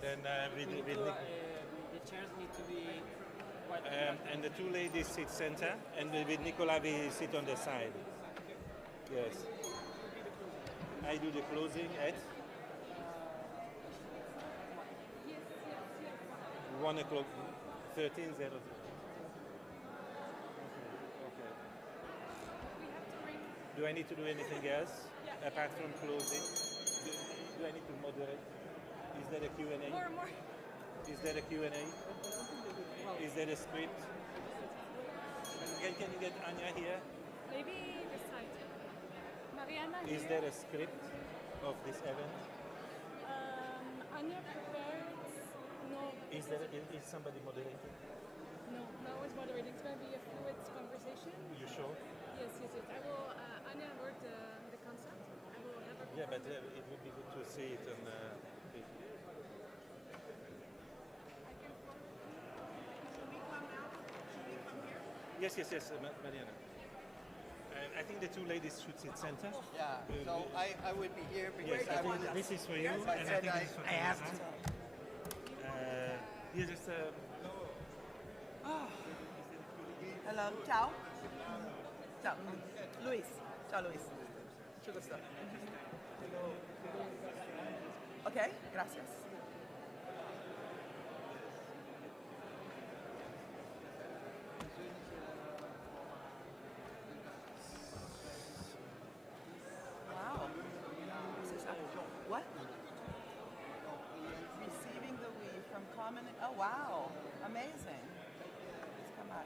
Then the chairs need to be quite. and the two ladies sit center, and with Nicola we sit on the side. Yes. I do the closing at 1 o'clock, 13:00. Do I need to do anything else apart from closing? Do I need to moderate? Is there a Q&A? More. Is there a Q&A? Is there a script? Can you get Anya here? Maybe this side. Mariana here. Is there a script of this event? Anya prepared. No. Is somebody moderating? No one's moderating. It's going to be a fluid conversation. You sure? Yes. I will. Anya wrote the concept. I will have her. Yeah, but it would be good to see it on. Yes, Mariana. I think the two ladies should sit center. Yeah, so I would be here because Yes, I think this is for you, and I think this is for Teresa. Yes, it's Hello, ciao. Ciao. Luis. Ciao, Luis. Mucho gusto. Ok, gracias. Wow. What? Receiving the we from common. Oh, wow. Amazing. Please come on.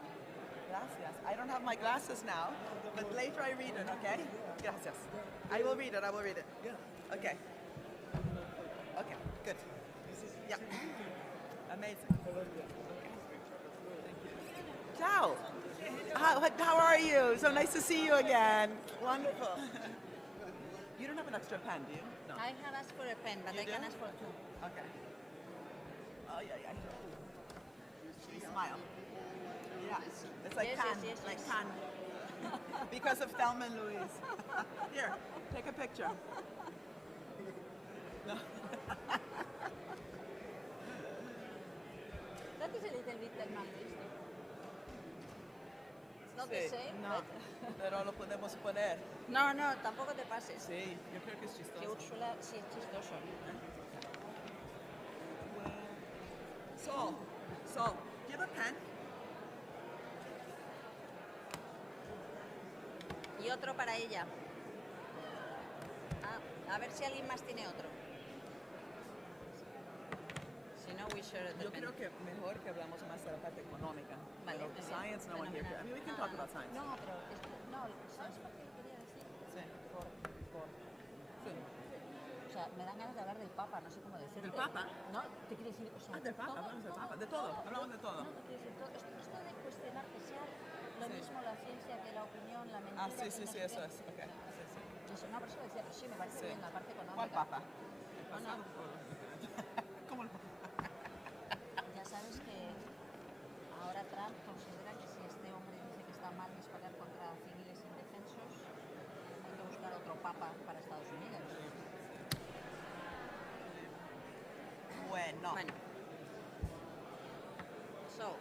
Gracias. I don't have my glasses now, but later I read it, okay? Gracias. I will read it. Yeah. Okay. Okay, good. Yeah. Amazing. Ciao. How are you? So nice to see you again. Wonderful. You don't have an extra pen, do you? No. I have asked for a pen, but I can ask for two. Okay. Oh, yeah. Smile. Yeah, it's like Yes. like tan. Because of Thelma and Louise. Here, take a picture. No. That is a little bit Thelma and Louise. It's not the same, No, pero lo podemos poner. No, tampoco te pases. Sí, yo creo que es Que chistoso. Úrsula sí es chistoso. So, do you have a pen? Y otro para ella. A ver si alguien más tiene otro. Si no, we share the Yo pen. creo que mejor que hablamos más de la parte económica. Vale, Pero muy bien. science, no one here. I mean, we can talk about science. No, pero ¿sabes por qué lo quería decir? Sí. Sí. O sea, me dan ganas de hablar del Papa, no sé cómo decirlo. ¿Del Papa? No, te quiero decir, o sea, Del Papa, hablamos del Papa, de todo, hablamos de todo. No, te quiero decir todo. Esto de cuestionar que sea lo mismo la ciencia que la opinión, la mentira. Sí, que no sé eso qué. es. Okay. Sí. Eso, una persona decía, pues sí, me parece bien la parte económica. ¿Cuál Papa? No. ¿Cómo el Papa? Ya sabes que ahora Trump considera que si este hombre dice que está mal disparar contra civiles indefensos, hay que buscar otro papa para Estados Unidos. Bueno. So,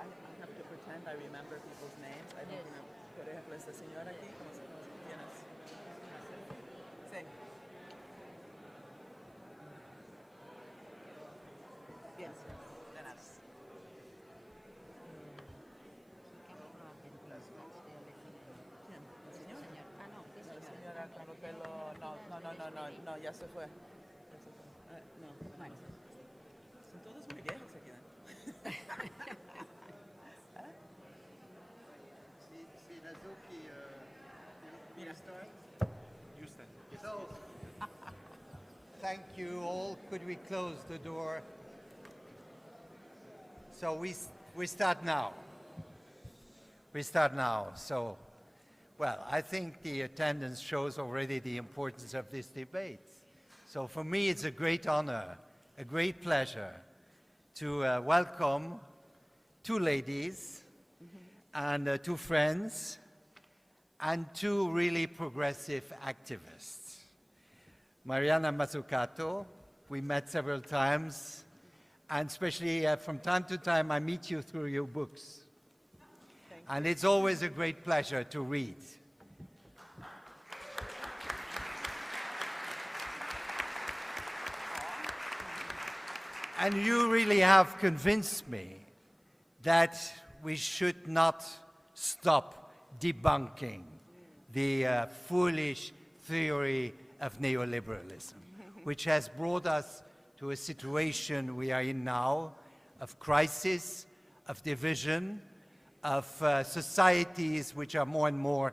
I have to pretend I remember people's names. I don't Yes. remember. Por ejemplo, esta señora aquí, ¿cómo se llama? ¿Quién es? Sí. Bien, de nada. ¿Quién? ¿El señor? señor. Ah, no, ¿qué La señor? señora con el pelo... No, ya se fue. No, Bueno. son todos muy viejos aquí, ¿no? Si Nazuki, Mira. start. You stand. So, thank you all. Could we close the door? So we start now. So, well, I think the attendance shows already the importance of this debate. So for me, it's a great honor, a great pleasure to welcome two ladies and two friends and two really progressive activists. Mariana Mazzucato, we met several times, and especially from time to time I meet you through your books. And it's always a great pleasure to read. And you really have convinced me that we should not stop debunking the foolish theory of neoliberalism, which has brought us to a situation we are in now of crisis, of division, of societies which are more and more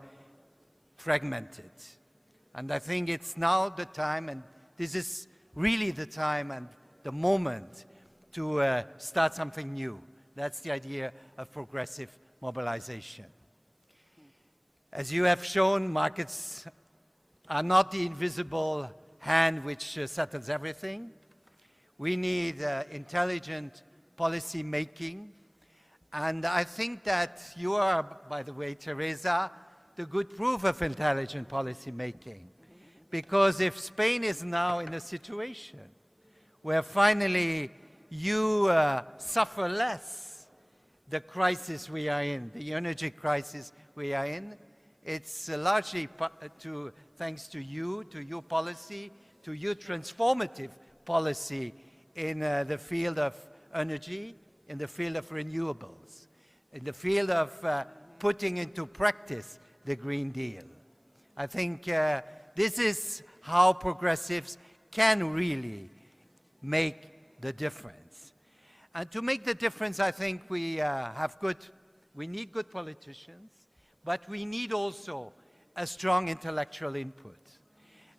fragmented. And I think it's now the time, and this is really the time and the moment to start something new. That's the idea of progressive mobilization. As you have shown, markets are not the invisible hand which settles everything. We need intelligent policy making. And I think that you are, by the way, Teresa, the good proof of intelligent policy making. Because if Spain is now in a situation where finally you suffer less the crisis we are in, the energy crisis we are in, it's largely thanks to you, to your policy, to your transformative policy in the field of energy, in the field of renewables, in the field of putting into practice the Green Deal. I think this is how progressives can really make the difference. And to make the difference, I think we need good politicians, but we need also a strong intellectual input.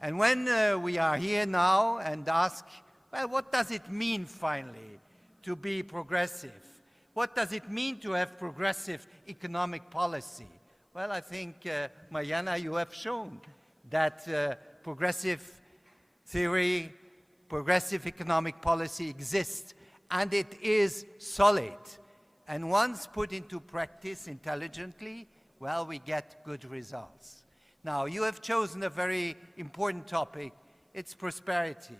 And when we are here now and ask, well, what does it mean finally to be progressive? What does it mean to have progressive economic policy? Well, I think, Mariana, you have shown that progressive theory, progressive economic policy exists, and it is solid. And once put into practice intelligently, well, we get good results. Now, you have chosen a very important topic. It's prosperity.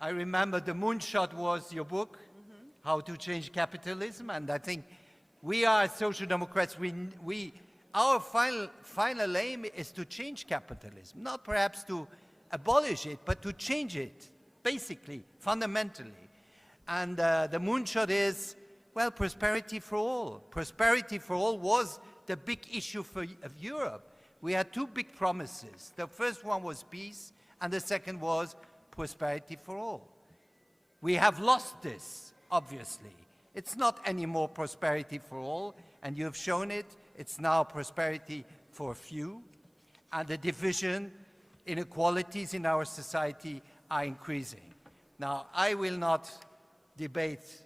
I remember the Moonshot was your book, How to Change Capitalism, and I think we are Social Democrats, our final aim is to change capitalism, not perhaps to abolish it, but to change it, basically, fundamentally. And the Moonshot is, well, prosperity for all. Prosperity for all was the big issue of Europe. We had two big promises. The first one was peace, and the second was prosperity for all. We have lost this, obviously. It's not anymore prosperity for all, and you have shown it. It's now prosperity for a few, and the division, inequalities in our society are increasing. Now, I will not debate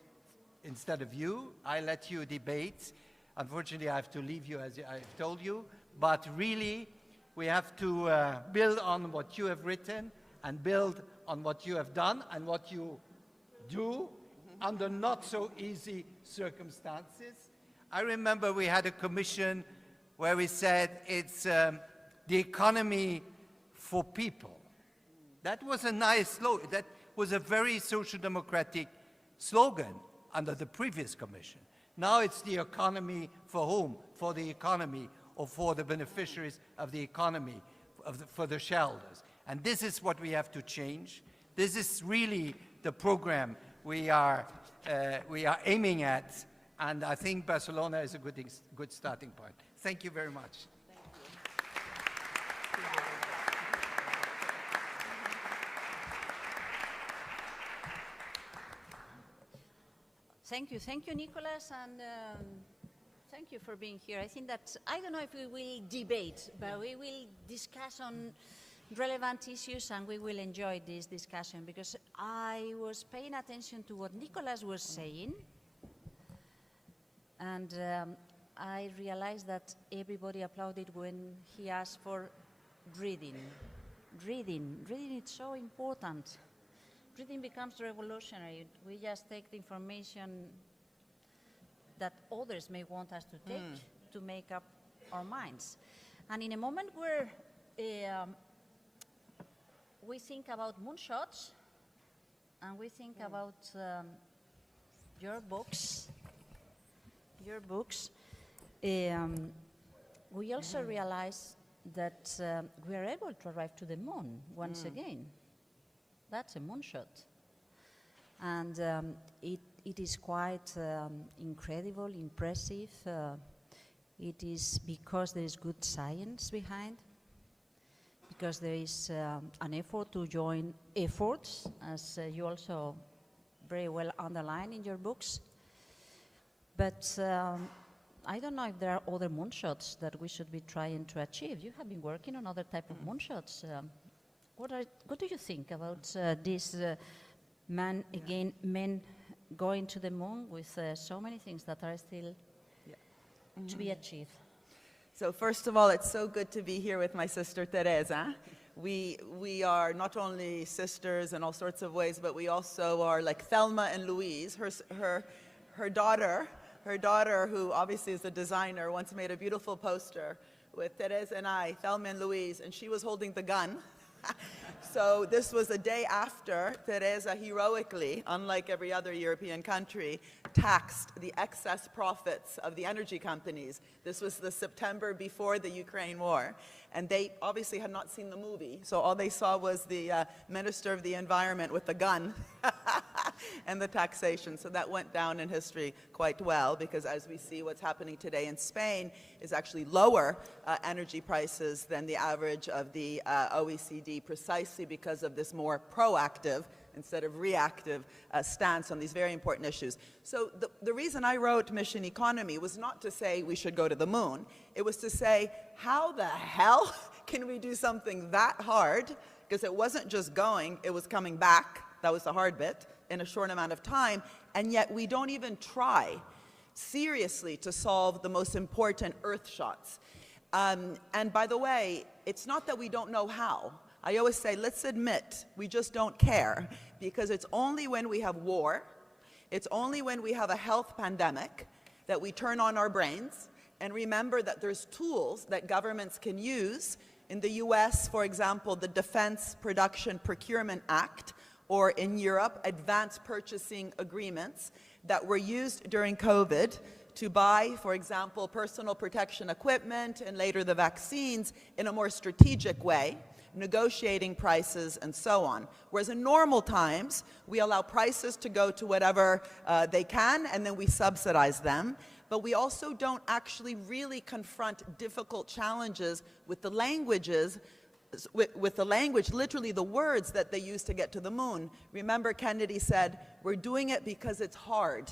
instead of you. I let you debate. Unfortunately, I have to leave you, as I've told you, but really, we have to build on what you have written and build on what you have done and what you do under not so easy circumstances. I remember we had a commission where we said it's the economy for people. That was a nice slogan. That was a very social democratic slogan under the previous commission. Now it's the economy for whom? For the economy, or for the beneficiaries of the economy, for the shareholders. And this is what we have to change. This is really the program we are aiming at, and I think Barcelona is a good starting point. Thank you very much. Thank you, Nicolas, and thank you for being here. I think that, I don't know if we will debate, but we will discuss on relevant issues, and we will enjoy this discussion, because I was paying attention to what Nicolas was saying, and I realized that everybody applauded when he asked for reading. Reading is so important. Reading becomes revolutionary. We just take the information that others may want us to take to make up our minds. And in a moment where we think about moonshots, and we think about your books, we also realize that we are able to arrive to the moon once again. That's a moonshot. And it is quite incredible, impressive. It is because there is good science behind, because there is an effort to join efforts, as you also very well underline in your books. But I don't know if there are other moonshots that we should be trying to achieve. You have been working on other type of moonshots. What do you think about this men going to the moon with so many things that are still to be achieved? So first of all, it's so good to be here with my sister Teresa. We are not only sisters in all sorts of ways, but we also are like Thelma and Louise. Her daughter, who obviously is a designer, once made a beautiful poster with Teresa and I, Thelma and Louise, and she was holding the gun. So this was a day after Teresa heroically, unlike every other European country, taxed the excess profits of the energy companies. This was the September before the Ukraine war. And they obviously had not seen the movie, so all they saw was the Minister of the Environment with the gun and the taxation. So that went down in history quite well, because as we see, what's happening today in Spain is actually lower energy prices than the average of the OECD, precisely because of this more proactive instead of reactive stance on these very important issues. So the reason I wrote Mission Economy was not to say we should go to the moon. It was to say, how the hell can we do something that hard? Because it wasn't just going, it was coming back. That was the hard bit, in a short amount of time. And yet we don't even try seriously to solve the most important earth shots. And by the way, it's not that we don't know how. I always say, let's admit we just don't care, because it's only when we have war, it's only when we have a health pandemic that we turn on our brains and remember that there's tools that governments can use. In the US, for example, the Defense Production Procurement Act, or in Europe, advanced purchasing agreements that were used during COVID to buy, for example, personal protection equipment and later the vaccines in a more strategic way, negotiating prices and so on. Whereas in normal times, we allow prices to go to whatever they can, and then we subsidize them. But we also don't actually really confront difficult challenges with the languages, with the language, literally the words that they use to get to the moon. Remember, Kennedy said, we're doing it because it's hard,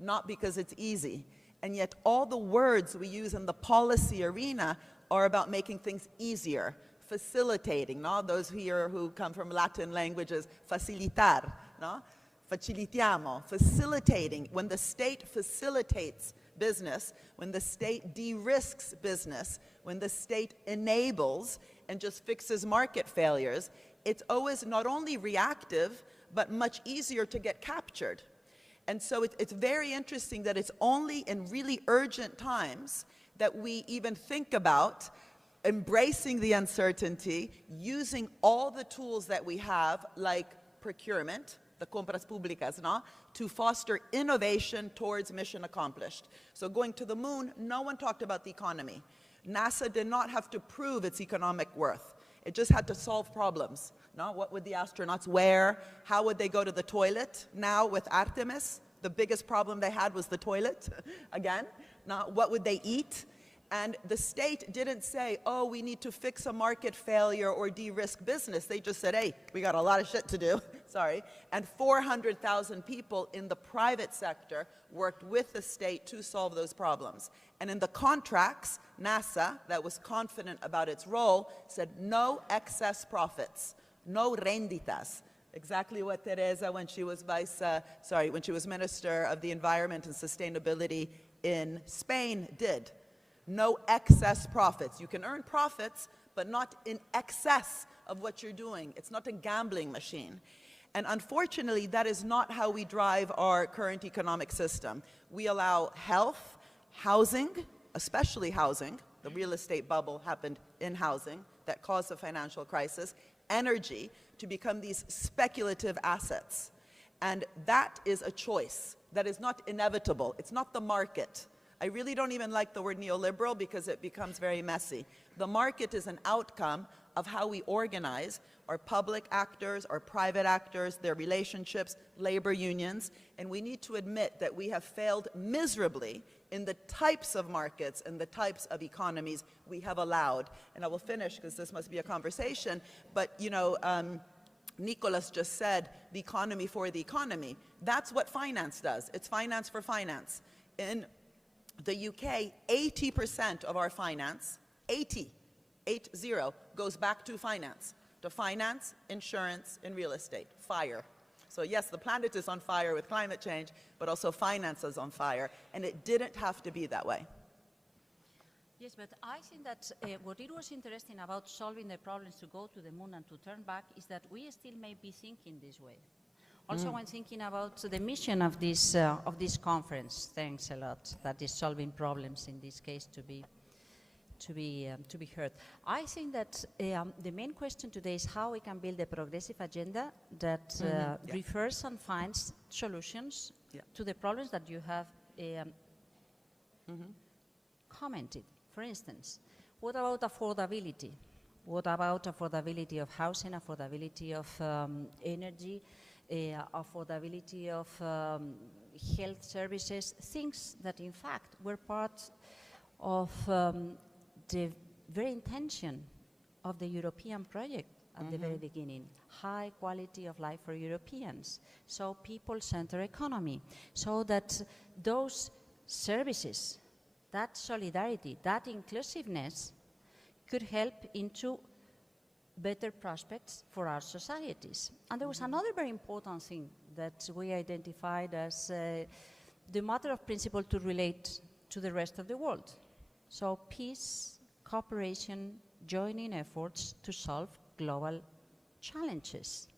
not because it's easy. And yet all the words we use in the policy arena are about making things easier, facilitating, no? Those here who come from Latin languages, facilitar, no? Facilitiamo, facilitating. When the state facilitates business, when the state de-risks business, when the state enables and just fixes market failures, it's always not only reactive, but much easier to get captured. And so it's very interesting that it's only in really urgent times that we even think about embracing the uncertainty, using all the tools that we have, like procurement, the compras públicas, no? To foster innovation towards mission accomplished. So going to the moon, no one talked about the economy. NASA did not have to prove its economic worth. It just had to solve problems. No? What would the astronauts wear? How would they go to the toilet? Now with Artemis, the biggest problem they had was the toilet, again. Now, what would they eat? And the state didn't say, oh, we need to fix a market failure or de-risk business. They just said, hey, we got a lot of shit to do, sorry. And 400,000 people in the private sector worked with the state to solve those problems. And in the contracts, NASA, that was confident about its role, said no excess profits, no renditas. Exactly what Teresa, when she was when she was Minister of the Environment and Sustainability in Spain, did. No excess profits. You can earn profits, but not in excess of what you're doing. It's not a gambling machine. And unfortunately, that is not how we drive our current economic system. We allow health, housing, especially housing, the real estate bubble happened in housing that caused the financial crisis, energy, to become these speculative assets. And that is a choice that is not inevitable. It's not the market. I really don't even like the word neoliberal because it becomes very messy. The market is an outcome of how we organize our public actors, our private actors, their relationships, labor unions, and we need to admit that we have failed miserably in the types of markets and the types of economies we have allowed. And I will finish because this must be a conversation, but you know, Nicholas just said the economy for the economy. That's what finance does. It's finance for finance. In the UK, 80% of our finance, 80, goes back to finance insurance, and real estate, fire. So yes, the planet is on fire with climate change, but also finance is on fire, and it didn't have to be that way. Yes, but I think that what it was interesting about solving the problems to go to the moon and to turn back is that we still may be thinking this way. Also, when thinking about the mission of this conference, thanks a lot, that is solving problems in this case to be heard. I think that the main question today is how we can build a progressive agenda that refers and finds solutions to the problems that you have commented. For instance, what about affordability? What about affordability of housing, affordability of energy, affordability of health services, things that in fact were part of the very intention of the European project at the very beginning. High quality of life for Europeans. So people-centered economy. So that those services, that solidarity, that inclusiveness could help into better prospects for our societies. And there was another very important thing that we identified as the matter of principle to relate to the rest of the world. So peace, cooperation, joining efforts to solve global challenges.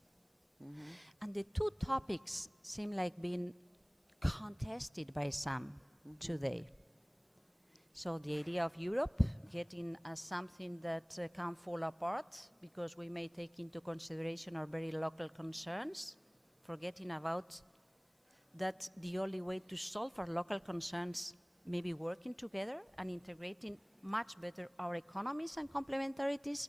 And the two topics seem like being contested by some today. So the idea of Europe getting as something that can fall apart because we may take into consideration our very local concerns, forgetting about that the only way to solve our local concerns may be working together and integrating much better our economies and complementarities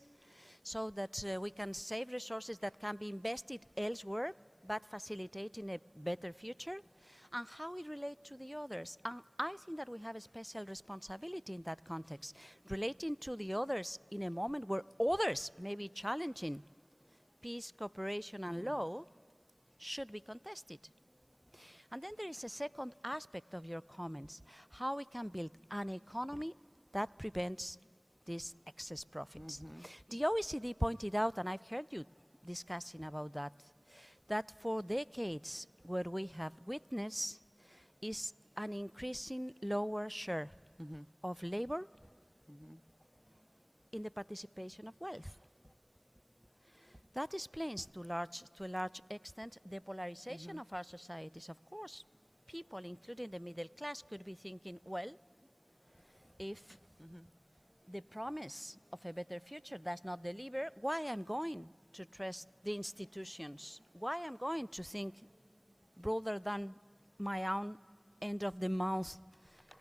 so that we can save resources that can be invested elsewhere but facilitating a better future, and how it relates to the others. And I think that we have a special responsibility in that context, relating to the others in a moment where others may be challenging peace, cooperation, and law should be contested. And then there is a second aspect of your comments, how we can build an economy that prevents these excess profits. The OECD pointed out, and I've heard you discussing about that for decades what we have witnessed is an increasing lower share of labor in the participation of wealth. That explains to a large extent the polarization of our societies. Of course, people, including the middle class, could be thinking, well, if the promise of a better future does not deliver, why I'm going to trust the institutions? Why I'm going to think broader than my own end-of-the-month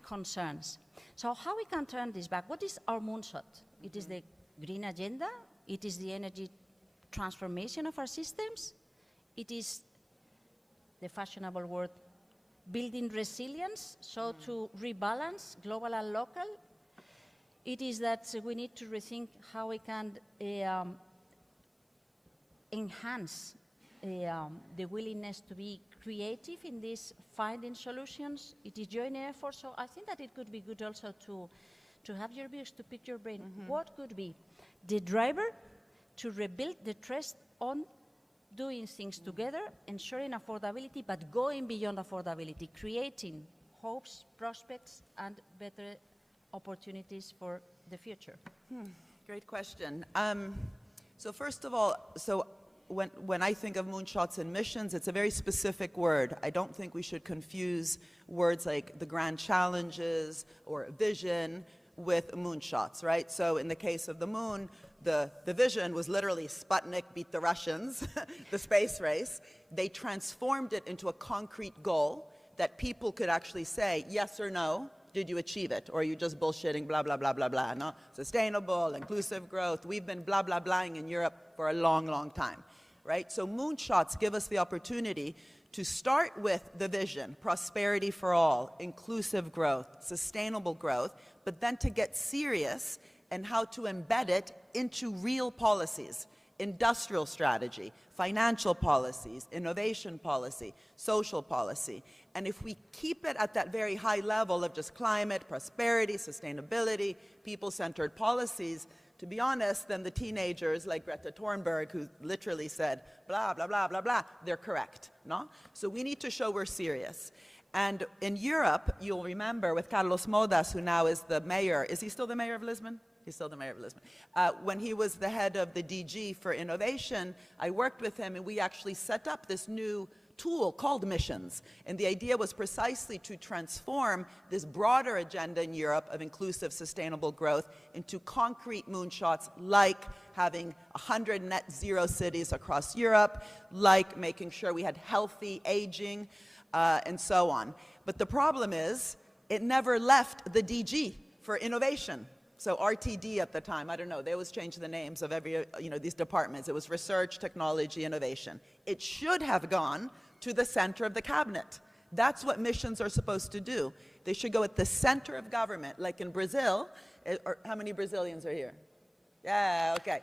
concerns? So how we can turn this back? What is our moonshot? It is the green agenda. It is the energy transformation of our systems. It is the fashionable word, building resilience, so to rebalance global and local. It is that we need to rethink how we can enhance the willingness to be creative in this finding solutions. It is joint effort, so I think that it could be good also to have your views, to pick your brain. What could be the driver to rebuild the trust on doing things together, ensuring affordability, but going beyond affordability, creating hopes, prospects, and better opportunities for the future? Great question. So first of all, when I think of moonshots and missions, it's a very specific word. I don't think we should confuse words like the grand challenges or vision with moonshots, right? So in the case of the moon, the vision was literally Sputnik beat the Russians, the space race. They transformed it into a concrete goal that people could actually say, yes or no, did you achieve it? Or are you just bullshitting, blah, blah, blah, blah, blah, no? Sustainable, inclusive growth. We've been blah, blah, blahing in Europe for a long, long time, right? So moonshots give us the opportunity to start with the vision, prosperity for all, inclusive growth, sustainable growth, but then to get serious and how to embed it into real policies, industrial strategy, financial policies, innovation policy, social policy. And if we keep it at that very high level of just climate, prosperity, sustainability, people-centered policies, to be honest, then the teenagers like Greta Thunberg, who literally said, blah, blah, blah, blah, blah, they're correct, no? So we need to show we're serious. And in Europe, you'll remember with Carlos Modas, who now is the mayor, is he still the mayor of Lisbon? He's still the mayor of Lisbon. When he was the head of the DG for innovation, I worked with him and we actually set up this new tool called missions. And the idea was precisely to transform this broader agenda in Europe of inclusive, sustainable growth into concrete moonshots, like having 100 net zero cities across Europe, like making sure we had healthy aging, and so on. But the problem is, it never left the DG for innovation. So RTD at the time, I don't know, they always change the names of every, these departments. It was research, technology, innovation. It should have gone to the center of the cabinet. That's what missions are supposed to do. They should go at the center of government, like in Brazil. How many Brazilians are here? Yeah, okay,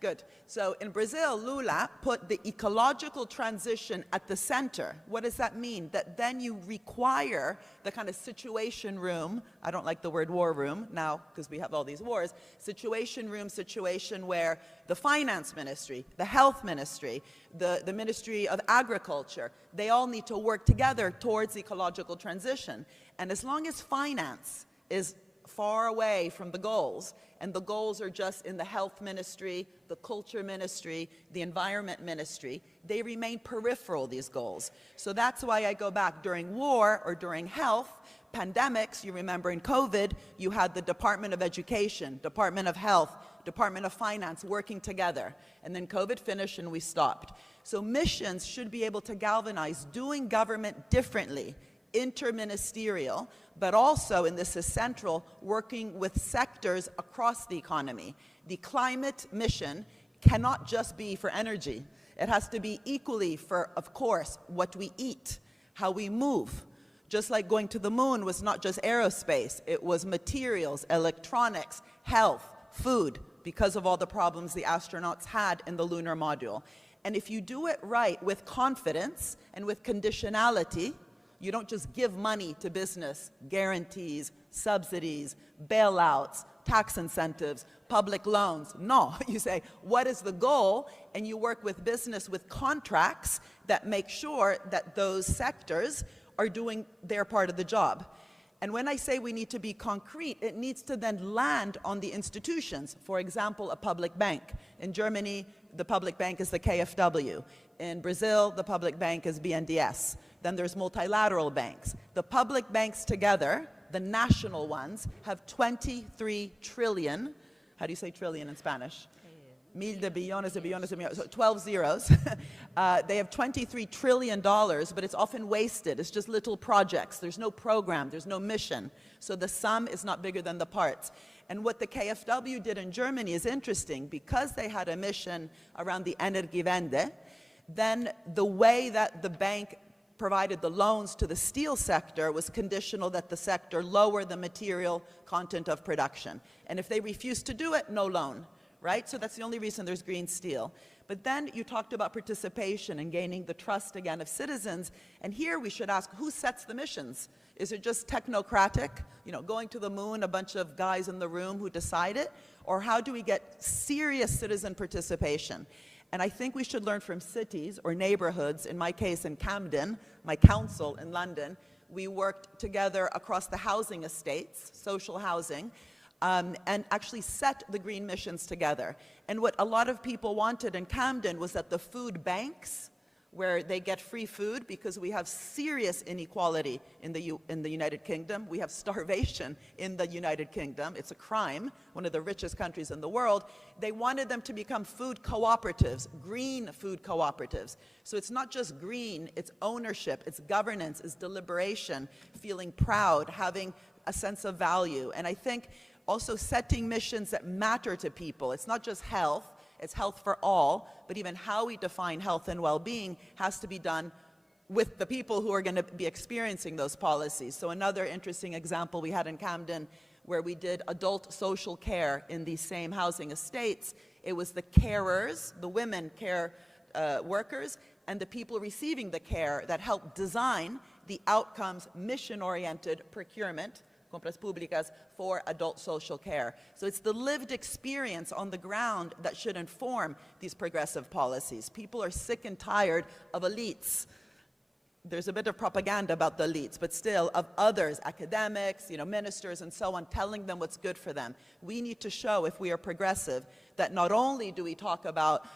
good. So in Brazil, Lula put the ecological transition at the center. What does that mean? That then you require the kind of situation room, I don't like the word war room now because we have all these wars, situation room situation where the finance ministry, the health ministry, the Ministry of Agriculture, they all need to work together towards ecological transition. And as long as finance is far away from the goals, and the goals are just in the health ministry, the culture ministry, the environment ministry, they remain peripheral, these goals. So that's why I go back during war or during health, pandemics, you remember in COVID, you had the Department of Education, Department of Health, Department of Finance working together. And then COVID finished and we stopped. So missions should be able to galvanize doing government differently, interministerial, but also, and this is central, working with sectors across the economy. The climate mission cannot just be for energy. It has to be equally for, of course, what we eat, how we move. Just like going to the moon was not just aerospace, it was materials, electronics, health, food, because of all the problems the astronauts had in the lunar module. And if you do it right with confidence and with conditionality, you don't just give money to business, guarantees, subsidies, bailouts, tax incentives, public loans. No, you say, what is the goal? And you work with business with contracts that make sure that those sectors are doing their part of the job. And when I say we need to be concrete, it needs to then land on the institutions. For example, a public bank. In Germany, the public bank is the KfW. In Brazil, the public bank is BNDES. Then there's multilateral banks. The public banks together, the national ones, have 23 trillion. How do you say trillion in Spanish? Mil de billones, so 12 zeros. They have $23 trillion, but it's often wasted. It's just little projects. There's no program. There's no mission. So the sum is not bigger than the parts. And what the KfW did in Germany is interesting. Because they had a mission around the Energiewende, then the way that the bank provided the loans to the steel sector was conditional that the sector lower the material content of production. And if they refused to do it, no loan, right? So that's the only reason there's green steel. But then you talked about participation and gaining the trust again of citizens. And here we should ask, who sets the missions? Is it just technocratic, going to the moon, a bunch of guys in the room who decide it? Or how do we get serious citizen participation? And I think we should learn from cities or neighborhoods. In my case, in Camden, my council in London, we worked together across the housing estates, social housing, and actually set the green missions together. And what a lot of people wanted in Camden was that the food banks where they get free food because we have serious inequality in the United Kingdom. We have starvation in the United Kingdom. It's a crime, one of the richest countries in the world. They wanted them to become food cooperatives, green food cooperatives. So it's not just green, it's ownership, it's governance, it's deliberation, feeling proud, having a sense of value. And I think also setting missions that matter to people. It's not just health. It's health for all, but even how we define health and well-being has to be done with the people who are going to be experiencing those policies. So another interesting example we had in Camden, where we did adult social care in these same housing estates. It was the carers, the women care workers, and the people receiving the care that helped design the outcomes mission-oriented procurement, compras públicas, for adult social care. So it's the lived experience on the ground that should inform these progressive policies. People are sick and tired of elites. There's a bit of propaganda about the elites, but still of others, academics, ministers and so on, telling them what's good for them. We need to show, if we are progressive, that not only do we talk about,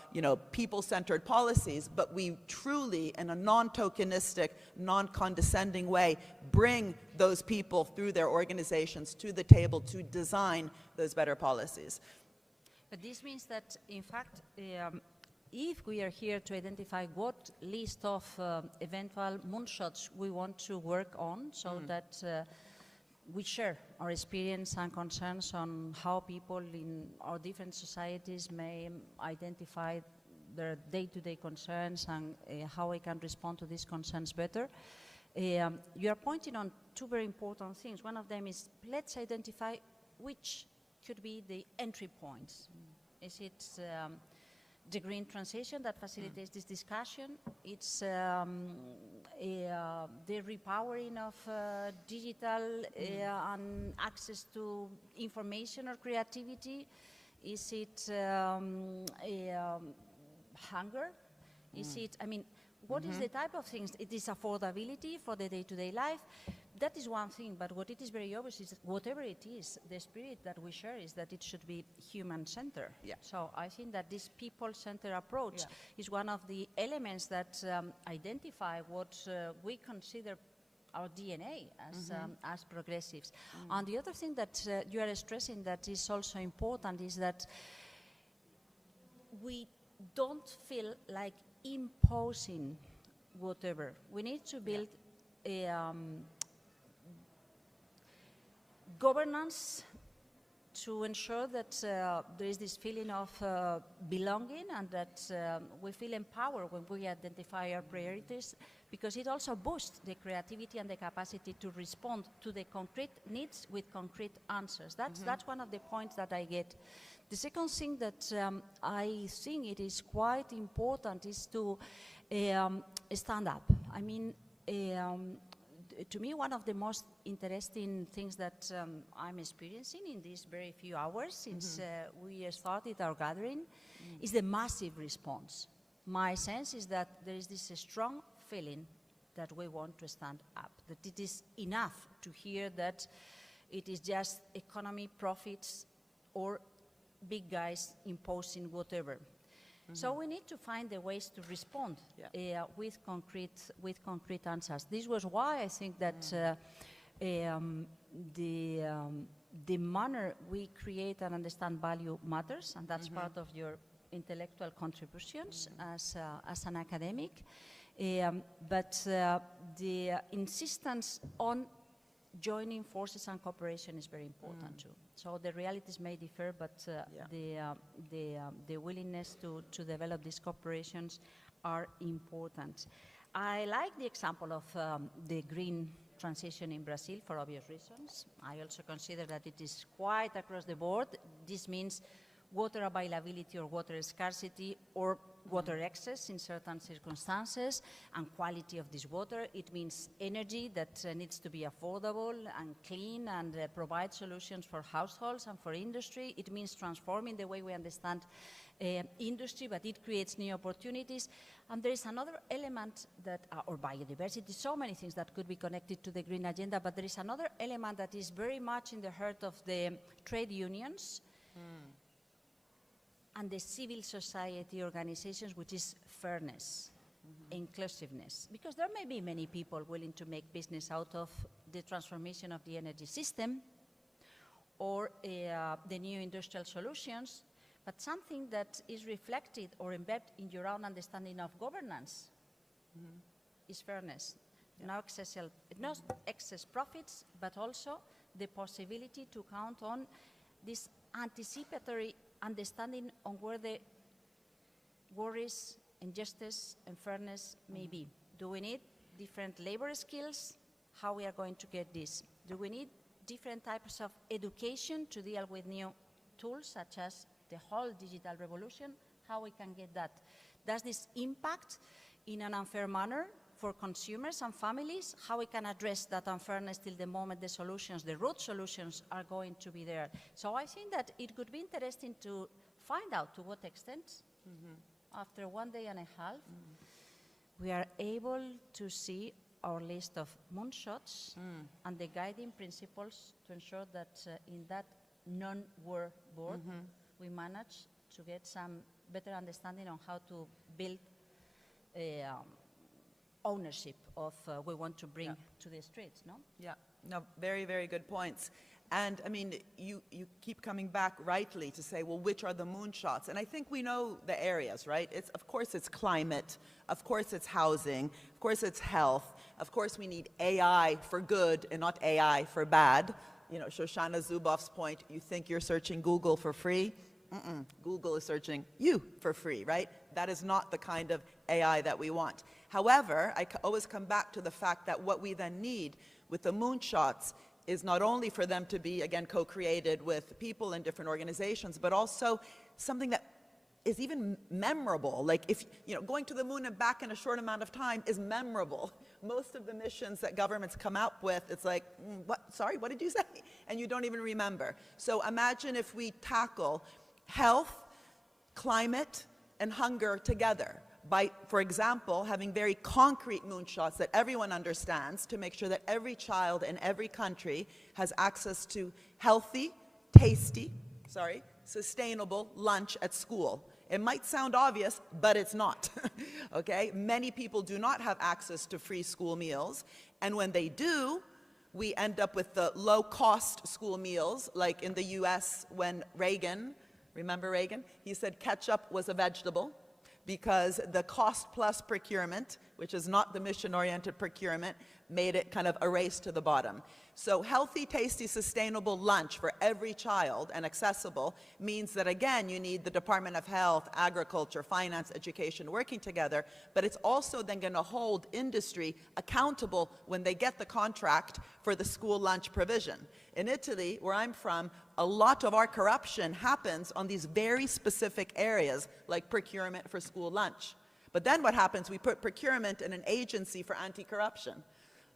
people-centered policies, but we truly, in a non-tokenistic, non-condescending way, bring those people through their organizations to the table to design those better policies. But this means that, in fact, if we are here to identify what list of eventual moonshots we want to work on, so that we share our experience and concerns on how people in our different societies may identify their day-to-day concerns and how we can respond to these concerns better. You are pointing on two very important things. One of them is, let's identify which could be the entry points. Is it the green transition that facilitates this discussion? It's the repowering of digital and access to information or creativity? Is it hunger? Is it, what is the type of things? It is affordability for the day-to-day life. That is one thing, but what it is very obvious is that whatever it is, the spirit that we share is that it should be human-centered. Yeah. So I think that this people-centered approach is one of the elements that identify what we consider our DNA as progressives. And the other thing that you are stressing that is also important is that we don't feel like imposing whatever. We need to build a governance to ensure that there is this feeling of belonging and that we feel empowered when we identify our priorities, because it also boosts the creativity and the capacity to respond to the concrete needs with concrete answers. That's one of the points that I get. The second thing that I think it is quite important is to stand up. To me, one of the most interesting things that I'm experiencing in these very few hours since we started our gathering is the massive response. My sense is that there is this strong feeling that we want to stand up, that it is enough to hear that it is just economy, profits, or big guys imposing whatever. So we need to find the ways to respond with concrete answers. This was why I think that the manner we create and understand value matters, and that's part of your intellectual contributions as an academic. But the insistence on joining forces and cooperation is very important too. So the realities may differ, but the willingness to develop these cooperations are important. I like the example of the green transition in Brazil for obvious reasons. I also consider that it is quite across the board. This means water availability or water scarcity or water excess in certain circumstances, and quality of this water. It means energy that needs to be affordable and clean and provide solutions for households and for industry. It means transforming the way we understand industry, but it creates new opportunities. And there is another element that, or biodiversity, so many things that could be connected to the green agenda, but there is another element that is very much in the heart of the trade unions and the civil society organizations, which is fairness. inclusiveness. Because there may be many people willing to make business out of the transformation of the energy system or the new industrial solutions, but something that is reflected or embedded in your own understanding of governance is fairness. Not excess profits, but also the possibility to count on this anticipatory understanding on where the worries, injustice, and fairness may be. Do we need different labor skills? How we are going to get this? Do we need different types of education to deal with new tools, such as the whole digital revolution? How we can get that? Does this impact in an unfair manner for consumers and families? How we can address that unfairness till the moment the solutions, the root solutions, are going to be there? So I think that it could be interesting to find out to what extent, after 1 day and a half, we are able to see our list of moonshots and the guiding principles to ensure that in that non-war board, we manage to get some better understanding on how to build ownership of we want to bring to the streets, no? Yeah, no, very, very good points. And I mean, you keep coming back rightly to say, well, which are the moonshots? And I think we know the areas, right? Of course it's climate, of course it's housing, of course it's health, of course we need AI for good and not AI for bad. You know, Shoshana Zuboff's point, you think you're searching Google for free? Google is searching you for free, right? That is not the kind of AI that we want. However, I always come back to the fact that what we then need with the moonshots is not only for them to be, again, co-created with people in different organizations, but also something that is even memorable. Like, if, you know, going to the moon and back in a short amount of time is memorable. Most of the missions that governments come up with, it's like, what? Sorry, what did you say? And you don't even remember. So imagine if we tackle health, climate, and hunger together by, for example, having very concrete moonshots that everyone understands to make sure that every child in every country has access to healthy, tasty, sustainable lunch at school. It might sound obvious, but it's not, okay? Many people do not have access to free school meals, and when they do, we end up with the low-cost school meals, like in the US when Reagan, remember Reagan? He said ketchup was a vegetable, because the cost plus procurement, which is not the mission-oriented procurement, made it kind of a race to the bottom. So healthy, tasty, sustainable lunch for every child and accessible means that, again, you need the Department of Health, Agriculture, Finance, Education working together, but it's also then going to hold industry accountable when they get the contract for the school lunch provision. In Italy, where I'm from, a lot of our corruption happens on these very specific areas, like procurement for school lunch. But then what happens? We put procurement in an agency for anti-corruption.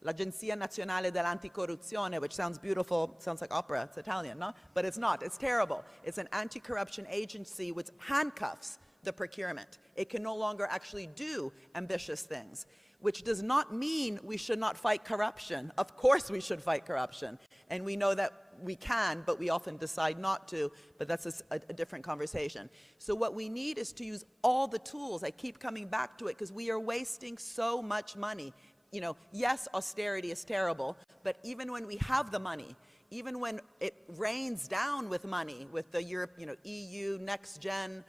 L'Agenzia Nazionale dell'Anticorruzione, which sounds beautiful, sounds like opera, it's Italian, no? But it's not, it's terrible. It's an anti-corruption agency which handcuffs the procurement. It can no longer actually do ambitious things, which does not mean we should not fight corruption. Of course we should fight corruption. And we know that we can, but we often decide not to, but that's a different conversation. So what we need is to use all the tools. I keep coming back to it because we are wasting so much money. You know, yes, austerity is terrible, but even when we have the money, even when it rains down with money, with the Europe, you know, EU next gen,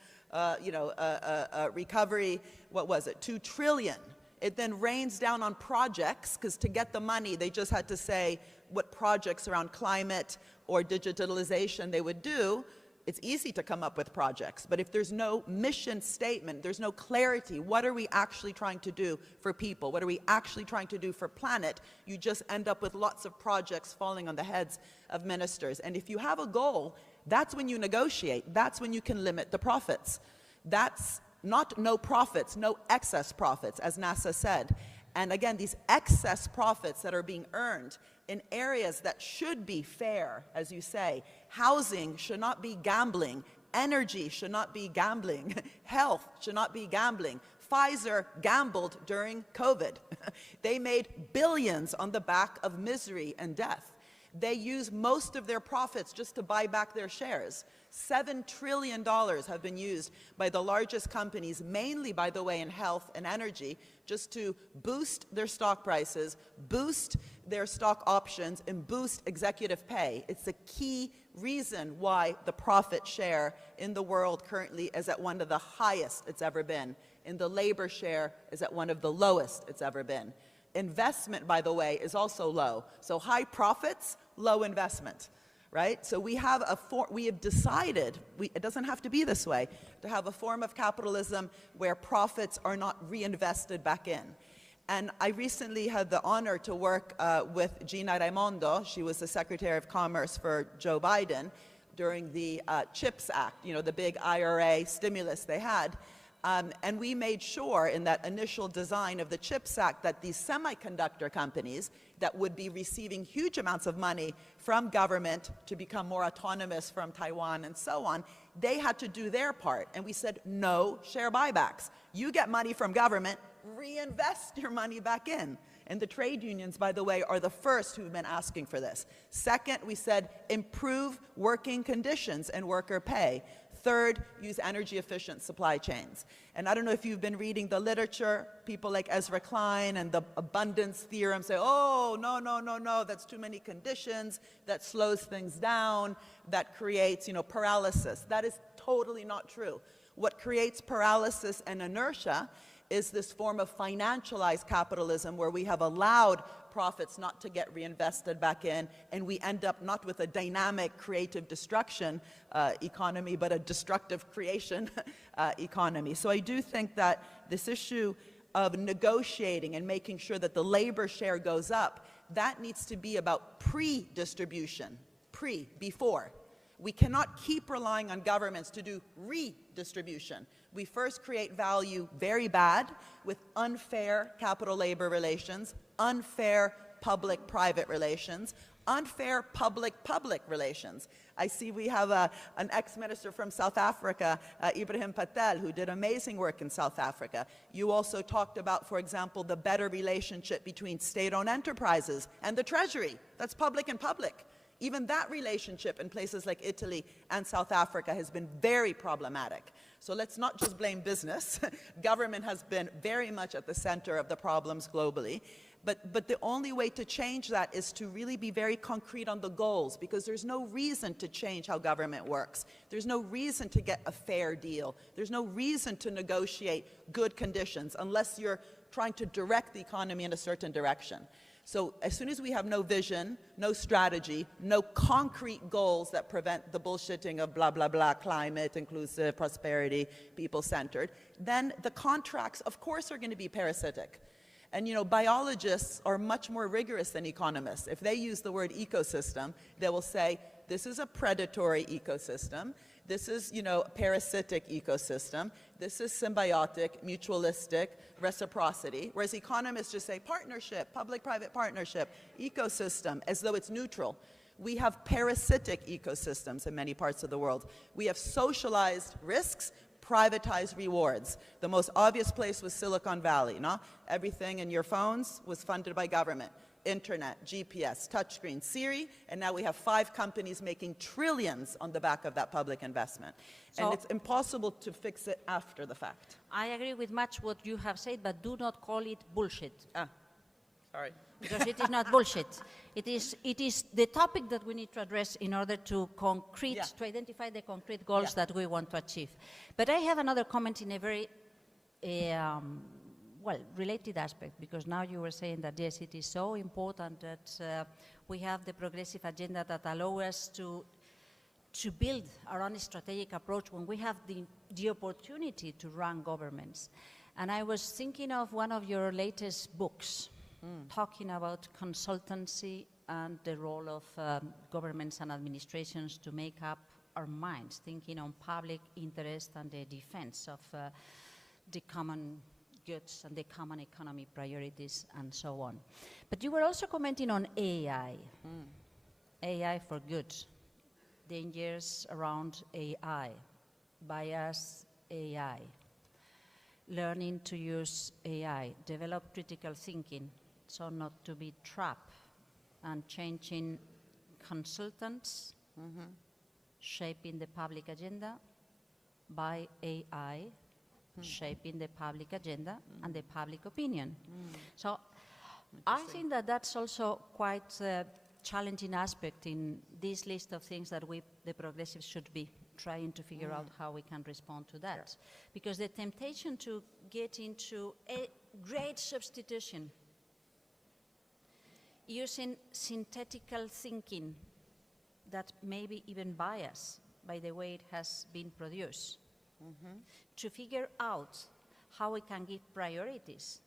recovery, what was it, 2 trillion. It then rains down on projects, because to get the money, they just had to say what projects around climate or digitalization they would do. It's easy to come up with projects, but if there's no mission statement, there's no clarity, what are we actually trying to do for people? What are we actually trying to do for planet? You just end up with lots of projects falling on the heads of ministers. And if you have a goal, that's when you negotiate. That's when you can limit the profits. That's not no profits, no excess profits, as NASA said. And again, these excess profits that are being earned in areas that should be fair, as you say. Housing should not be gambling. Energy should not be gambling. Health should not be gambling. Pfizer gambled during COVID. They made billions on the back of misery and death. They use most of their profits just to buy back their shares. $7 trillion have been used by the largest companies, mainly, by the way, in health and energy, just to boost their stock prices, boost their stock options, and boost executive pay. It's a key reason why the profit share in the world currently is at one of the highest it's ever been, and the labor share is at one of the lowest it's ever been. Investment, by the way, is also low. So high profits, low investment, right? So we have decided, it doesn't have to be this way, to have a form of capitalism where profits are not reinvested back in. And I recently had the honor to work with Gina Raimondo. She was the Secretary of Commerce for Joe Biden during the CHIPS Act, you know, the big IRA stimulus they had. And we made sure in that initial design of the CHIPS Act that these semiconductor companies that would be receiving huge amounts of money from government to become more autonomous from Taiwan and so on, they had to do their part. And we said, no share buybacks. You get money from government, reinvest your money back in. And the trade unions, by the way, are the first who've been asking for this. Second, we said, improve working conditions and worker pay. Third, use energy-efficient supply chains. And I don't know if you've been reading the literature. People like Ezra Klein and the abundance theorem say, oh, no, no, no, no, that's too many conditions, that slows things down, that creates, you know, paralysis. That is totally not true. What creates paralysis and inertia is this form of financialized capitalism where we have allowed profits not to get reinvested back in, and we end up not with a dynamic, creative destruction economy, but a destructive creation economy. So I do think that this issue of negotiating and making sure that the labor share goes up, that needs to be about pre-distribution, before. We cannot keep relying on governments to do redistribution. We first create value very bad with unfair capital-labor relations, unfair public-private relations, unfair public-public relations. I see we have an ex-minister from South Africa, Ibrahim Patel, who did amazing work in South Africa. You also talked about, for example, the better relationship between state-owned enterprises and the Treasury. That's public and public. Even that relationship in places like Italy and South Africa has been very problematic. So let's not just blame business. Government has been very much at the center of the problems globally. But the only way to change that is to really be very concrete on the goals, because there's no reason to change how government works. There's no reason to get a fair deal. There's no reason to negotiate good conditions unless you're trying to direct the economy in a certain direction. So as soon as we have no vision, no strategy, no concrete goals that prevent the bullshitting of blah, blah, blah, climate, inclusive, prosperity, people-centered, then the contracts, of course, are going to be parasitic. And, you know, biologists are much more rigorous than economists. If they use the word ecosystem, they will say, this is a predatory ecosystem. This is, you know, a parasitic ecosystem. This is symbiotic, mutualistic, reciprocity. Whereas economists just say partnership, public-private partnership, ecosystem, as though it's neutral. We have parasitic ecosystems in many parts of the world. We have socialized risks, privatized rewards. The most obvious place was Silicon Valley, no? Everything in your phones was funded by government. Internet, GPS, touchscreen, Siri, and now we have 5 companies making trillions on the back of that public investment. So, and it's impossible to fix it after the fact. I agree with much what you have said, but do not call it bullshit. Sorry. Because it is not bullshit. It is the topic that we need to address in order to to identify the concrete goals that we want to achieve. But I have another comment in a very related aspect, because now you were saying that, yes, it is so important that we have the progressive agenda that allows us to build our own strategic approach when we have the opportunity to run governments. And I was thinking of one of your latest books, talking about consultancy and the role of governments and administrations to make up our minds, thinking on public interest and the defense of the common goods and the common economy priorities and so on. But you were also commenting on AI, AI for good, dangers around AI, bias AI, learning to use AI, develop critical thinking, so not to be trapped, and changing consultants shaping the public agenda by AI shaping the public agenda and the public opinion. So I think that that's also quite a challenging aspect in this list of things that we, the progressives, should be trying to figure out how we can respond to that. Because the temptation to get into a great substitution using synthetical thinking that may be even biased by the way it has been produced, to figure out how we can give priorities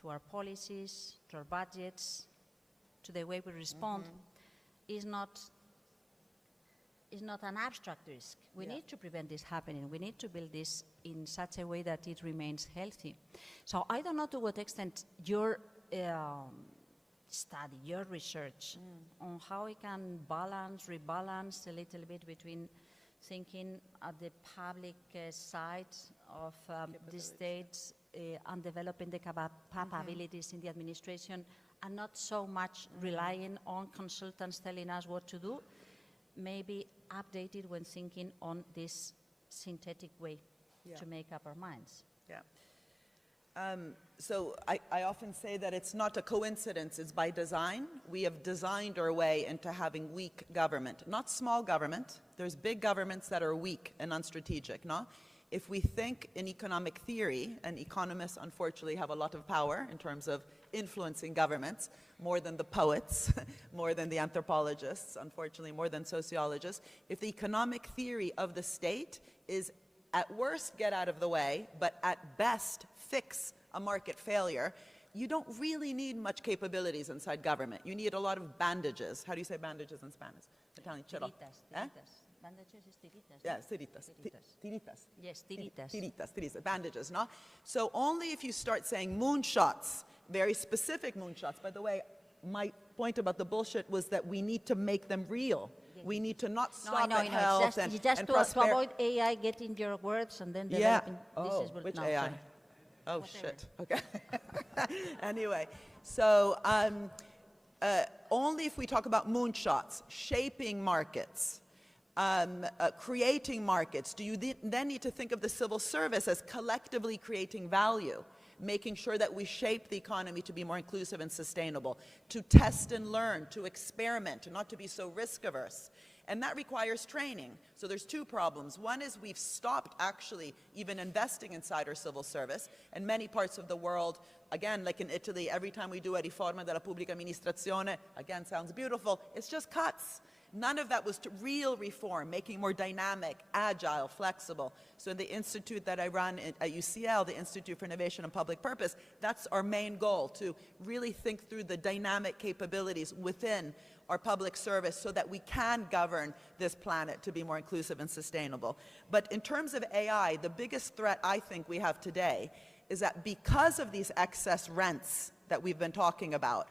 to our policies, to our budgets, to the way we respond, is not an abstract risk. We need to prevent this happening. We need to build this in such a way that it remains healthy. So I don't know to what extent your study, your research on how we can rebalance a little bit between thinking at the public side of the states and developing the capabilities in the administration and not so much relying on consultants telling us what to do, maybe updated when thinking on this synthetic way to make up our minds. So I often say that it's not a coincidence, it's by design. We have designed our way into having weak government, not small government. There's big governments that are weak and unstrategic, no? If we think in economic theory, and economists unfortunately have a lot of power in terms of influencing governments, more than the poets, more than the anthropologists, unfortunately more than sociologists. If the economic theory of the state is at worst get out of the way, but at best fix a market failure, you don't really need much capabilities inside government. You need a lot of bandages. How do you say bandages in Spanish? Italian. Tiritas. Bandages is tiritas. Yes, tiritas. Tiritas. Yes, tiritas. Tiritas, bandages, no? So only if you start saying moonshots, very specific moonshots. By the way, my point about the bullshit was that we need to make them real. We need to not stop at health and to avoid AI getting your words and then developing. Which AI? Oh, shit. Okay. Anyway, so only if we talk about moonshots, shaping markets, creating markets, do you then need to think of the civil service as collectively creating value, making sure that we shape the economy to be more inclusive and sustainable, to test and learn, to experiment, not to be so risk-averse. And that requires training. So there's two problems. One is we've stopped actually even investing inside our civil service. In many parts of the world, again, like in Italy, every time we do a riforma della pubblica amministrazione, again, sounds beautiful, it's just cuts. None of that was to real reform, making more dynamic, agile, flexible. So in the institute that I run at UCL, the Institute for Innovation and Public Purpose, that's our main goal, to really think through the dynamic capabilities within our public service so that we can govern this planet to be more inclusive and sustainable. But in terms of AI, the biggest threat I think we have today is that because of these excess rents that we've been talking about,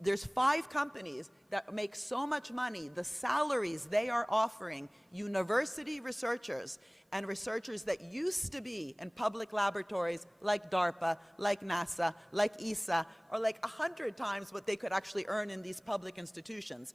there's 5 companies that make so much money, the salaries they are offering university researchers and researchers that used to be in public laboratories like DARPA, like NASA, like ESA, or like 100 times what they could actually earn in these public institutions.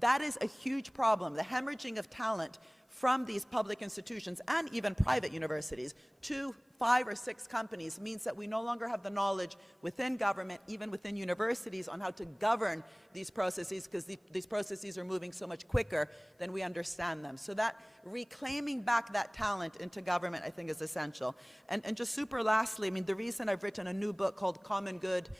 That is a huge problem, the hemorrhaging of talent from these public institutions and even private universities to 5 or 6 companies means that we no longer have the knowledge within government, even within universities, on how to govern these processes, because these processes are moving so much quicker than we understand them. So that reclaiming back that talent into government, I think, is essential. And just super lastly, I mean, the reason I've written a new book called Common Good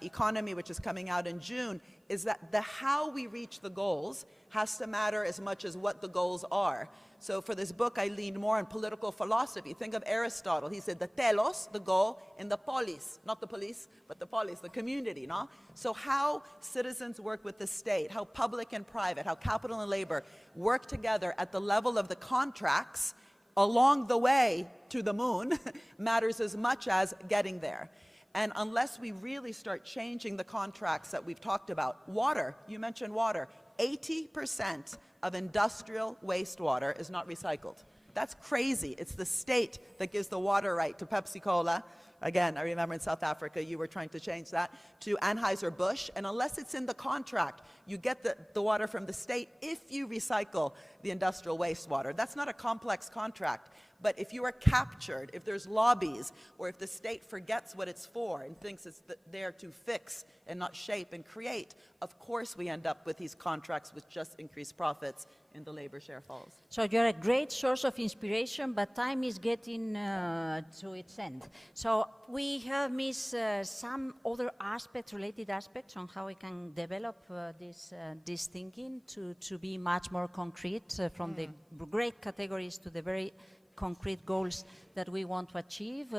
Economy, which is coming out in June, is that the how we reach the goals has to matter as much as what the goals are. So for this book, I leaned more on political philosophy. Think of Aristotle. He said the telos, the goal, and the polis, not the police, but the polis, the community, no? So how citizens work with the state, how public and private, how capital and labor work together at the level of the contracts along the way to the moon matters as much as getting there. And unless we really start changing the contracts that we've talked about, water, you mentioned water, 80% of industrial wastewater is not recycled. That's crazy. It's the state that gives the water right to Pepsi Cola, Again, I remember in South Africa, you were trying to change that to Anheuser-Busch, and unless it's in the contract, you get the water from the state if you recycle the industrial wastewater. That's not a complex contract, but if you are captured, if there's lobbies, or if the state forgets what it's for and thinks it's there to fix and not shape and create, of course we end up with these contracts with just increased profits and the labor share falls. So you're a great source of inspiration, but time is getting to its end. So we have missed some other aspects, related aspects, on how we can develop this thinking to be much more concrete, from the great categories to the very concrete goals that we want to achieve.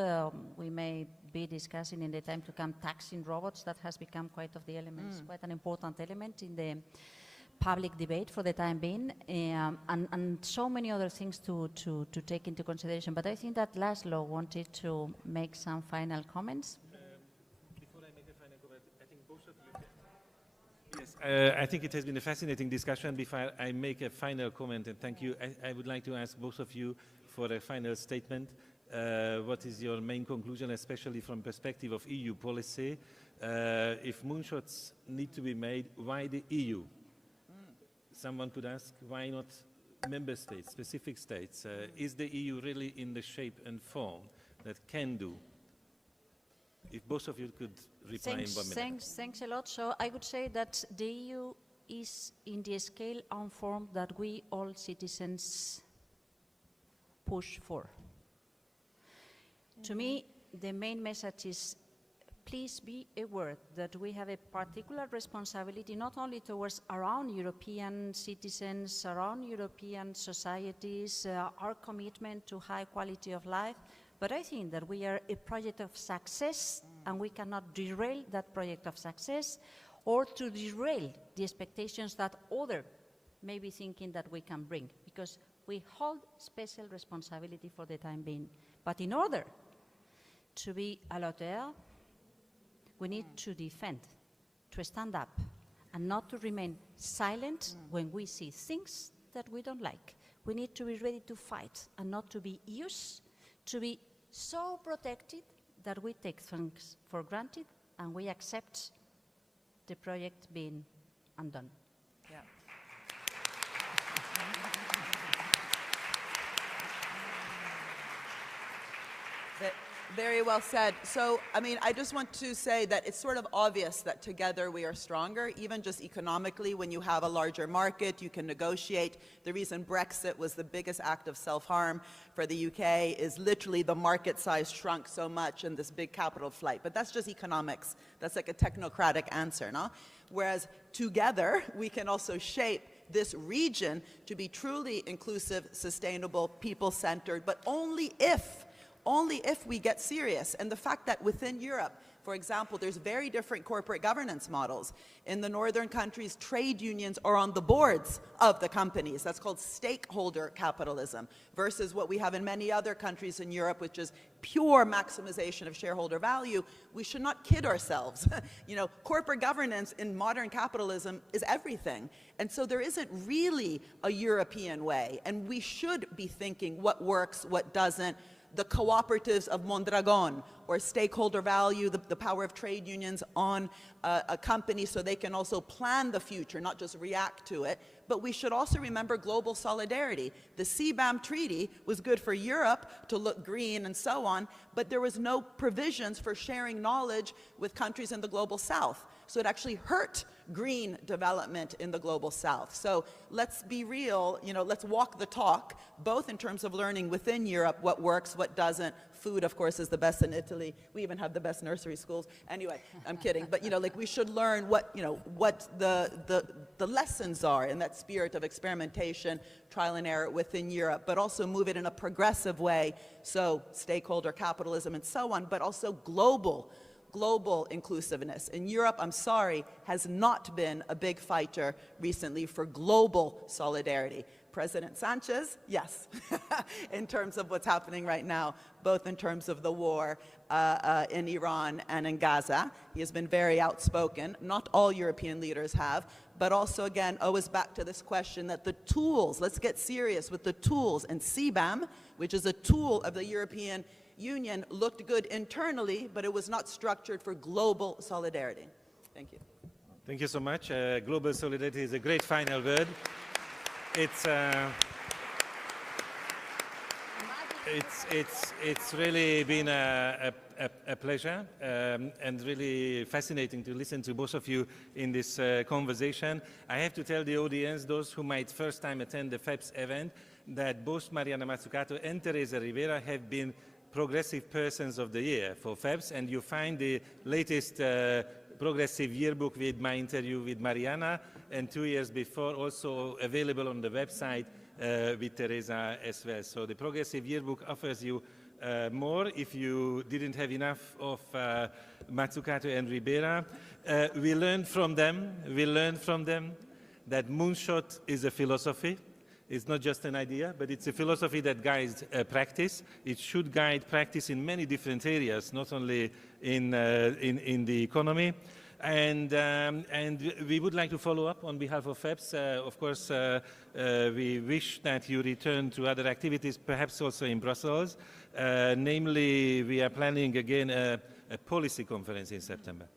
We may be discussing in the time to come taxing robots. That has become quite of the elements, quite an important element in the public debate for the time being, and so many other things to take into consideration. But I think that Laszlo wanted to make some final comments. Before I make a final comment, I think both of you Yes, I think it has been a fascinating discussion. Before I make a final comment, and thank you, I would like to ask both of you for a final statement. What is your main conclusion, especially from perspective of EU policy? If moonshots need to be made, why the EU? Someone could ask, why not member states, specific states? Is the EU really in the shape and form that can do? If both of you could reply in 1 minute. Thanks a lot. So I would say that the EU is in the scale and form that we all citizens push for. To me, the main message is, please be aware that we have a particular responsibility not only towards our own European citizens, our own European societies, our commitment to high quality of life, but I think that we are a project of success, and we cannot derail that project of success, or to derail the expectations that others may be thinking that we can bring, because we hold special responsibility for the time being. But in order to be à la hauteur, we need to defend, to stand up, and not to remain silent when we see things that we don't like. We need to be ready to fight, and not to be used to be so protected that we take things for granted and we accept the project being undone. Yeah. Very well said. So, I mean, I just want to say that it's sort of obvious that together we are stronger, even just economically. When you have a larger market, you can negotiate. The reason Brexit was the biggest act of self-harm for the UK is literally the market size shrunk so much in this big capital flight. But that's just economics. That's like a technocratic answer, no? Whereas together, we can also shape this region to be truly inclusive, sustainable, people-centered, but only if we get serious. And the fact that within Europe, for example, there's very different corporate governance models. In the northern countries, trade unions are on the boards of the companies. That's called stakeholder capitalism, versus what we have in many other countries in Europe, which is pure maximization of shareholder value. We should not kid ourselves. You know, corporate governance in modern capitalism is everything. And so there isn't really a European way. And we should be thinking what works, what doesn't. The cooperatives of Mondragon, or stakeholder value, the power of trade unions on a company so they can also plan the future, not just react to it. But we should also remember global solidarity. The CBAM treaty was good for Europe to look green and so on, but there was no provisions for sharing knowledge with countries in the global south. So it actually hurt green development in the global south. So let's be real, you know, let's walk the talk, both in terms of learning within Europe what works, what doesn't. Food, of course, is the best in Italy. We even have the best nursery schools. Anyway, I'm kidding. But, you know, like we should learn what, you know, what the lessons are in that spirit of experimentation, trial and error within Europe, but also move it in a progressive way. So stakeholder capitalism and so on, but also global inclusiveness. In Europe, I'm sorry, has not been a big fighter recently for global solidarity. President Sanchez, yes, in terms of what's happening right now, both in terms of the war in Iran and in Gaza. He has been very outspoken. Not all European leaders have, but also, again, always back to this question that the tools, let's get serious with the tools, and CBAM, which is a tool of the European Union looked good internally, but it was not structured for global solidarity. Thank you. Thank you so much. Global solidarity is a great final word. It's really been a pleasure and really fascinating to listen to both of you in this conversation. I have to tell the audience, those who might first time attend the FEPS event, that both Mariana Mazzucato and Teresa Rivera have been Progressive Persons of the Year for FEPS, and you find the latest Progressive Yearbook with my interview with Mariana, and 2 years before also available on the website with Teresa as well. So the Progressive Yearbook offers you more if you didn't have enough of Mazzucato and Rivera. We learned from them that Moonshot is a philosophy. It's not just an idea, but it's a philosophy that guides practice. It should guide practice in many different areas, not only in the economy. And we would like to follow up on behalf of FEPS. Of course, we wish that you return to other activities, perhaps also in Brussels. Namely, we are planning again a policy conference in September.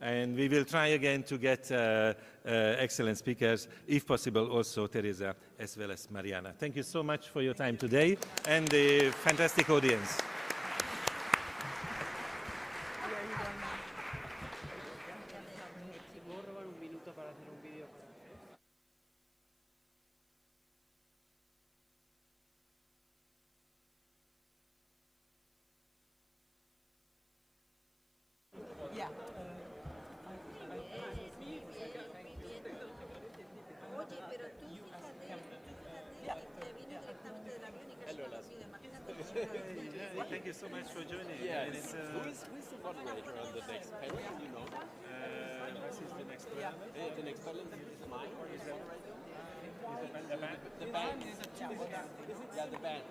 And we will try again to get excellent speakers, if possible, also Teresa as well as Mariana. Thank you so much for your time today and the fantastic audience. Yeah. Oye, pero tú fíjate que vino directamente del avión y casi no lo olvida. Imagínate. Thank you so much for joining. Yes. And it's, who is the moderator on the next panel? Do you know? this is the next one. The next panel is mine or is the moderator? The band? The band. Yeah, the band.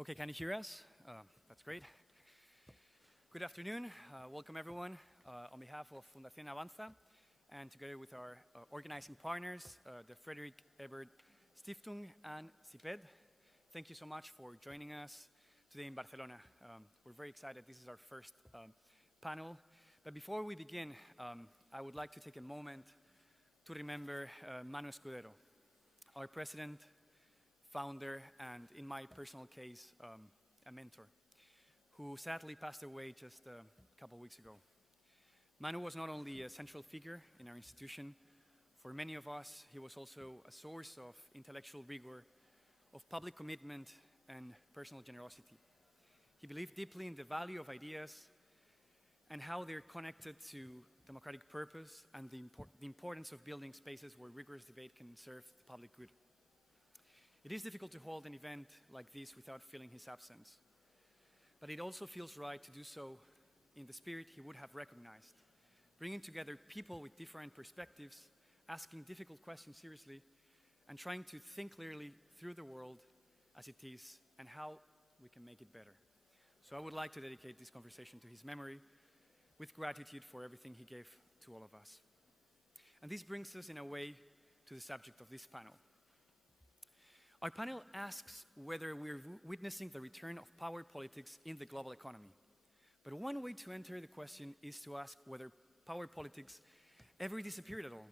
Okay, can you hear us? That's great. Good afternoon. Welcome everyone on behalf of Fundación Avanza and together with our organizing partners, the Friedrich Ebert Stiftung and CIPED. Thank you so much for joining us today in Barcelona. We're very excited. This is our first panel. But before we begin, I would like to take a moment to remember Manu Escudero, our president, founder, and in my personal case, a mentor, who sadly passed away just a couple weeks ago. Manu was not only a central figure in our institution. For many of us, he was also a source of intellectual rigor, of public commitment, and personal generosity. He believed deeply in the value of ideas and how they're connected to democratic purpose and the importance of building spaces where rigorous debate can serve the public good. It is difficult to hold an event like this without feeling his absence, but it also feels right to do so in the spirit he would have recognized, bringing together people with different perspectives, asking difficult questions seriously, and trying to think clearly through the world as it is and how we can make it better. So I would like to dedicate this conversation to his memory with gratitude for everything he gave to all of us. And this brings us in a way to the subject of this panel. Our panel asks whether we're witnessing the return of power politics in the global economy. But one way to enter the question is to ask whether power politics ever disappeared at all.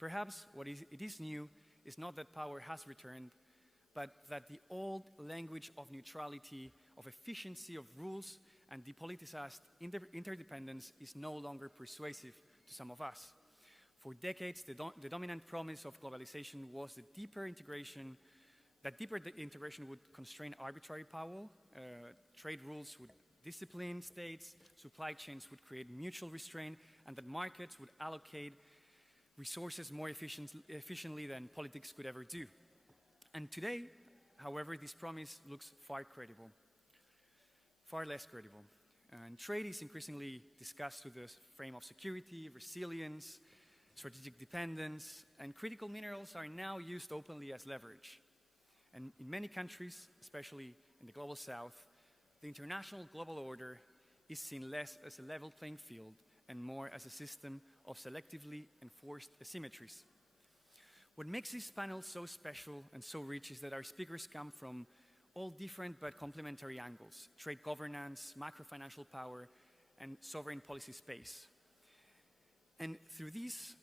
Perhaps what it is new is not that power has returned, but that the old language of neutrality, of efficiency of rules, and depoliticized interdependence is no longer persuasive to some of us. For decades, the dominant promise of globalization was that deeper integration would constrain arbitrary power, trade rules would discipline states, supply chains would create mutual restraint, and that markets would allocate resources more efficiently than politics could ever do. And today, however, this promise looks far less credible. And trade is increasingly discussed through the frame of security, resilience, strategic dependence, and critical minerals are now used openly as leverage. And in many countries, especially in the global south, the international global order is seen less as a level playing field and more as a system of selectively enforced asymmetries. What makes this panel so special and so rich is that our speakers come from all different but complementary angles: trade governance, macro-financial power, and sovereign policy space. And through these,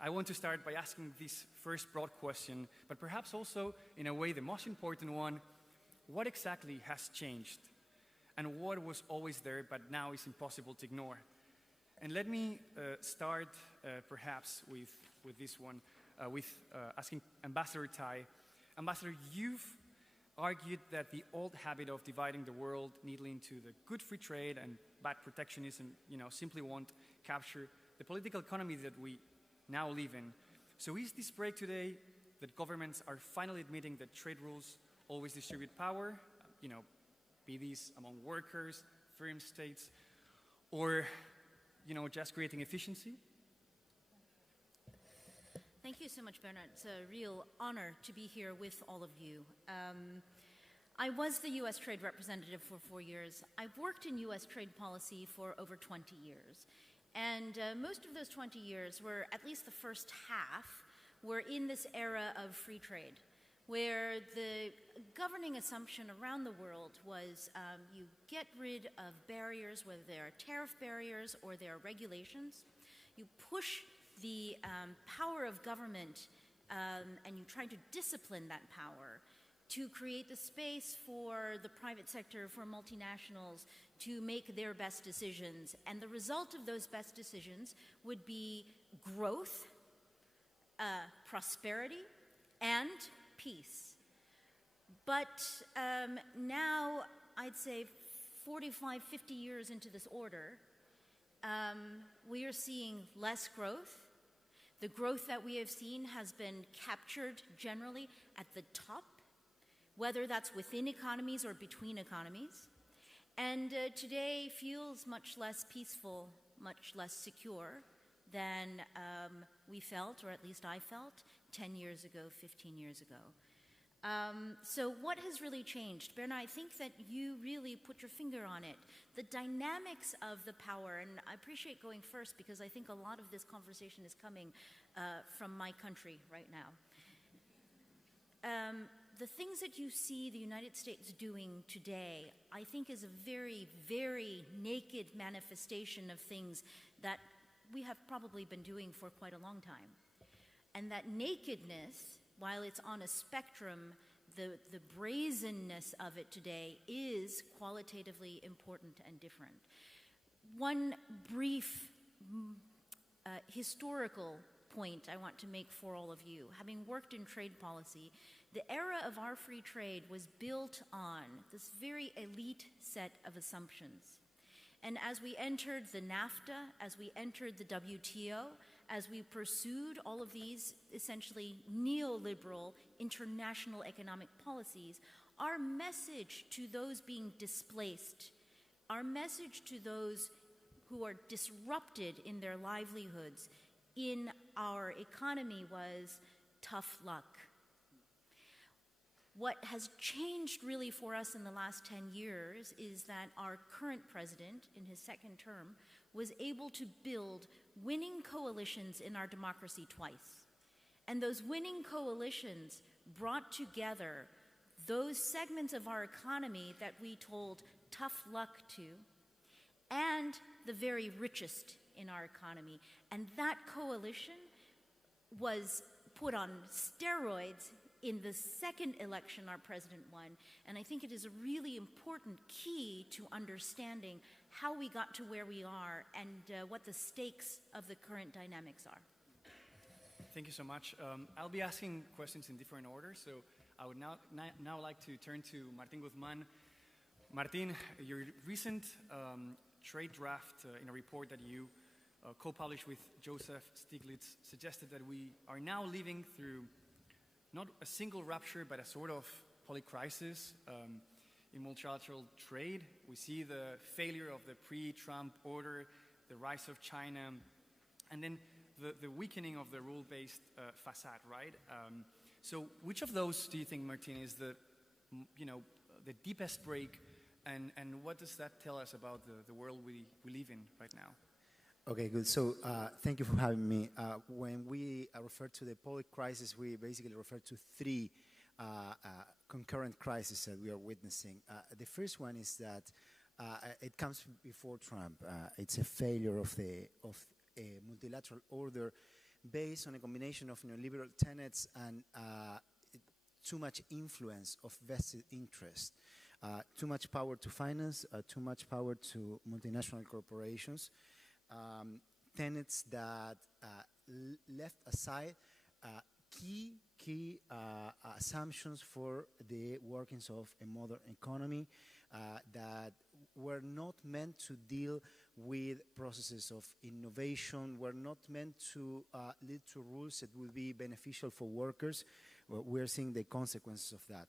I want to start by asking this first broad question, but perhaps also, in a way, the most important one: what exactly has changed? And what was always there but now is impossible to ignore? And let me start perhaps with this one, asking Ambassador Tai. Ambassador, you've argued that the old habit of dividing the world neatly into the good free trade and bad protectionism, simply won't capture the political economy that we now live in. So is this break today that governments are finally admitting that trade rules always distribute power, be these among workers, firm states, or, just creating efficiency? Thank you so much, Bernard. It's a real honor to be here with all of you. I was the U.S. trade representative for 4 years. I've worked in U.S. trade policy for over 20 years. And most of those 20 years were, at least the first half, were in this era of free trade, where the governing assumption around the world was you get rid of barriers, whether they are tariff barriers or they are regulations. You push the power of government and you try to discipline that power to create the space for the private sector, for multinationals, to make their best decisions. And the result of those best decisions would be growth, prosperity, and peace. But now, I'd say 45, 50 years into this order, we are seeing less growth. The growth that we have seen has been captured generally at the top, whether that's within economies or between economies. And today feels much less peaceful, much less secure than we felt, or at least I felt, 10 years ago, 15 years ago. So what has really changed? Bernard, I think that you really put your finger on it. The dynamics of the power, and I appreciate going first because I think a lot of this conversation is coming from my country right now. The things that you see the United States doing today, I think is a very, very naked manifestation of things that we have probably been doing for quite a long time. And that nakedness, while it's on a spectrum, the brazenness of it today is qualitatively important and different. One brief historical point I want to make for all of you. Having worked in trade policy, the era of our free trade was built on this very elite set of assumptions. And as we entered the NAFTA, as we entered the WTO, as we pursued all of these essentially neoliberal international economic policies, our message to those being displaced, our message to those who are disrupted in their livelihoods, in our economy was tough luck. What has changed really for us in the last 10 years is that our current president, in his second term, was able to build winning coalitions in our democracy twice. And those winning coalitions brought together those segments of our economy that we told tough luck to, and the very richest in our economy. And that coalition was put on steroids in the second election our president won, and I think it is a really important key to understanding how we got to where we are and what the stakes of the current dynamics are. Thank you so much. I'll be asking questions in different orders, so I would now like to turn to Martín Guzmán. Martín, your recent trade draft in a report that you co-published with Joseph Stiglitz suggested that we are now living through not a single rupture, but a sort of polycrisis in multilateral trade. We see the failure of the pre-Trump order, the rise of China, and then the weakening of the rule-based facade, right? So which of those do you think, Martín, is the deepest break, and what does that tell us about the world we live in right now? Okay, good. So thank you for having me. When we refer to the polycrisis, we basically refer to three concurrent crises that we are witnessing. The first one is that it comes before Trump. It's a failure of a multilateral order based on a combination of neoliberal tenets and too much influence of vested interest. Too much power to finance, too much power to multinational corporations. Tenets that left aside key assumptions for the workings of a modern economy that were not meant to deal with processes of innovation, were not meant to lead to rules that would be beneficial for workers. Well, we're seeing the consequences of that.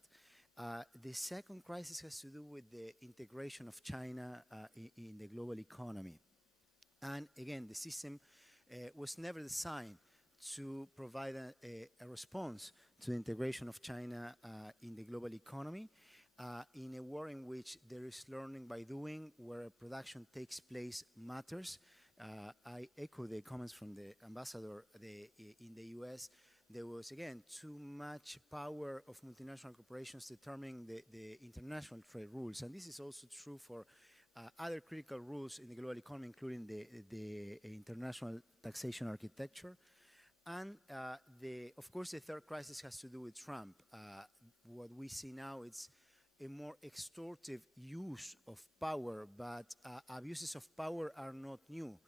The second crisis has to do with the integration of China in the global economy. And again, the system was never designed to provide a response to the integration of China in the global economy, in a world in which there is learning by doing, where production takes place matters. I echo the comments from the ambassador in the US. There was, again, too much power of multinational corporations determining the international trade rules. And this is also true for other critical rules in the global economy, including the international taxation architecture. And of course, the third crisis has to do with Trump. What we see now is a more extortive use of power, but abuses of power are not new.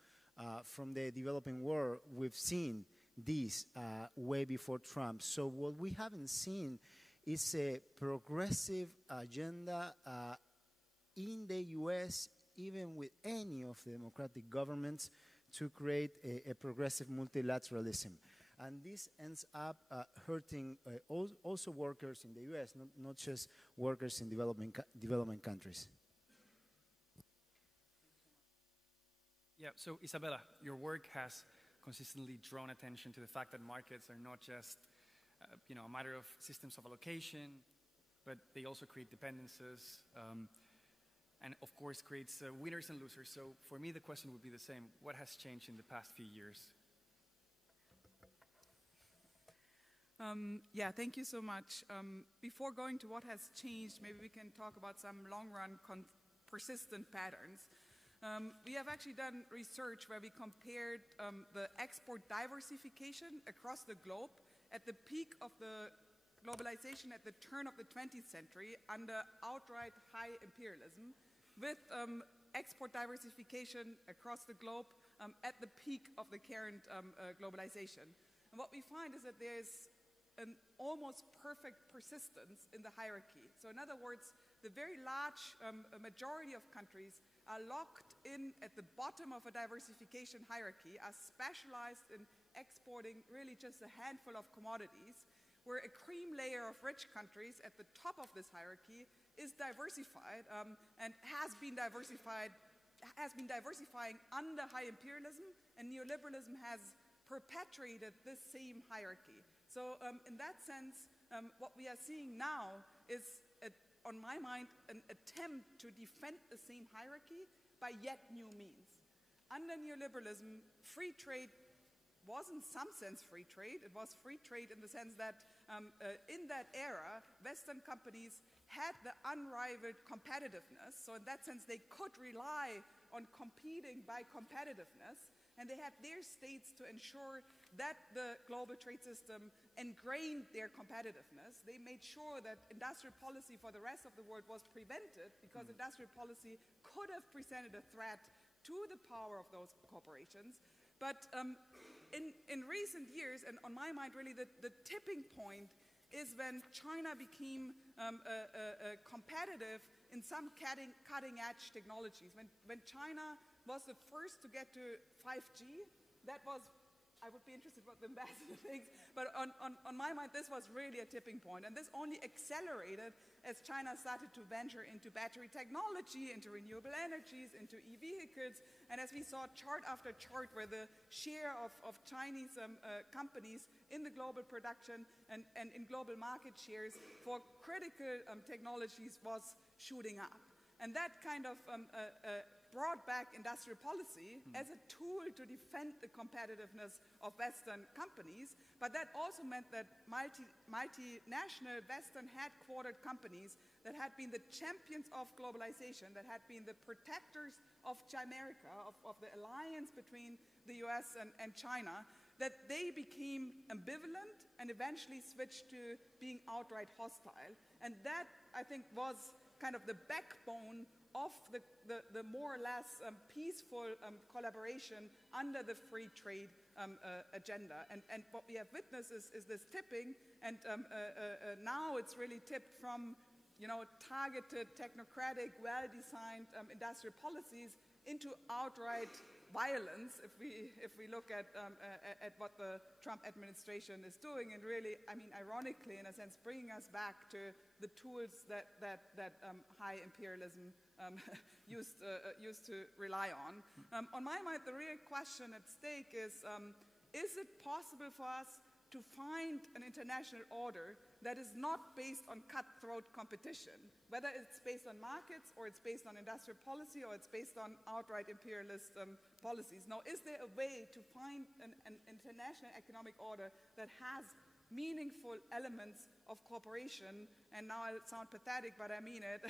From the developing world, we've seen this way before Trump. So what we haven't seen is a progressive agenda in the US, even with any of the democratic governments, to create a progressive multilateralism. And this ends up hurting also workers in the US, not just workers in development countries. Yeah, so Isabella, your work has consistently drawn attention to the fact that markets are not just a matter of systems of allocation, but they also create dependencies, and of course creates winners and losers. So for me, the question would be the same. What has changed in the past few years? Yeah, thank you so much. Before going to what has changed, maybe we can talk about some long-run persistent patterns. We have actually done research where we compared the export diversification across the globe at the peak of the globalization at the turn of the 20th century under outright high imperialism with export diversification across the globe at the peak of the current globalization. And what we find is that there's an almost perfect persistence in the hierarchy. So in other words, the very large majority of countries are locked in at the bottom of a diversification hierarchy, are specialized in exporting really just a handful of commodities, where a cream layer of rich countries at the top of this hierarchy is diversified and has been diversifying under high imperialism, and neoliberalism has perpetuated this same hierarchy. So in that sense, what we are seeing now is, on my mind, an attempt to defend the same hierarchy by yet new means. Under neoliberalism, free trade was in some sense free trade. It was free trade in the sense that in that era, Western companies had the unrivaled competitiveness. So in that sense, they could rely on competing by competitiveness. And they had their states to ensure that the global trade system ingrained their competitiveness. They made sure that industrial policy for the rest of the world was prevented because industrial policy could have presented a threat to the power of those corporations. But in recent years, and on my mind really, the tipping point is when China became competitive in some cutting-edge technologies. When China was the first to get to 5G, that was, I would be interested what the ambassador thinks, but on my mind, this was really a tipping point. And this only accelerated as China started to venture into battery technology, into renewable energies, into e-vehicles. And as we saw chart after chart where the share of Chinese companies in the global production and in global market shares for critical technologies was shooting up. And that kind of brought back industrial policy as a tool to defend the competitiveness of Western companies, but that also meant that multinational Western headquartered companies that had been the champions of globalization, that had been the protectors of Chimerica, of the alliance between the US and China, that they became ambivalent and eventually switched to being outright hostile. And that, I think, was kind of the backbone of the more or less peaceful collaboration under the free trade agenda. And what we have witnessed is this tipping, and now it's really tipped from targeted, technocratic, well-designed industrial policies into outright violence, if we look at what the Trump administration is doing, and really, I mean, ironically, in a sense, bringing us back to the tools that high imperialism used to rely on. On my mind, the real question at stake is it possible for us to find an international order that is not based on cutthroat competition, whether it's based on markets or it's based on industrial policy or it's based on outright imperialist policies? Now, is there a way to find an international economic order that has meaningful elements of cooperation, and now I sound pathetic, but I mean it,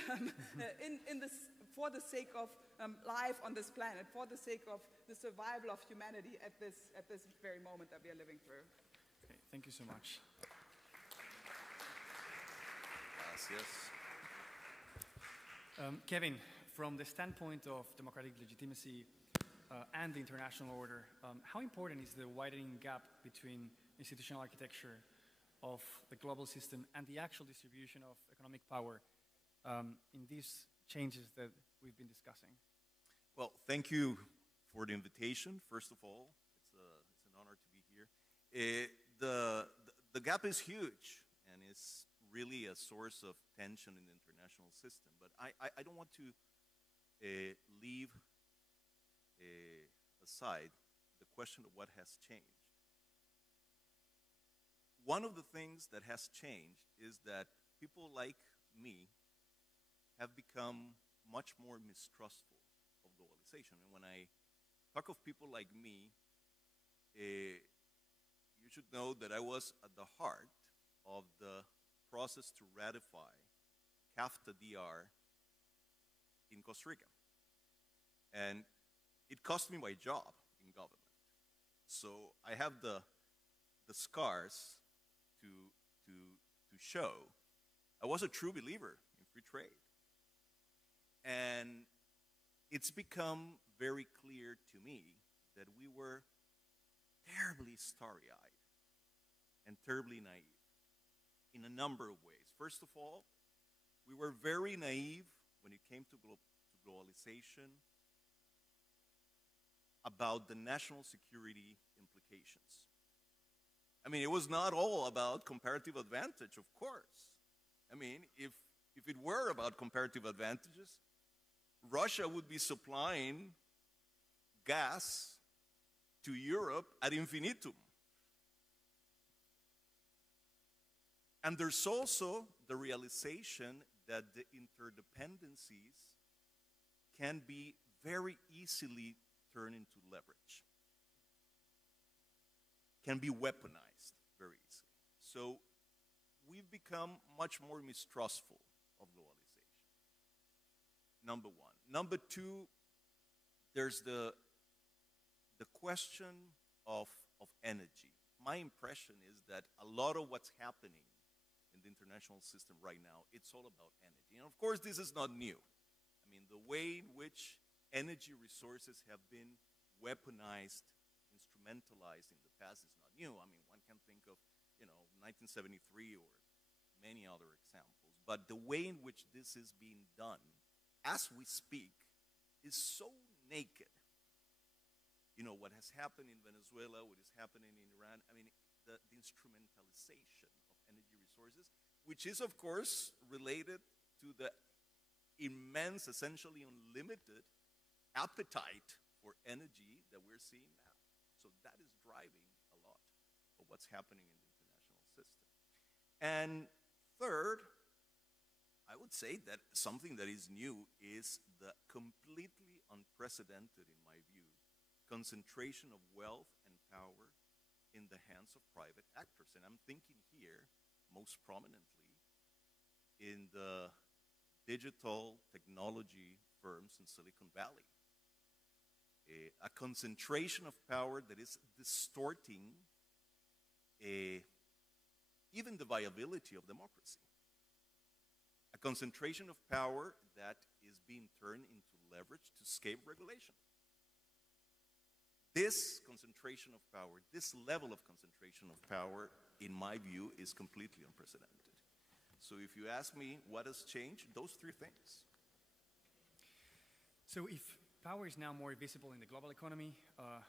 for the sake of life on this planet, for the sake of the survival of humanity at this very moment that we are living through? Okay, thank you so much. Gracias. Kevin, from the standpoint of democratic legitimacy and the international order, how important is the widening gap between institutional architecture of the global system and the actual distribution of economic power in these changes that we've been discussing? Well, thank you for the invitation. First of all, it's an honor to be here. The gap is huge, and it's really a source of tension in the international system. But I don't want to leave aside the question of what has changed. one of the things that has changed is that people like me have become much more mistrustful of globalization. And when I talk of people like me, you should know that I was at the heart of the process to ratify CAFTA-DR in Costa Rica. And it cost me my job in government. So I have the scars to show. I was a true believer in free trade. And it's become very clear to me that we were terribly starry-eyed and terribly naive in a number of ways. First of all, we were very naive when it came to globalization about the national security implications. I mean, it was not all about comparative advantage, of course. I mean, if it were about comparative advantages, Russia would be supplying gas to Europe ad infinitum. And there's also the realization that the interdependencies can be very easily turned into leverage, can be weaponized very easily. So we've become much more mistrustful of globalization, number one. Number two, there's the question of energy. My impression is that a lot of what's happening in the international system right now, it's all about energy. And of course, this is not new. I mean, the way in which energy resources have been weaponized, instrumentalized in the past is not new. I mean, one can think of, 1973 or many other examples. But the way in which this is being done, as we speak, is so naked. What has happened in Venezuela, what is happening in Iran, I mean, the instrumentalization of energy resources, which is, of course, related to the immense, essentially unlimited appetite for energy that we're seeing now. So that is driving a lot of what's happening in the international system. And third, I would say that something that is new is the completely unprecedented, in my view, concentration of wealth and power in the hands of private actors. And I'm thinking here, most prominently, in the digital technology firms in Silicon Valley. A concentration of power that is distorting even the viability of democracy. A concentration of power that is being turned into leverage to escape regulation. This concentration of power, this level of concentration of power, in my view, is completely unprecedented. So if you ask me what has changed, those three things. So if power is now more visible in the global economy,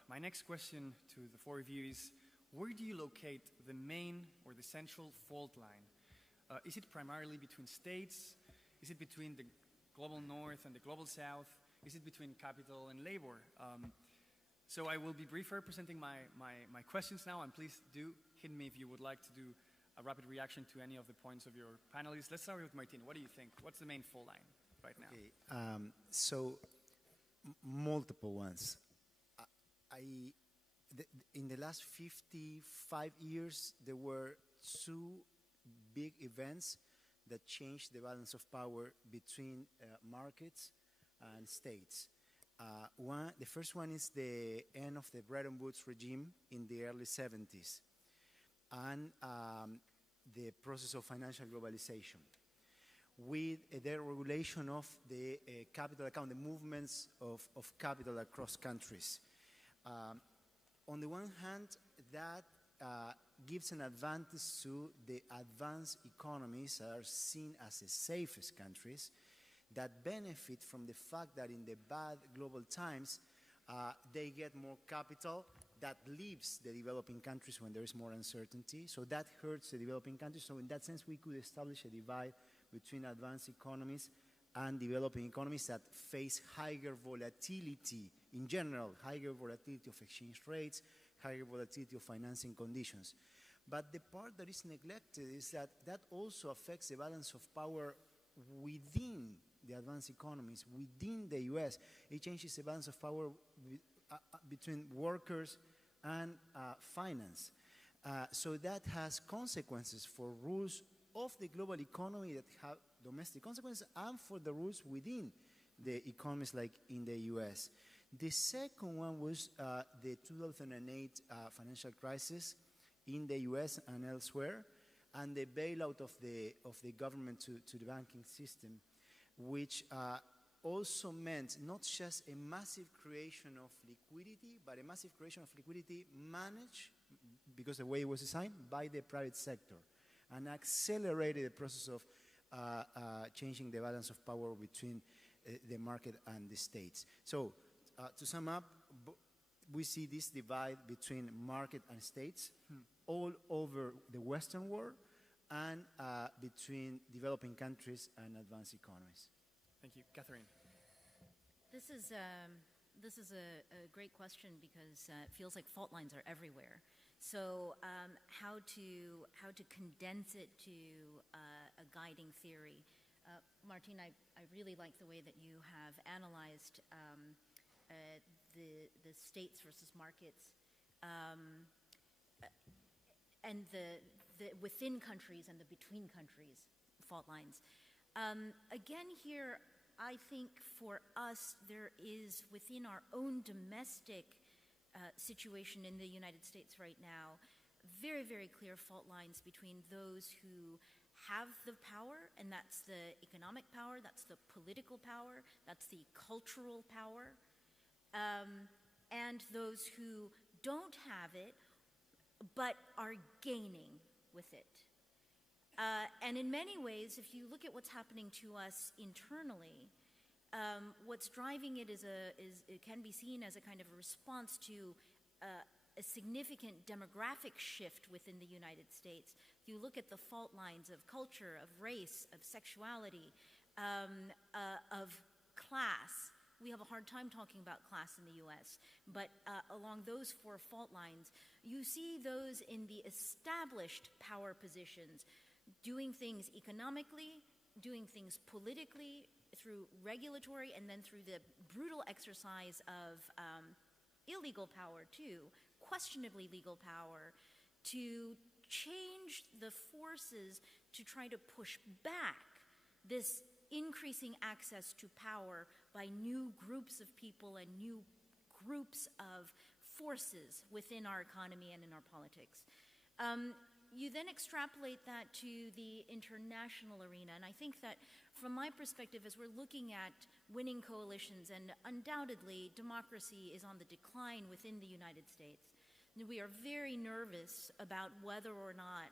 my next question to the four of you is, where do you locate the main or the central fault line? Is it primarily between states? Is it between the global north and the global south? Is it between capital and labor? So I will be briefer presenting my questions now, and please do hit me if you would like to do a rapid reaction to any of the points of your panelists. Let's start with Martin. What do you think? What's the main fault line right now? Okay, so multiple ones. In the last 55 years, there were two big events that changed the balance of power between markets and states. The first one is the end of the Bretton Woods regime in the early 70s and the process of financial globalization with the regulation of the capital account, the movements of capital across countries. On the one hand, that gives an advantage to the advanced economies that are seen as the safest countries, that benefit from the fact that in the bad global times, they get more capital that leaves the developing countries when there is more uncertainty. So that hurts the developing countries. So in that sense, we could establish a divide between advanced economies and developing economies that face higher volatility in general, higher volatility of exchange rates, higher volatility of financing conditions. But the part that is neglected is that that also affects the balance of power within the advanced economies, within the US. It changes the balance of power between workers and finance. So that has consequences for rules of the global economy that have domestic consequences and for the rules within the economies like in the US. The second one was the 2008 financial crisis in the US and elsewhere, and the bailout of the government to the banking system, which also meant not just a massive creation of liquidity, but a massive creation of liquidity managed, because the way it was designed, by the private sector, and accelerated the process of changing the balance of power between the market and the states. So to sum up, we see this divide between market and states all over the Western world, and between developing countries and advanced economies. Thank you. Catherine. This is a great question because it feels like fault lines are everywhere. So how to condense it to a guiding theory. Martin, I really like the way that you have analyzed the states versus markets, and the within countries and the between countries fault lines. Again here, I think for us there is within our own domestic situation in the United States right now, very, very clear fault lines between those who have the power, and that's the economic power, that's the political power, that's the cultural power, and those who don't have it but are gaining with it. And in many ways, if you look at what's happening to us internally, what's driving it it can be seen as a kind of a response to a significant demographic shift within the United States. If you look at the fault lines of culture, of race, of sexuality, of class, we have a hard time talking about class in the US, but along those four fault lines, you see those in the established power positions doing things economically, doing things politically, through regulatory, and then through the brutal exercise of illegal power too, questionably legal power, to change the forces to try to push back this increasing access to power by new groups of people and new groups of forces within our economy and in our politics. You then extrapolate that to the international arena, and I think that from my perspective, as we're looking at winning coalitions, and undoubtedly democracy is on the decline within the United States, we are very nervous about whether or not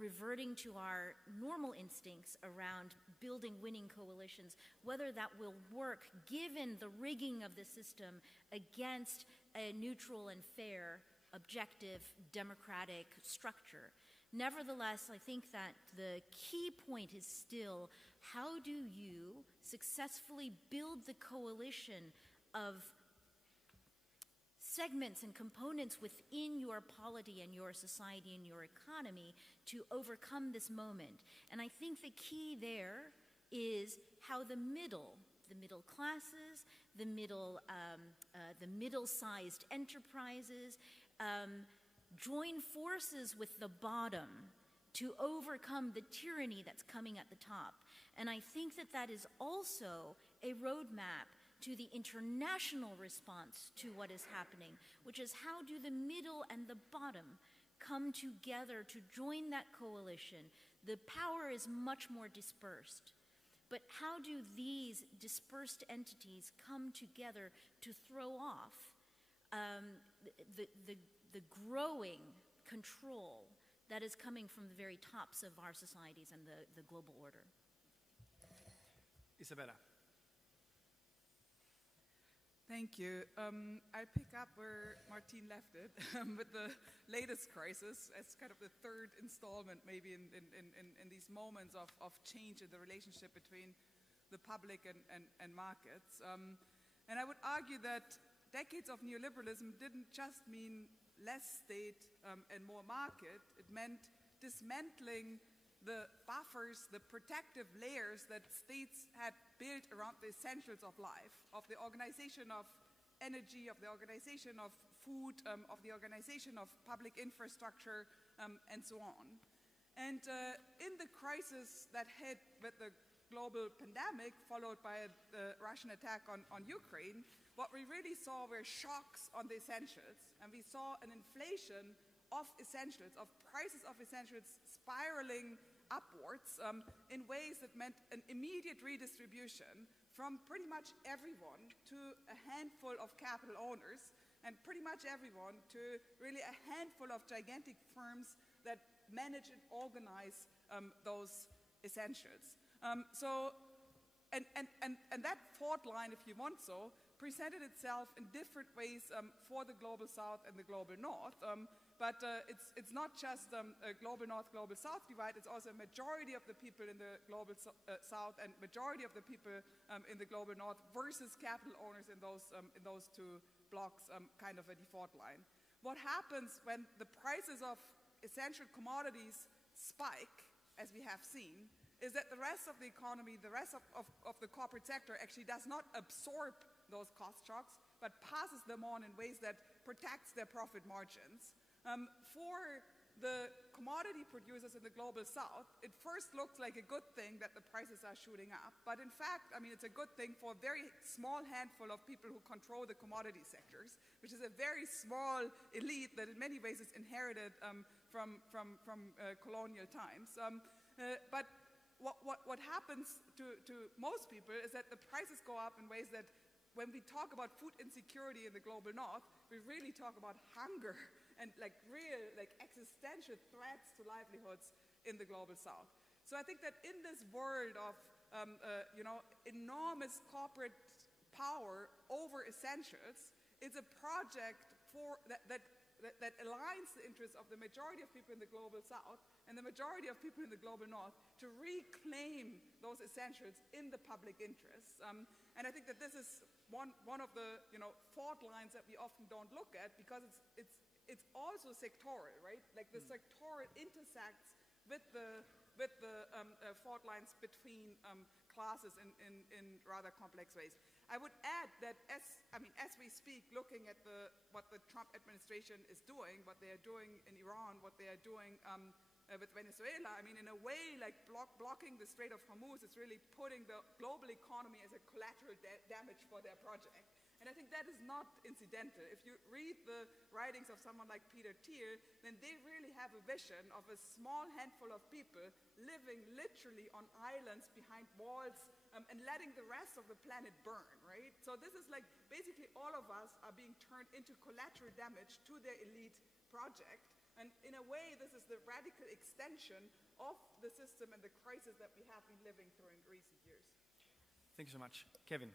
reverting to our normal instincts around building winning coalitions, whether that will work given the rigging of the system against a neutral and fair, objective, democratic structure. Nevertheless, I think that the key point is still, how do you successfully build the coalition of segments and components within your polity and your society and your economy to overcome this moment? And I think the key there is how the middle classes, the middle-sized enterprises, join forces with the bottom to overcome the tyranny that's coming at the top. And I think that that is also a roadmap to the international response to what is happening, which is how do the middle and the bottom come together to join that coalition? The power is much more dispersed. But how do these dispersed entities come together to throw off the growing control that is coming from the very tops of our societies and the global order? Isabella. Thank you. I pick up where Martin left it with the latest crisis as kind of the third installment maybe in these moments of change in the relationship between the public and markets. And I would argue that decades of neoliberalism didn't just mean less state and more market. It meant dismantling the buffers, the protective layers that states had built around the essentials of life, of the organization of energy, of the organization of food, of the organization of public infrastructure, and so on. And in the crisis that hit with the global pandemic, followed by the Russian attack on Ukraine, what we really saw were shocks on the essentials. And we saw an inflation of essentials, of prices of essentials spiraling upwards in ways that meant an immediate redistribution from pretty much everyone to a handful of capital owners, and pretty much everyone to really a handful of gigantic firms that manage and organize those essentials. And that fault line, if you want so, presented itself in different ways for the global south and the global north. But it's not just a global north, global south divide, it's also a majority of the people in the global south and majority of the people in the global north versus capital owners in those two blocks, kind of a default line. What happens when the prices of essential commodities spike, as we have seen, is that the rest of the economy, the rest of the corporate sector actually does not absorb those cost shocks, but passes them on in ways that protects their profit margins. For the commodity producers in the global south, it first looks like a good thing that the prices are shooting up. But in fact, I mean, it's a good thing for a very small handful of people who control the commodity sectors, which is a very small elite that in many ways is inherited from colonial times. But what happens to most people is that the prices go up in ways that when we talk about food insecurity in the global north, we really talk about hunger and like real, like existential threats to livelihoods in the global south. So I think that in this world of, enormous corporate power over essentials, it's a project that aligns the interests of the majority of people in the global south and the majority of people in the global north to reclaim those essentials in the public interest. And I think that this is one of the fault lines that we often don't look at, because it's also sectoral, right? Like the sectoral intersects with the fault lines between classes in rather complex ways. I would add that as we speak, looking at what the Trump administration is doing, what they are doing in Iran, what they are doing with Venezuela, I mean, in a way, like blocking the Strait of Hormuz is really putting the global economy as a collateral damage for their project. And I think that is not incidental. If you read the writings of someone like Peter Thiel, then they really have a vision of a small handful of people living literally on islands behind walls and letting the rest of the planet burn, right? So this is like basically all of us are being turned into collateral damage to their elite project. And in a way, this is the radical extension of the system and the crisis that we have been living through in recent years. Thank you so much. Kevin.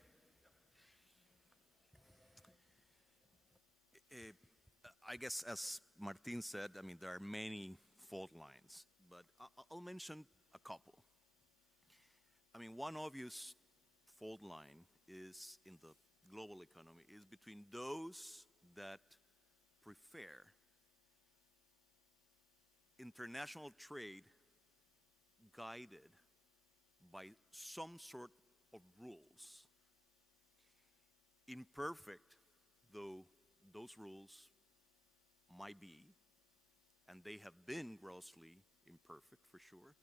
I guess, as Martin said, I mean, there are many fault lines, but I'll mention a couple. I mean, one obvious fault line is in the global economy is between those that prefer international trade guided by some sort of rules, imperfect though those rules might be, and they have been grossly imperfect for sure,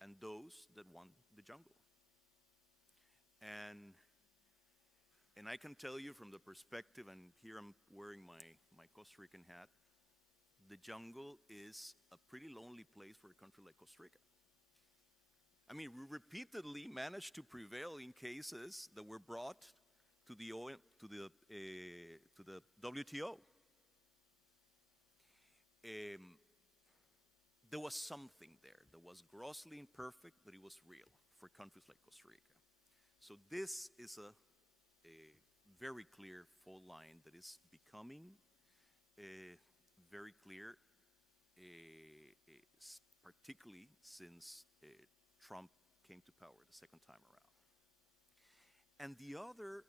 and those that want the jungle. And I can tell you from the perspective, and here I'm wearing my Costa Rican hat, the jungle is a pretty lonely place for a country like Costa Rica. I mean, we repeatedly managed to prevail in cases that were brought to the WTO. There was something there that was grossly imperfect, but it was real for countries like Costa Rica. So this is a very clear fault line that is becoming very clear, particularly since Trump came to power the second time around. And the other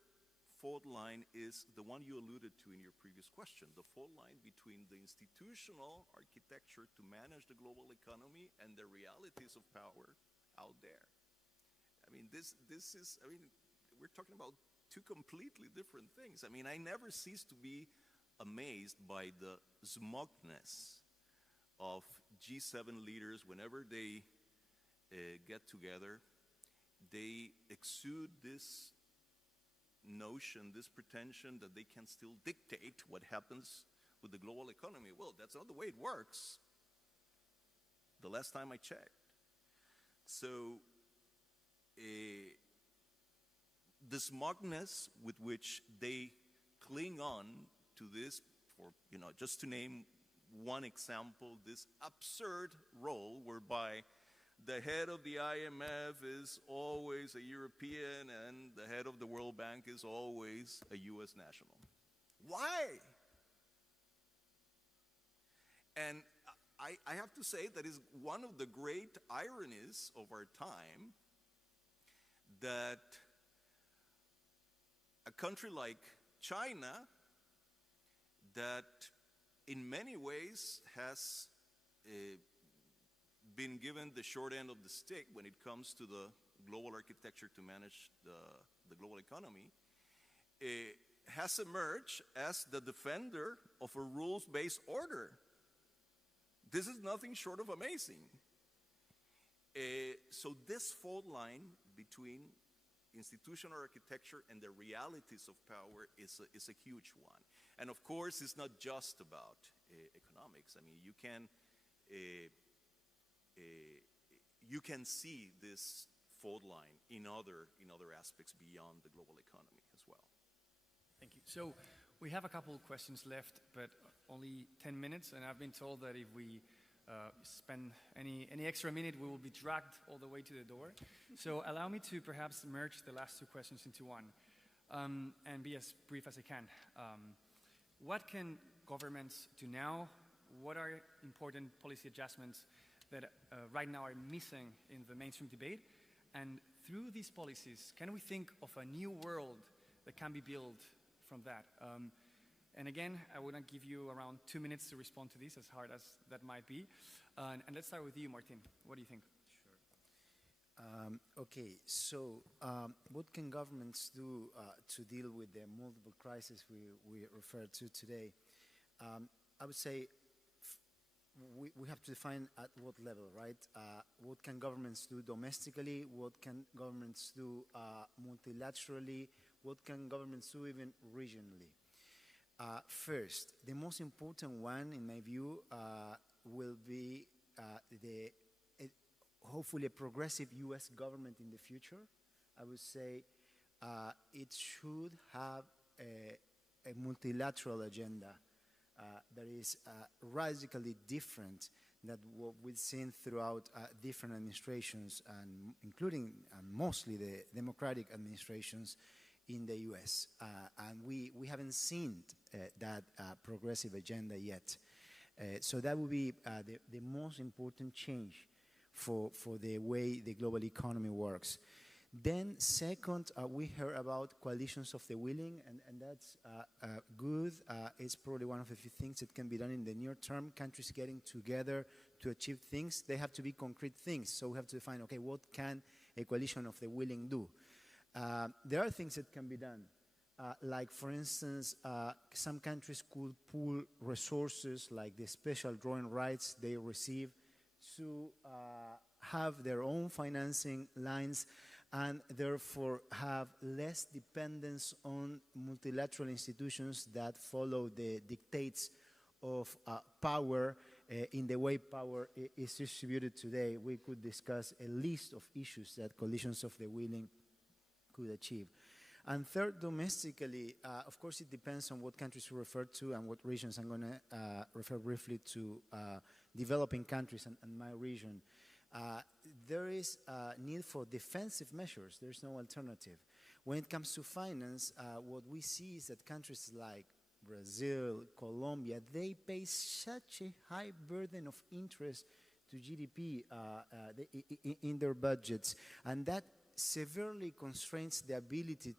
fault line is the one you alluded to in your previous question, the fault line between the institutional architecture to manage the global economy and the realities of power out there. I mean, this is, I mean, we're talking about two completely different things. I mean, I never cease to be amazed by the smugness of G7 leaders whenever they get together. They exude this notion, this pretension that they can still dictate what happens with the global economy. Well, that's not the way it works. The last time I checked. So, the smugness with which they cling on to this, for, you know, just to name one example, this absurd role whereby the head of the IMF is always a European and the head of the World Bank is always a US national. Why? And I have to say that is one of the great ironies of our time, that a country like China, that in many ways has been given the short end of the stick when it comes to the global architecture to manage the global economy, has emerged as the defender of a rules-based order. This is nothing short of amazing. So this fault line between institutional architecture and the realities of power is a huge one. And of course, it's not just about economics. I mean, you can see this fault line in other aspects beyond the global economy as well. Thank you. So we have a couple of questions left, but only 10 minutes, and I've been told that if we spend any extra minute, we will be dragged all the way to the door. So allow me to perhaps merge the last two questions into one, and be as brief as I can. What can governments do now? What are important policy adjustments that right now are missing in the mainstream debate? And through these policies, can we think of a new world that can be built from that? And again, I want to give you around 2 minutes to respond to this, as hard as that might be. And let's start with you, Martin. What do you think? Sure. Okay, so what can governments do to deal with the multiple crises we referred to today? I would say we have to define at what level, right? What can governments do domestically? What can governments do multilaterally? What can governments do even regionally? First, the most important one, in my view, will be hopefully a progressive US government in the future. I would say it should have a multilateral agenda that is radically different than what we've seen throughout different administrations, and including mostly the democratic administrations in the US. And we haven't seen that progressive agenda yet. So that would be the most important change for the way the global economy works. Then second, we heard about coalitions of the willing, and that's good. It's probably one of the few things that can be done in the near term. Countries getting together to achieve things, they have to be concrete things. So we have to define, okay, what can a coalition of the willing do? There are things that can be done. Like, for instance, some countries could pool resources, like the special drawing rights they receive, to have their own financing lines, and therefore have less dependence on multilateral institutions that follow the dictates of power in the way power is distributed today. We could discuss a list of issues that coalitions of the willing could achieve. And third, domestically, of course, it depends on what countries you refer to and what regions. I'm going to refer briefly to developing countries and my region. There is a need for defensive measures. There's no alternative. When it comes to finance, what we see is that countries like Brazil, Colombia, they pay such a high burden of interest to GDP in their budgets, and that severely constrains the ability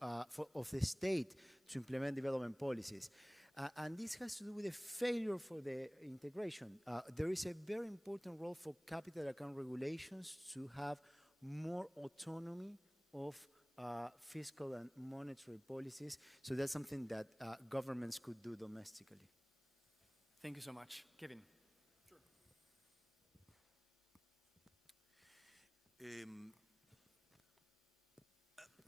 of the state to implement development policies. And this has to do with a failure for the integration. There is a very important role for capital account regulations to have more autonomy of fiscal and monetary policies. So that's something that governments could do domestically. Thank you so much. Kevin.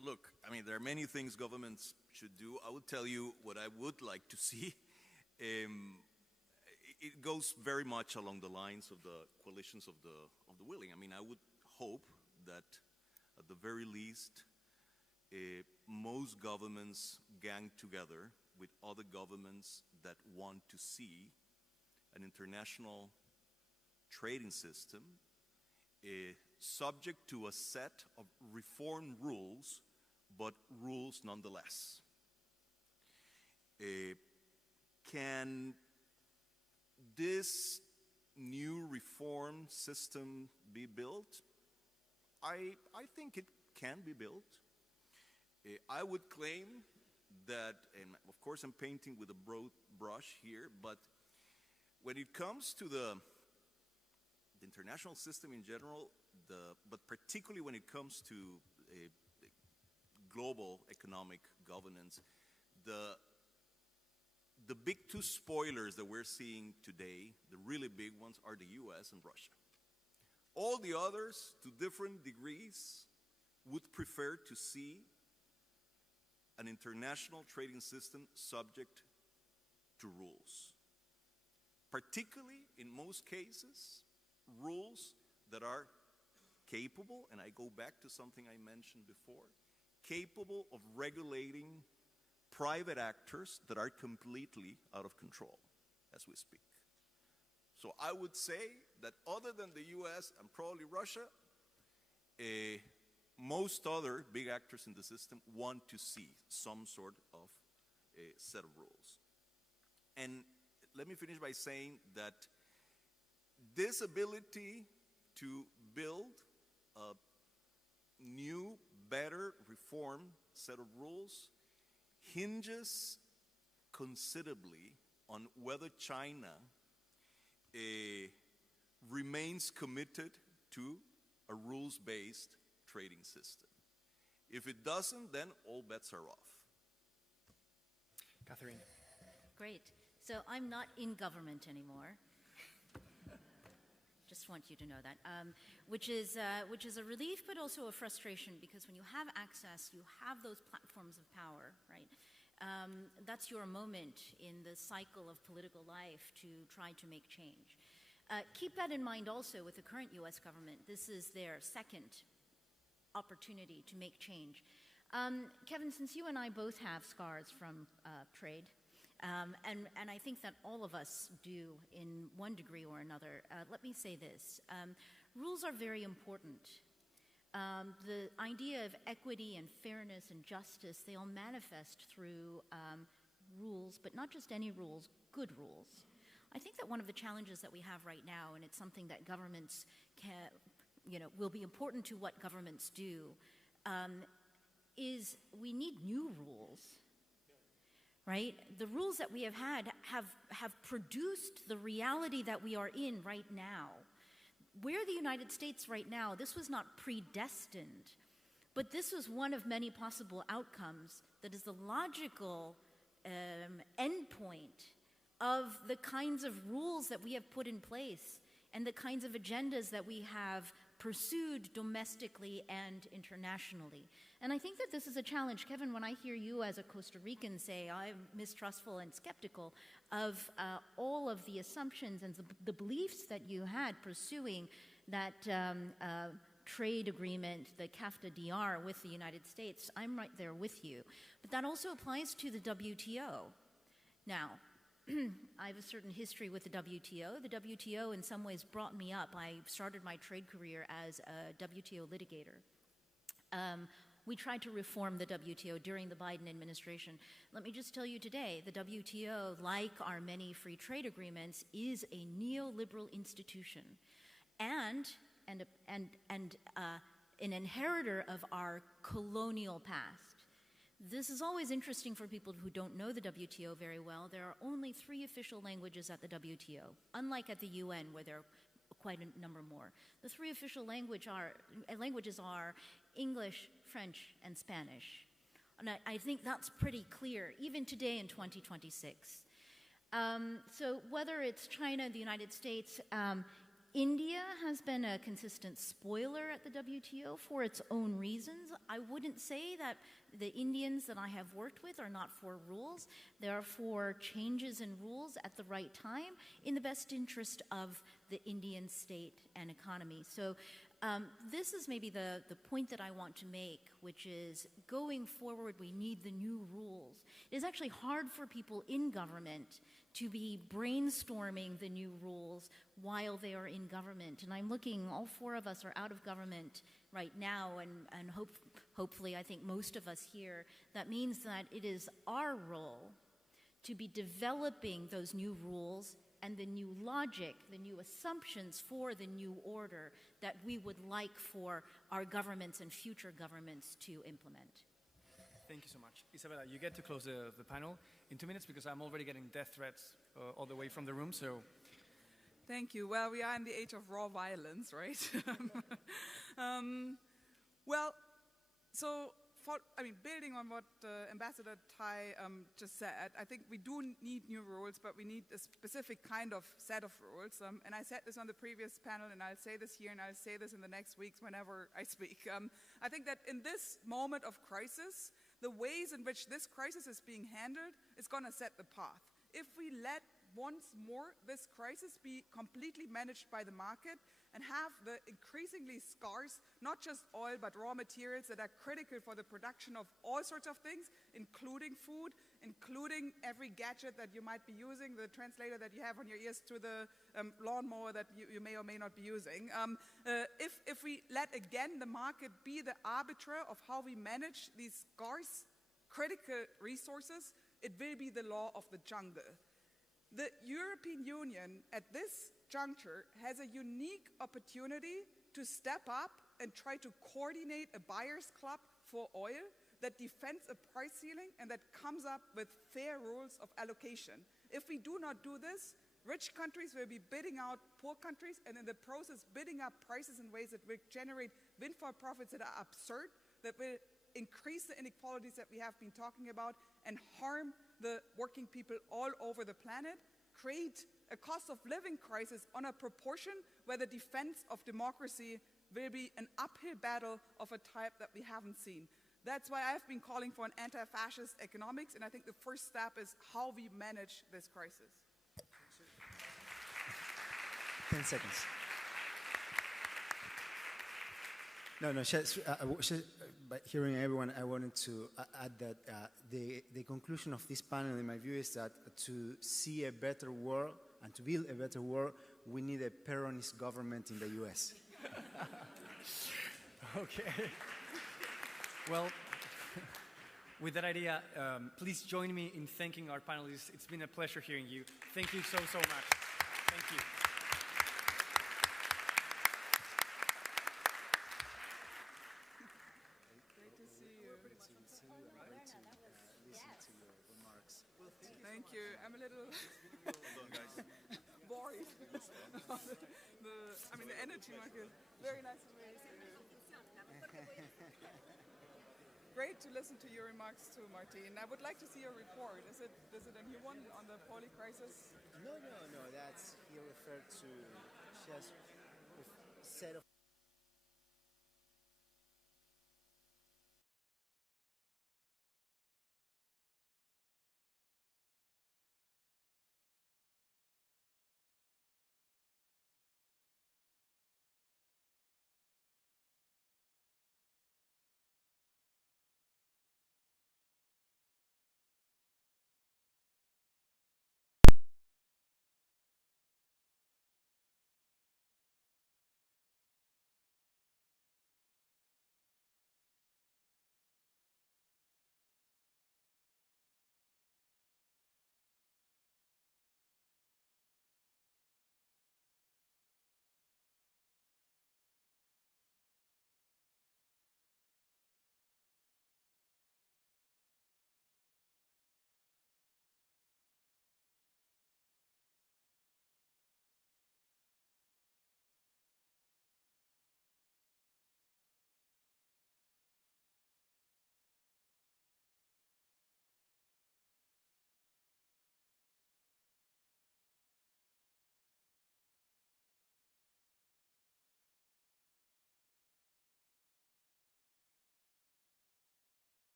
Look, I mean, there are many things governments should do. I would tell you what I would like to see. It goes very much along the lines of the coalitions of the willing. I mean, I would hope that at the very least, most governments gang together with other governments that want to see an international trading system subject to a set of reform rules, but rules nonetheless. Can this new reform system be built? I think it can be built. I would claim that, and of course I'm painting with a broad brush here, but when it comes to the international system in general, but particularly when it comes to global economic governance, the big two spoilers that we're seeing today, the really big ones, are the US and Russia. All the others, to different degrees, would prefer to see an international trading system subject to rules. Particularly, in most cases, rules that are capable, and I go back to something I mentioned before, capable of regulating private actors that are completely out of control as we speak. So I would say that other than the US and probably Russia, most other big actors in the system want to see some sort of a set of rules. And let me finish by saying that this ability to build a new, better, reformed set of rules hinges considerably on whether China remains committed to a rules-based trading system. If it doesn't, then all bets are off. Catherine. Great. So I'm not in government anymore. Just want you to know that, which is a relief, but also a frustration, because when you have access, you have those platforms of power, right? That's your moment in the cycle of political life to try to make change. Keep that in mind also with the current US government. This is their second opportunity to make change. Kevin, since you and I both have scars from trade, and I think that all of us do in one degree or another, let me say this. Rules are very important. The idea of equity and fairness and justice, they all manifest through rules, but not just any rules, good rules. I think that one of the challenges that we have right now, and it's something that governments will be important to what governments do, is we need new rules, right? The rules that we have had have produced the reality that we are in right now. We're the United States right now. This was not predestined, but this was one of many possible outcomes that is the logical endpoint of the kinds of rules that we have put in place and the kinds of agendas that we have pursued domestically and internationally. And I think that this is a challenge. Kevin, when I hear you as a Costa Rican say, I'm mistrustful and skeptical of all of the assumptions and the beliefs that you had pursuing that trade agreement, the CAFTA-DR with the United States, I'm right there with you. But that also applies to the WTO. Now, I have a certain history with the WTO. The WTO in some ways brought me up. I started my trade career as a WTO litigator. We tried to reform the WTO during the Biden administration. Let me just tell you today, the WTO, like our many free trade agreements, is a neoliberal institution. And an inheritor of our colonial past. This is always interesting for people who don't know the WTO very well. There are only 3 official languages at the WTO, unlike at the UN where there are quite a number more. The 3 official languages are English, French, and Spanish. And I think that's pretty clear, even today in 2026. So whether it's China, the United States, India has been a consistent spoiler at the WTO for its own reasons. I wouldn't say that the Indians that I have worked with are not for rules. They're for changes in rules at the right time in the best interest of the Indian state and economy. So this is maybe the point that I want to make, which is going forward, we need the new rules. It is actually hard for people in government to be brainstorming the new rules while they are in government. And I'm looking, all 4 of us are out of government right now, and hopefully I think most of us here, that means that it is our role to be developing those new rules and the new logic, the new assumptions for the new order that we would like for our governments and future governments to implement. Thank you so much. Isabella, you get to close the panel in 2 minutes because I'm already getting death threats all the way from the room, so. Thank you. Well, we are in the age of raw violence, right? Building on what Ambassador Tai just said, I think we do need new rules, but we need a specific kind of set of rules. And I said this on the previous panel, and I'll say this here, and I'll say this in the next weeks whenever I speak. I think that in this moment of crisis, the ways in which this crisis is being handled is going to set the path. If we let once more this crisis be completely managed by the market and have the increasingly scarce, not just oil, but raw materials that are critical for the production of all sorts of things, including food, including every gadget that you might be using, the translator that you have on your ears to the lawnmower that you may or may not be using. If we let, again, the market be the arbiter of how we manage these scarce, critical resources, it will be the law of the jungle. The European Union, at this juncture, has a unique opportunity to step up and try to coordinate a buyer's club for oil that defends a price ceiling and that comes up with fair rules of allocation. If we do not do this, rich countries will be bidding out poor countries, and in the process bidding up prices in ways that will generate windfall profits that are absurd, that will increase the inequalities that we have been talking about, and harm the working people all over the planet, create a cost of living crisis on a proportion where the defense of democracy will be an uphill battle of a type that we haven't seen. That's why I've been calling for an anti-fascist economics, and I think the first step is how we manage this crisis. 10 seconds. By hearing everyone, I wanted to add that the conclusion of this panel, in my view, is that to see a better world and to build a better world, we need a Peronist government in the US. Okay. Well, with that idea, please join me in thanking our panelists. It's been a pleasure hearing you. Thank you so much. Thank you. Thank you. I'm a little bored. The energy market. Very nice to meet you. Great to listen to your remarks too, Martin. I would like to see your report. Is it a new one on the poly crisis? No. That's, he referred to just a set of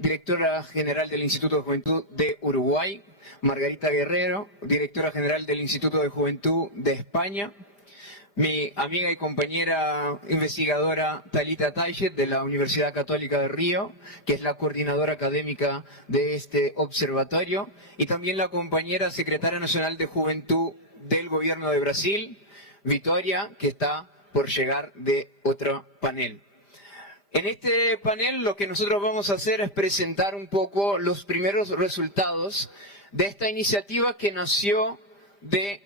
directora general del Instituto de Juventud de Uruguay, Margarita Guerrero, directora general del Instituto de Juventud de España, mi amiga y compañera investigadora Talita Tayet de la Universidad Católica de Río, que es la coordinadora académica de este observatorio, y también la compañera secretaria nacional de Juventud del Gobierno de Brasil, Vitória, que está por llegar de otro panel. En este panel lo que nosotros vamos a hacer es presentar un poco los primeros resultados de esta iniciativa que nació de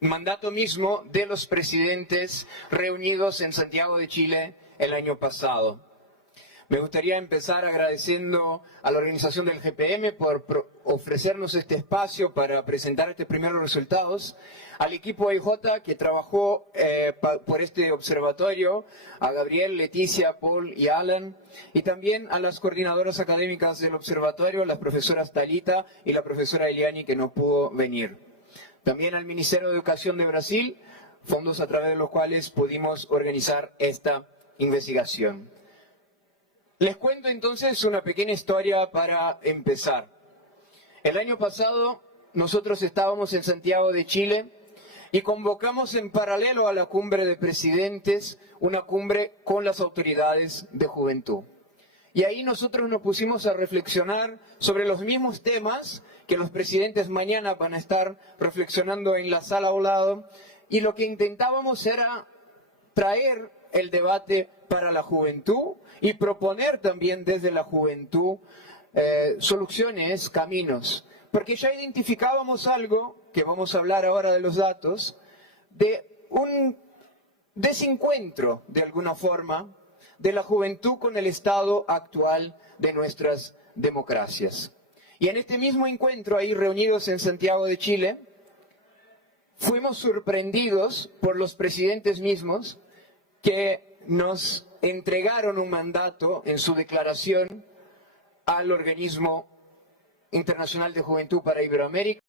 mandato mismo de los presidentes reunidos en Santiago de Chile el año pasado. Me gustaría empezar agradeciendo a la organización del GPM por ofrecernos este espacio para presentar estos primeros resultados, al equipo IJ que trabajó por este observatorio, a Gabriel, Leticia, Paul y Alan, y también a las coordinadoras académicas del observatorio, las profesoras Talita y la profesora Eliani, que no pudo venir. También al Ministerio de Educación de Brasil, fondos a través de los cuales pudimos organizar esta investigación. Les cuento entonces una pequeña historia para empezar. El año pasado nosotros estábamos en Santiago de Chile y convocamos en paralelo a la cumbre de presidentes una cumbre con las autoridades de juventud. Y ahí nosotros nos pusimos a reflexionar sobre los mismos temas que los presidentes mañana van a estar reflexionando en la sala al lado, y lo que intentábamos era traer el debate para la juventud y proponer también desde la juventud soluciones, caminos. Porque ya identificábamos algo, que vamos a hablar ahora de los datos, de un desencuentro, de alguna forma, de la juventud con el estado actual de nuestras democracias. Y en este mismo encuentro, ahí reunidos en Santiago de Chile, fuimos sorprendidos por los presidentes mismos que nos entregaron un mandato en su declaración al Organismo Internacional de Juventud para Iberoamérica.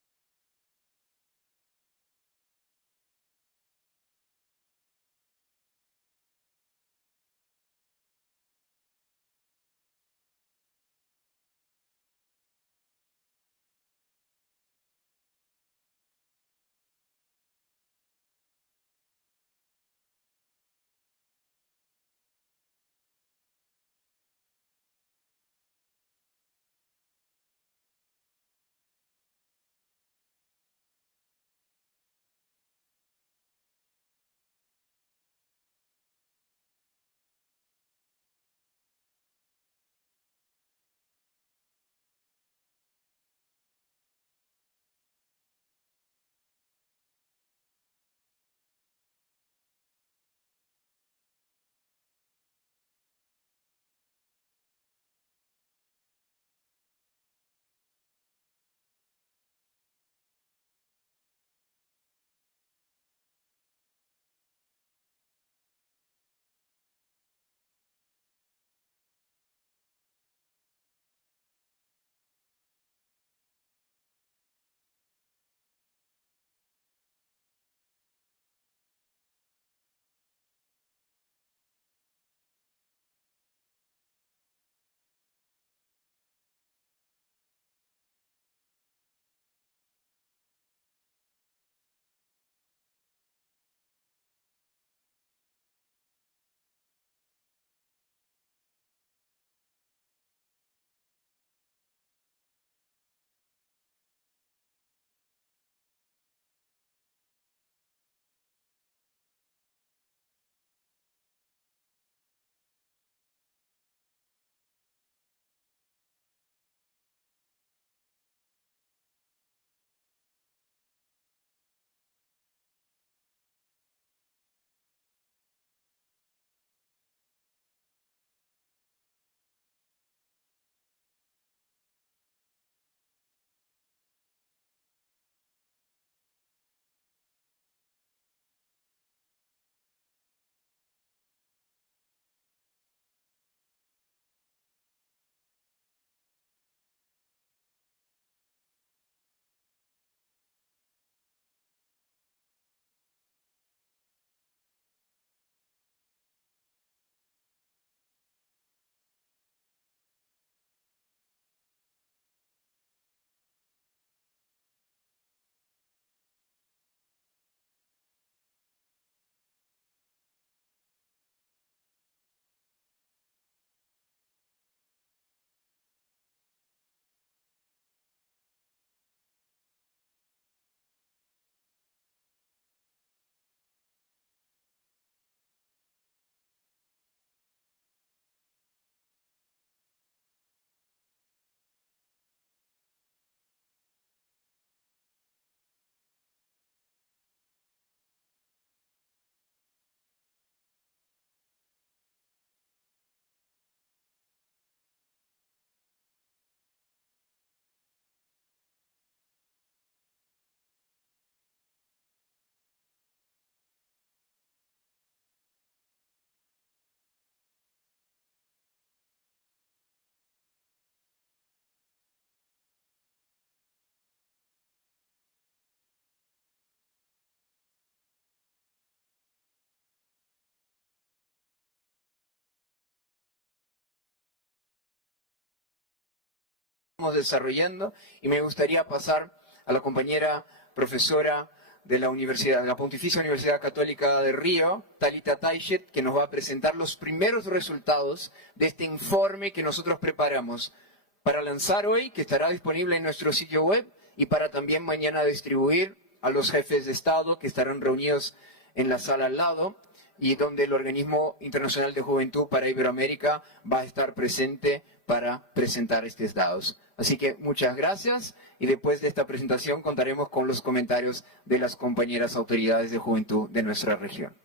desarrollando, y me gustaría pasar a la compañera profesora de la Pontificia Universidad Católica de Río, Talita Taichet, que nos va a presentar los primeros resultados de este informe que nosotros preparamos para lanzar hoy, que estará disponible en nuestro sitio web, y para también mañana distribuir a los jefes de Estado que estarán reunidos en la sala al lado, y donde el Organismo Internacional de Juventud para Iberoamérica va a estar presente para presentar estos datos. Así que muchas gracias, y después de esta presentación contaremos con los comentarios de las compañeras autoridades de juventud de nuestra región.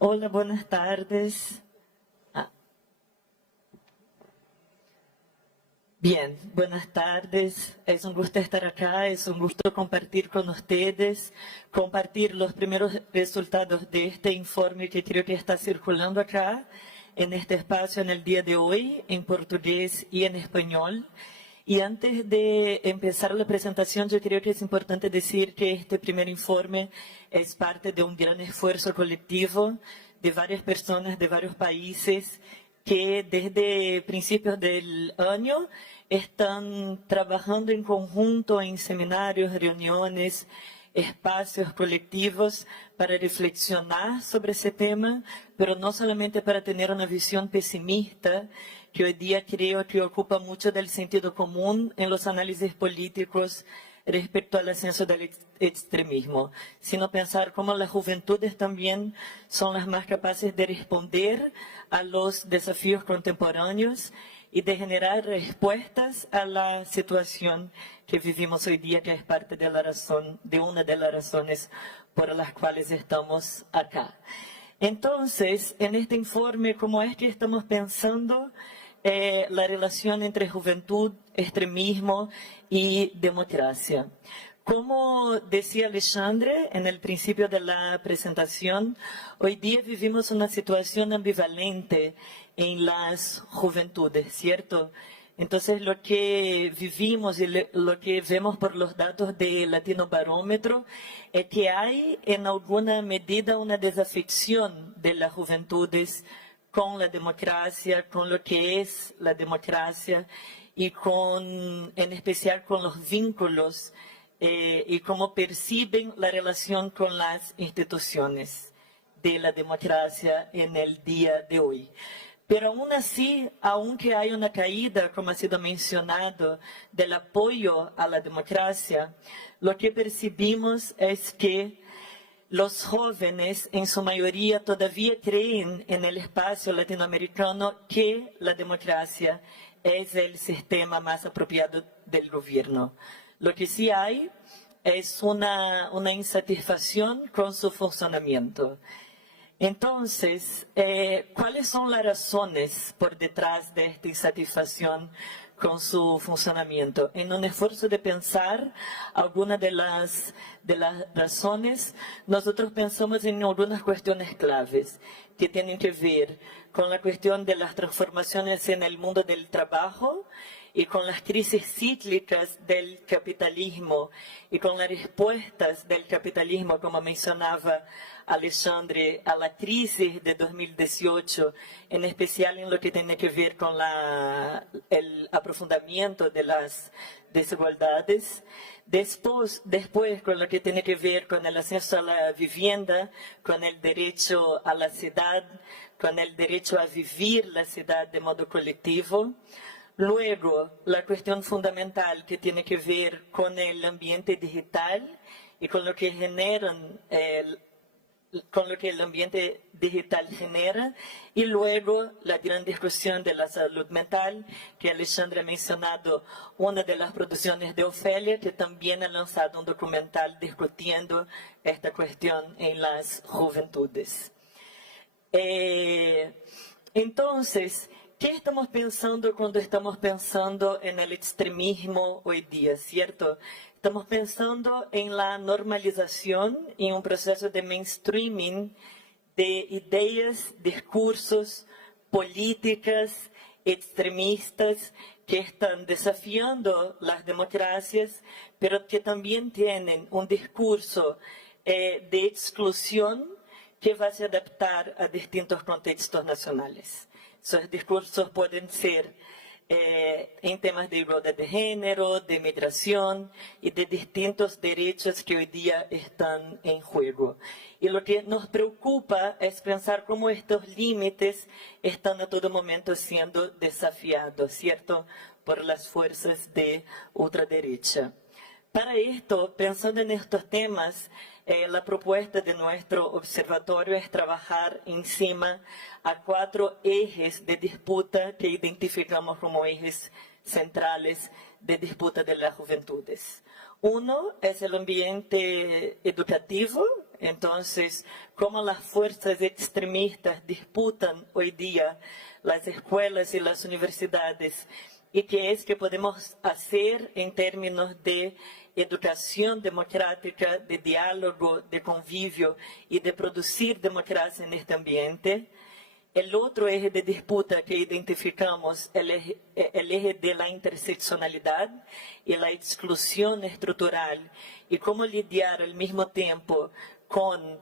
Hola, buenas tardes. Bien, buenas tardes. Es un gusto estar acá, es un gusto compartir con ustedes, compartir los primeros resultados de este informe que creo que está circulando acá en este espacio en el día de hoy, en portugués y en español. Y antes de empezar la presentación, yo creo que es importante decir que este primer informe es parte de un gran esfuerzo colectivo de varias personas de varios países que desde principios del año están trabajando en conjunto en seminarios, reuniones, espacios colectivos para reflexionar sobre ese tema, pero no solamente para tener una visión pesimista, que hoy día creo que ocupa mucho del sentido común en los análisis políticos respecto al ascenso del extremismo, sino pensar cómo las juventudes también son las más capaces de responder a los desafíos contemporáneos y de generar respuestas a la situación que vivimos hoy día, que es parte de la razón, de una de las razones por las cuales estamos acá. Entonces, en este informe, ¿cómo es que estamos pensando la relación entre juventud, extremismo y democracia? Como decía Alexandre en el principio de la presentación, hoy día vivimos una situación ambivalente en las juventudes, ¿cierto? Entonces, lo que vivimos y lo que vemos por los datos de Latino Barómetro es que hay en alguna medida una desafección de las juventudes con la democracia, con lo que es la democracia y en especial con los vínculos y cómo perciben la relación con las instituciones de la democracia en el día de hoy. Pero aún así, aunque hay una caída, como ha sido mencionado, del apoyo a la democracia, lo que percibimos es que los jóvenes, en su mayoría, todavía creen en el espacio latinoamericano que la democracia es el sistema más apropiado del gobierno. Lo que sí hay es una insatisfacción con su funcionamiento. Entonces, ¿cuáles son las razones por detrás de esta insatisfacción con su funcionamiento? En un esfuerzo de pensar algunas de las razones, nosotros pensamos en algunas cuestiones claves que tienen que ver con la cuestión de las transformaciones en el mundo del trabajo y con las crisis cíclicas del capitalismo y con las respuestas del capitalismo, como mencionaba Alexandre, a la crisis de 2018, en especial en lo que tiene que ver con el aprofundamiento de las desigualdades. Después, con lo que tiene que ver con el acceso a la vivienda, con el derecho a la ciudad, con el derecho a vivir la ciudad de modo colectivo. Luego, la cuestión fundamental que tiene que ver con el ambiente digital y con lo que el ambiente digital genera, y luego la gran discusión de la salud mental, que Alexandre ha mencionado, una de las producciones de Ofelia, que también ha lanzado un documental discutiendo esta cuestión en las juventudes. Entonces, ¿qué estamos pensando cuando estamos pensando en el extremismo hoy día, cierto? Estamos pensando en la normalización y en un proceso de mainstreaming de ideas, discursos, políticas extremistas que están desafiando las democracias, pero que también tienen un discurso de exclusión que va a se adaptar a distintos contextos nacionales. Esos discursos pueden ser en temas de igualdad de género, de migración y de distintos derechos que hoy día están en juego. Y lo que nos preocupa es pensar cómo estos límites están a todo momento siendo desafiados, ¿cierto?, por las fuerzas de ultraderecha. Para esto, pensando en estos temas, la propuesta de nuestro observatorio es trabajar encima a 4 ejes de disputa que identificamos como ejes centrales de disputa de las juventudes. Uno es el ambiente educativo, entonces, cómo las fuerzas extremistas disputan hoy día las escuelas y las universidades y qué es que podemos hacer en términos de educación democrática, de diálogo, de convivio y de producir democracia en este ambiente. El otro eje de disputa que identificamos es el eje de la interseccionalidad y la exclusión estructural y cómo lidiar al mismo tiempo con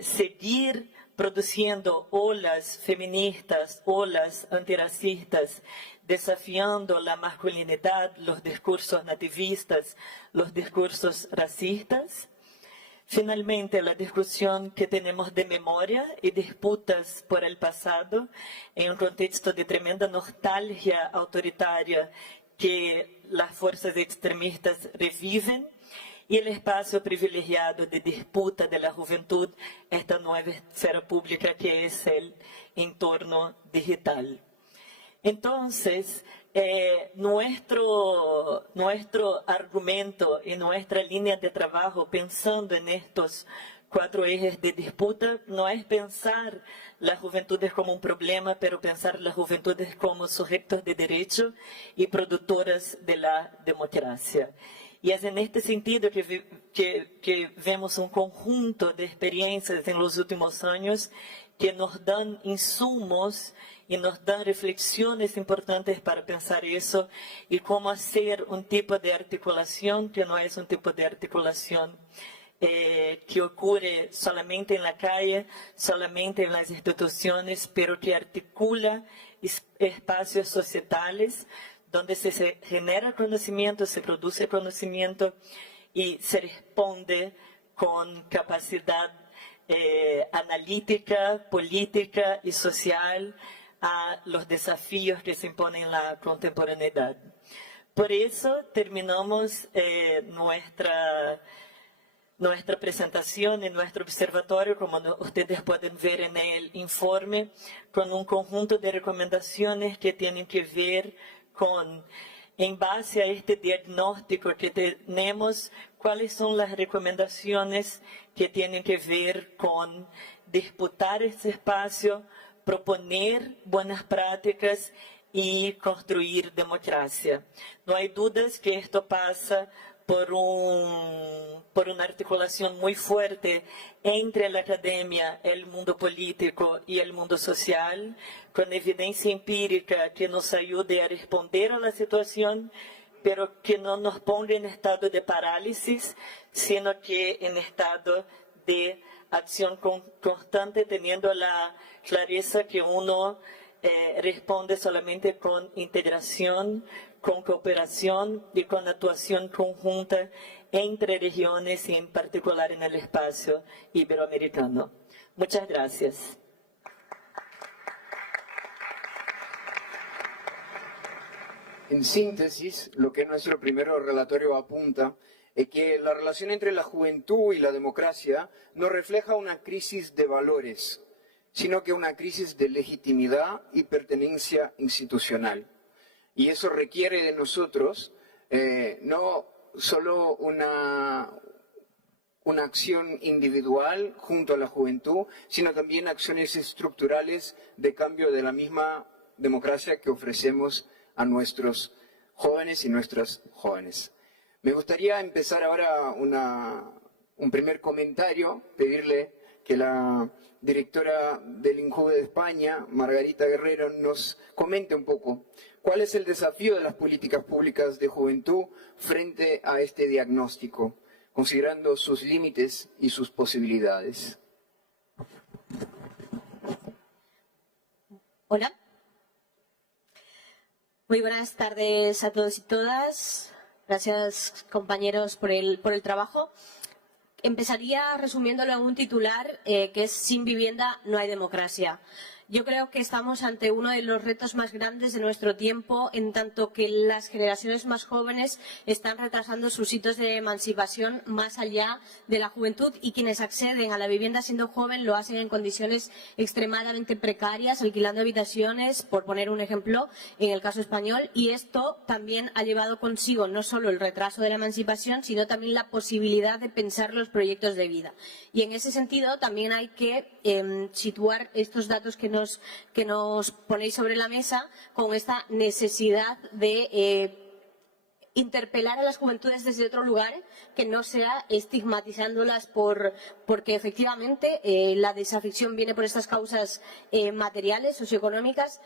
seguir produciendo olas feministas, olas antirracistas, desafiando la masculinidad, los discursos nativistas, los discursos racistas. Finalmente, la discusión que tenemos de memoria y disputas por el pasado en un contexto de tremenda nostalgia autoritaria que las fuerzas extremistas reviven y el espacio privilegiado de disputa de la juventud, esta nueva esfera pública que es el entorno digital. Entonces, nuestro argumento y nuestra línea de trabajo pensando en estos 4 ejes de disputa no es pensar las juventudes como un problema, pero pensar las juventudes como sujetos de derecho y productoras de la democracia. Y es en este sentido que vemos un conjunto de experiencias en los últimos años que nos dan insumos y nos dan reflexiones importantes para pensar eso y cómo hacer un tipo de articulación que no es un tipo de articulación que ocurre solamente en la calle, solamente en las instituciones, pero que articula espacios societales donde se genera conocimiento, se produce conocimiento y se responde con capacidad analítica, política y social a los desafíos que se imponen en la contemporaneidad. Por eso terminamos nuestra presentación en nuestro observatorio, como ustedes pueden ver en el informe, con un conjunto de recomendaciones que tienen que ver con, en base a este diagnóstico que tenemos, cuáles son las recomendaciones que tienen que ver con disputar este espacio, proponer buenas prácticas y construir democracia. No hay dudas que esto pasa por una articulación muy fuerte entre la academia, el mundo político y el mundo social, con evidencia empírica que nos ayude a responder a la situación, pero que no nos ponga en estado de parálisis, sino que en estado de acción constante, teniendo la clareza que uno responde solamente con integración, con cooperación y con actuación conjunta entre regiones y en particular en el espacio iberoamericano. Muchas gracias. En síntesis, lo que nuestro primer relatorio apunta es que la relación entre la juventud y la democracia no refleja una crisis de valores, sino que una crisis de legitimidad y pertenencia institucional. Y eso requiere de nosotros no solo una acción individual junto a la juventud, sino también acciones estructurales de cambio de la misma democracia que ofrecemos a nuestros jóvenes y nuestras jóvenes. Me gustaría empezar ahora un primer comentario, pedirle que la directora del INJUVE de España, Margarita Guerrero, nos comente un poco cuál es el desafío de las políticas públicas de juventud frente a este diagnóstico. considerando sus límites y sus posibilidades. Hola. Muy buenas tardes a todos y todas. Gracias, compañeros, por el trabajo. Empezaría resumiéndolo en un titular que es: sin vivienda no hay democracia. Yo creo que estamos ante uno de los retos más grandes de nuestro tiempo, en tanto que las generaciones más jóvenes están retrasando sus hitos de emancipación más allá de la juventud, y quienes acceden a la vivienda siendo joven lo hacen en condiciones extremadamente precarias, alquilando habitaciones, por poner un ejemplo, en el caso español, y esto también ha llevado consigo no solo el retraso de la emancipación, sino también la posibilidad de pensar los proyectos de vida. Y en ese sentido también hay que situar estos datos que nos ponéis sobre la mesa, con esta necesidad de interpelar a las juventudes desde otro lugar, que no sea estigmatizándolas porque efectivamente la desafección viene por estas causas materiales, socioeconómicas.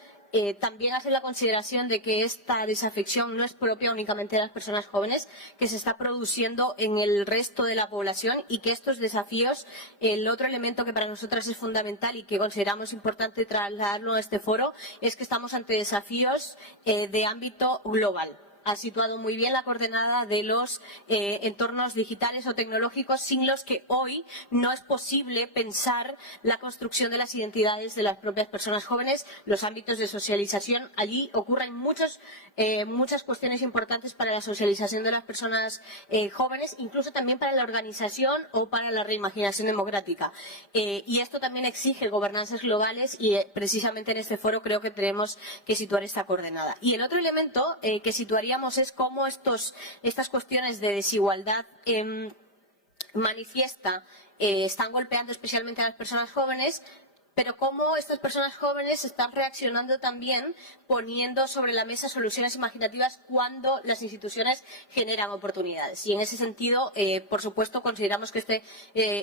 También hacer la consideración de que esta desafección no es propia únicamente de las personas jóvenes, que se está produciendo en el resto de la población, y que estos desafíos, el otro elemento que para nosotras es fundamental y que consideramos importante trasladarlo a este foro, es que estamos ante desafíos de ámbito global. Ha situado muy bien la coordenada de los entornos digitales o tecnológicos, sin los que hoy no es posible pensar la construcción de las identidades de las propias personas jóvenes, los ámbitos de socialización. Allí ocurren muchas cuestiones importantes para la socialización de las personas jóvenes, incluso también para la organización o para la reimaginación democrática. Y esto también exige gobernanzas globales, y precisamente en este foro creo que tenemos que situar esta coordenada. Y el otro elemento que situaríamos es cómo estas cuestiones de desigualdad manifiesta están golpeando especialmente a las personas jóvenes, pero cómo estas personas jóvenes están reaccionando también poniendo sobre la mesa soluciones imaginativas cuando las instituciones generan oportunidades. Y en ese sentido, por supuesto, consideramos que este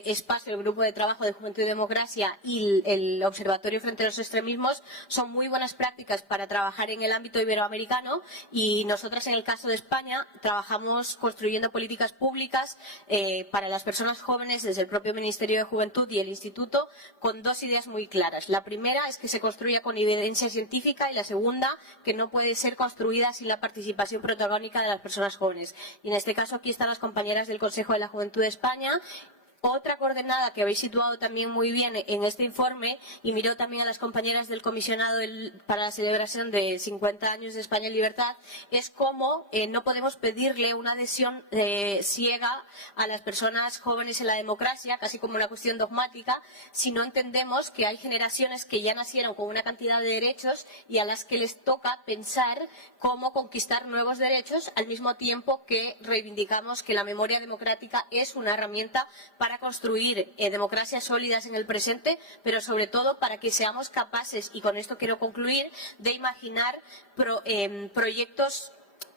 espacio, el Grupo de Trabajo de Juventud y Democracia y el Observatorio frente a los extremismos, son muy buenas prácticas para trabajar en el ámbito iberoamericano, y nosotras en el caso de España trabajamos construyendo políticas públicas para las personas jóvenes desde el propio Ministerio de Juventud y el Instituto, con dos ideas muy claras. La primera es que se construya con evidencia científica, y la segunda, que no puede ser construida sin la participación protagónica de las personas jóvenes. Y en este caso aquí están las compañeras del Consejo de la Juventud de España. Otra coordenada que habéis situado también muy bien en este informe, y miro también a las compañeras del comisionado para la celebración de 50 años de España en libertad, es cómo no podemos pedirle una adhesión ciega a las personas jóvenes en la democracia, casi como una cuestión dogmática, si no entendemos que hay generaciones que ya nacieron con una cantidad de derechos y a las que les toca pensar cómo conquistar nuevos derechos, al mismo tiempo que reivindicamos que la memoria democrática es una herramienta para construir democracias sólidas en el presente, pero sobre todo para que seamos capaces, y con esto quiero concluir, de imaginar proyectos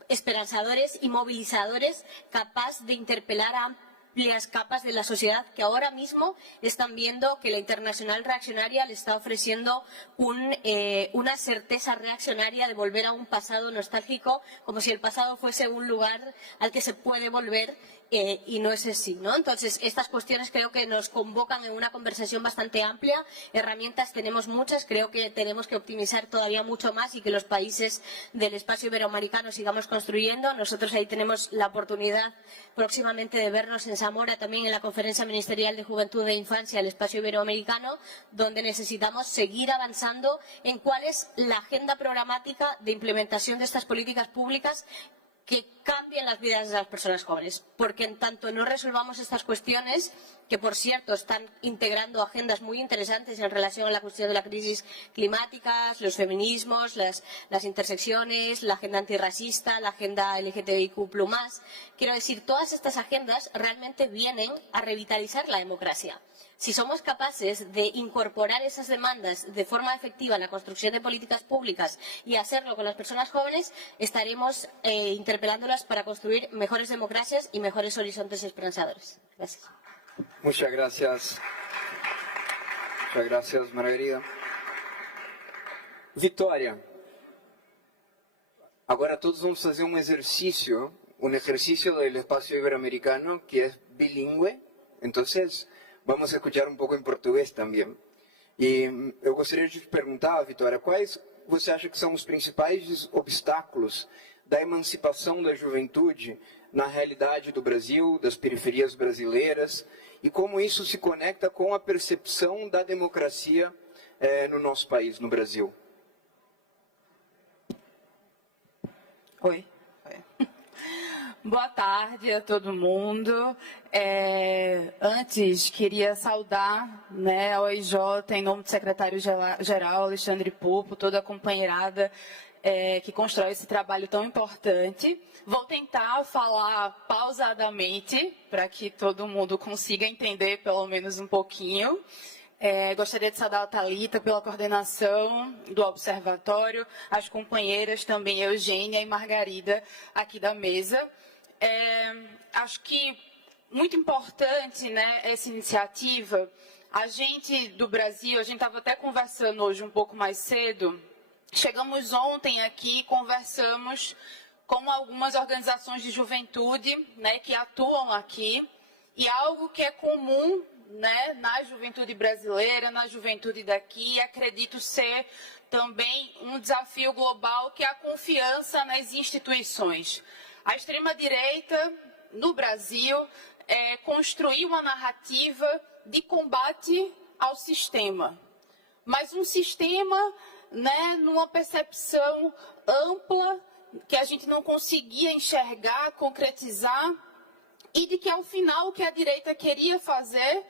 esperanzadores y movilizadores, capaz de interpelar a amplias capas de la sociedad que ahora mismo están viendo que la internacional reaccionaria le está ofreciendo una certeza reaccionaria de volver a un pasado nostálgico, como si el pasado fuese un lugar al que se puede volver. Y no es así, ¿no? Entonces, estas cuestiones creo que nos convocan en una conversación bastante amplia. Herramientas tenemos muchas, creo que tenemos que optimizar todavía mucho más, y que los países del espacio iberoamericano sigamos construyendo. Nosotros ahí tenemos la oportunidad próximamente de vernos en Zamora, también en la Conferencia Ministerial de Juventud e Infancia, el espacio iberoamericano, donde necesitamos seguir avanzando en cuál es la agenda programática de implementación de estas políticas públicas que cambien las vidas de las personas jóvenes, porque en tanto no resolvamos estas cuestiones, que por cierto están integrando agendas muy interesantes en relación a la cuestión de la crisis climática, los feminismos, las intersecciones, la agenda antirracista, la agenda LGTBIQ+, quiero decir, todas estas agendas realmente vienen a revitalizar la democracia. Si somos capaces de incorporar esas demandas de forma efectiva en la construcción de políticas públicas y hacerlo con las personas jóvenes, estaremos interpelándolas para construir mejores democracias y mejores horizontes esperanzadores. Gracias. Muchas gracias. Muchas gracias, Margarida. Vitória, agora todos vamos fazer um exercício do espaço iberoamericano, que é bilíngue, entonces vamos a escuchar um pouco em português também. E eu gostaria de te perguntar, Vitória, quais você acha que são os principais obstáculos da emancipação da juventude na realidade do Brasil, das periferias brasileiras, e como isso se conecta com a percepção da democracia no nosso país, no Brasil? Oi. Boa tarde a todo mundo. Antes, queria saudar, né, a OIJ, em nome do secretário-geral, Alexandre Pupo, toda a companheirada que constrói esse trabalho tão importante. Vou tentar falar pausadamente, para que todo mundo consiga entender pelo menos um pouquinho. Gostaria de saudar a Thalita pela coordenação do observatório, as companheiras também, Eugênia e Margarida, aqui da mesa. Acho que muito importante, né, essa iniciativa. A gente do Brasil, a gente estava até conversando hoje um pouco mais cedo, chegamos ontem aqui, conversamos com algumas organizações de juventude, né, que atuam aqui, e algo que é comum, né, na juventude brasileira, na juventude daqui, acredito ser também um desafio global, que é a confiança nas instituições. A extrema-direita, no Brasil, construiu uma narrativa de combate ao sistema. Mas um sistema, né, numa percepção ampla, que a gente não conseguia enxergar, concretizar, e de que, ao final, o que a direita queria fazer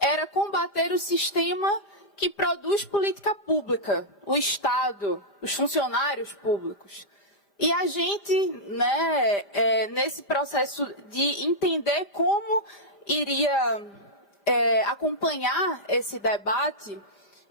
era combater o sistema que produz política pública, o Estado, os funcionários públicos. E a gente, né, nesse processo de entender como iria acompanhar esse debate,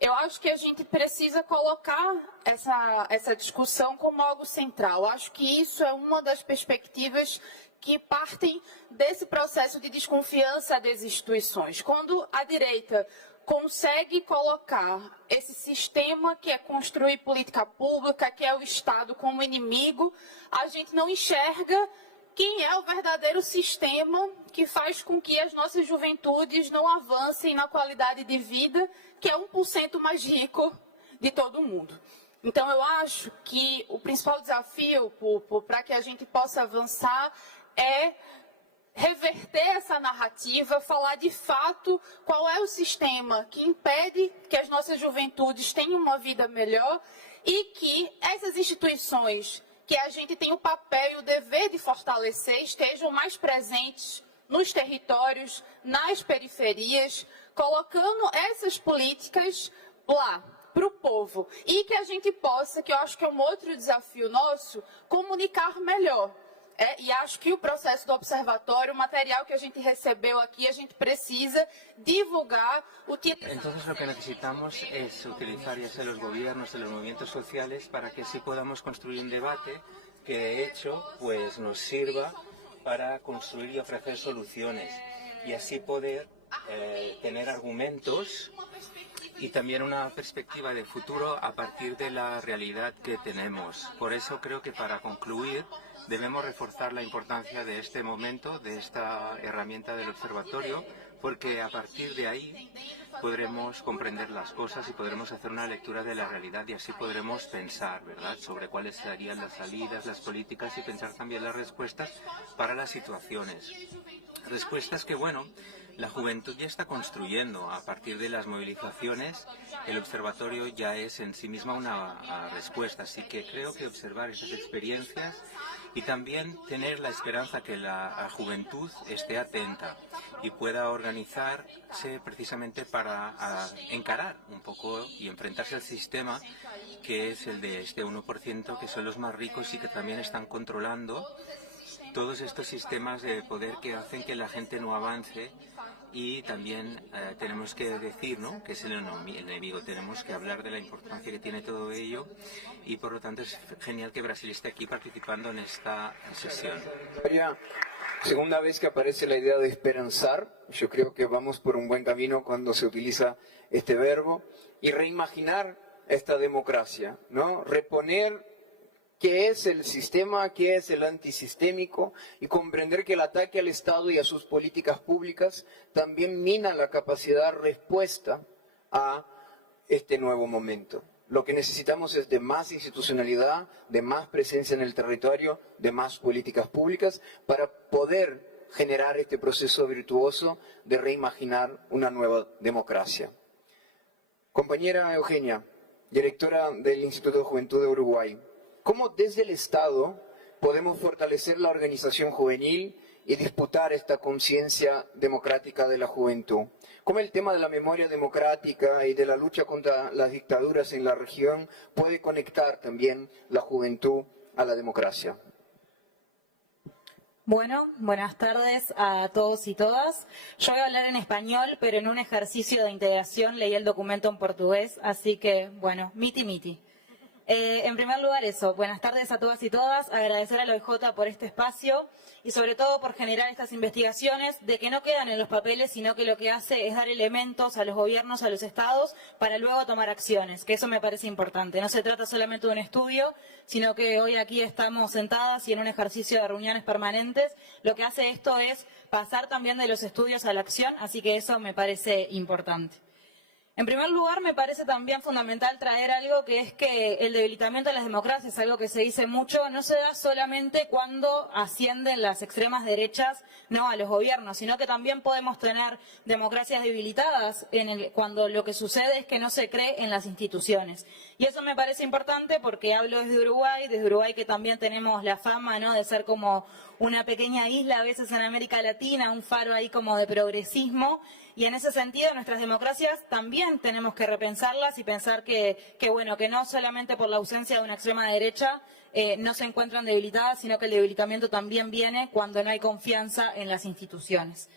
eu acho que a gente precisa colocar essa discussão como algo central. Acho que isso é uma das perspectivas que partem desse processo de desconfiança das instituições. Quando a direita consegue colocar esse sistema que é construir política pública, que é o Estado, como inimigo, a gente não enxerga quem é o verdadeiro sistema que faz com que as nossas juventudes não avancem na qualidade de vida, que é 1% mais rico de todo mundo. Então, eu acho que o principal desafio para que a gente possa avançar é reverter essa narrativa, falar de fato qual é o sistema que impede que as nossas juventudes tenham uma vida melhor e que essas instituições que a gente tem o papel e o dever de fortalecer estejam mais presentes nos territórios, nas periferias, colocando essas políticas lá, para o povo. E que a gente possa, que eu acho que é um outro desafio nosso, comunicar melhor. E acho que o processo do observatório, o material que a gente recebeu aqui, a gente precisa divulgar, utilizar. Entonces lo que necesitamos es utilizar ya sea los gobiernos y los movimientos sociales para que así podamos construir un debate que de hecho pues nos sirva para construir y ofrecer soluciones y así poder tener argumentos y también una perspectiva de futuro a partir de la realidad que tenemos. Por eso creo que para concluir debemos reforzar la importancia de este momento, de esta herramienta del observatorio, porque a partir de ahí podremos comprender las cosas y podremos hacer una lectura de la realidad y así podremos pensar, ¿verdad?, sobre cuáles serían las salidas, las políticas y pensar también las respuestas para las situaciones. Respuestas que, bueno, la juventud ya está construyendo a partir de las movilizaciones. El observatorio ya es en sí misma una respuesta, así que creo que observar esas experiencias y también tener la esperanza que la juventud esté atenta y pueda organizarse precisamente para encarar un poco y enfrentarse al sistema que es el de este 1%, que son los más ricos y que también están controlando todos estos sistemas de poder que hacen que la gente no avance. Y también tenemos que decir, ¿no?, que es el enemigo. Tenemos que hablar de la importancia que tiene todo ello y por lo tanto es genial que Brasil esté aquí participando en esta sesión. Segunda vez que aparece la idea de esperanzar. Yo creo que vamos por un buen camino cuando se utiliza este verbo y reimaginar esta democracia, ¿no? Reponer qué es el sistema, qué es el antisistémico y comprender que el ataque al Estado y a sus políticas públicas también mina la capacidad de respuesta a este nuevo momento. Lo que necesitamos es de más institucionalidad, de más presencia en el territorio, de más políticas públicas para poder generar este proceso virtuoso de reimaginar una nueva democracia. Compañera Eugenia, directora del Instituto de Juventud de Uruguay, ¿cómo desde el Estado podemos fortalecer la organización juvenil y disputar esta conciencia democrática de la juventud? ¿Cómo el tema de la memoria democrática y de la lucha contra las dictaduras en la región puede conectar también la juventud a la democracia? Bueno, buenas tardes a todos y todas. Yo voy a hablar en español, pero en un ejercicio de integración leí el documento en portugués, así que, bueno, miti. En primer lugar eso, buenas tardes a todas y todas, agradecer a la OIJ por este espacio y sobre todo por generar estas investigaciones de que no quedan en los papeles, sino que lo que hace es dar elementos a los gobiernos, a los estados, para luego tomar acciones, que eso me parece importante. No se trata solamente de un estudio, sino que hoy aquí estamos sentadas y en un ejercicio de reuniones permanentes. Lo que hace esto es pasar también de los estudios a la acción, así que eso me parece importante. En primer lugar, me parece también fundamental traer algo que es que el debilitamiento de las democracias, algo que se dice mucho, no se da solamente cuando ascienden las extremas derechas a los gobiernos, sino que también podemos tener democracias debilitadas cuando lo que sucede es que no se cree en las instituciones. Y eso me parece importante porque hablo desde Uruguay que también tenemos la fama de ser como una pequeña isla a veces en América Latina, un faro ahí como de progresismo. Y en ese sentido, nuestras democracias también tenemos que repensarlas y pensar que no solamente por la ausencia de una extrema derecha no se encuentran debilitadas, sino que el debilitamiento también viene cuando no hay confianza en las instituciones.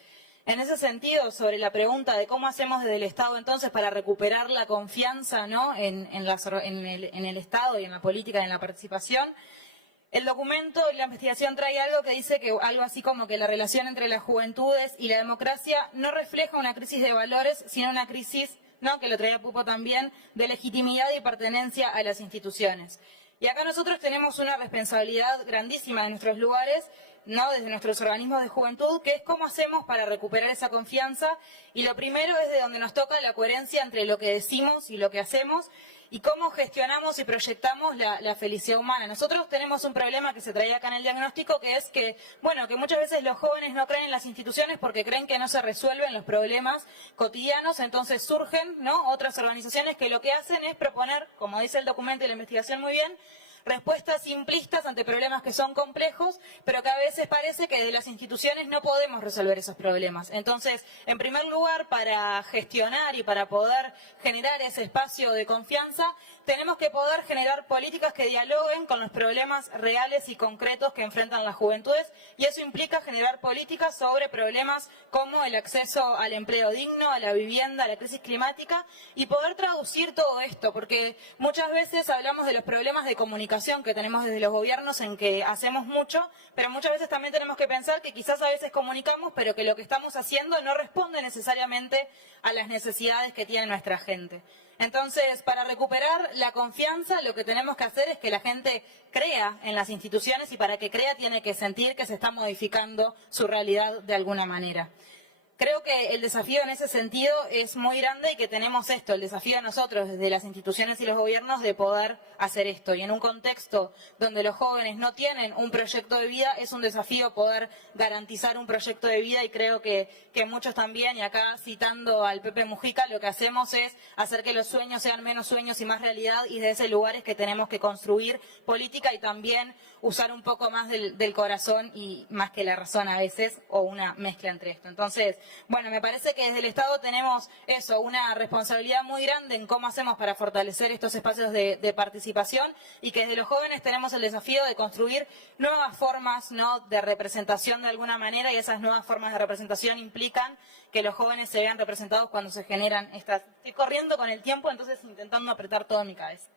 En ese sentido, sobre la pregunta de cómo hacemos desde el Estado entonces para recuperar la confianza en el Estado y en la política y en la participación, el documento y la investigación trae algo que dice que algo así como que la relación entre las juventudes y la democracia no refleja una crisis de valores, sino una crisis, que lo traía Pupo también, de legitimidad y pertenencia a las instituciones. Y acá nosotros tenemos una responsabilidad grandísima en nuestros lugares, desde nuestros organismos de juventud, que es cómo hacemos para recuperar esa confianza. Y lo primero es de donde nos toca la coherencia entre lo que decimos y lo que hacemos, y cómo gestionamos y proyectamos la felicidad humana. Nosotros tenemos un problema que se traía acá en el diagnóstico, que es que muchas veces los jóvenes no creen en las instituciones porque creen que no se resuelven los problemas cotidianos, entonces surgen otras organizaciones que lo que hacen es proponer, como dice el documento y la investigación muy bien, respuestas simplistas ante problemas que son complejos, pero que a veces parece que desde las instituciones no podemos resolver esos problemas. Entonces, en primer lugar, para gestionar y para poder generar ese espacio de confianza, tenemos que poder generar políticas que dialoguen con los problemas reales y concretos que enfrentan las juventudes, y eso implica generar políticas sobre problemas como el acceso al empleo digno, a la vivienda, a la crisis climática, y poder traducir todo esto, porque muchas veces hablamos de los problemas de comunicación que tenemos desde los gobiernos en que hacemos mucho, pero muchas veces también tenemos que pensar que quizás a veces comunicamos, pero que lo que estamos haciendo no responde necesariamente a las necesidades que tiene nuestra gente. Entonces, para recuperar la confianza, lo que tenemos que hacer es que la gente crea en las instituciones, y para que crea tiene que sentir que se está modificando su realidad de alguna manera. Creo que el desafío en ese sentido es muy grande y que tenemos el desafío nosotros desde las instituciones y los gobiernos de poder hacer esto. Y en un contexto donde los jóvenes no tienen un proyecto de vida, es un desafío poder garantizar un proyecto de vida, y creo que muchos también, y acá citando al Pepe Mujica, lo que hacemos es hacer que los sueños sean menos sueños y más realidad, y desde ese lugar es que tenemos que construir política y también usar un poco más del corazón y más que la razón a veces, o una mezcla entre esto. Entonces, me parece que desde el Estado tenemos una responsabilidad muy grande en cómo hacemos para fortalecer estos espacios de participación, y que desde los jóvenes tenemos el desafío de construir nuevas formas de representación de alguna manera, y esas nuevas formas de representación implican que los jóvenes se vean representados cuando se generan estas... Estoy corriendo con el tiempo, entonces intentando apretar todo en mi cabeza.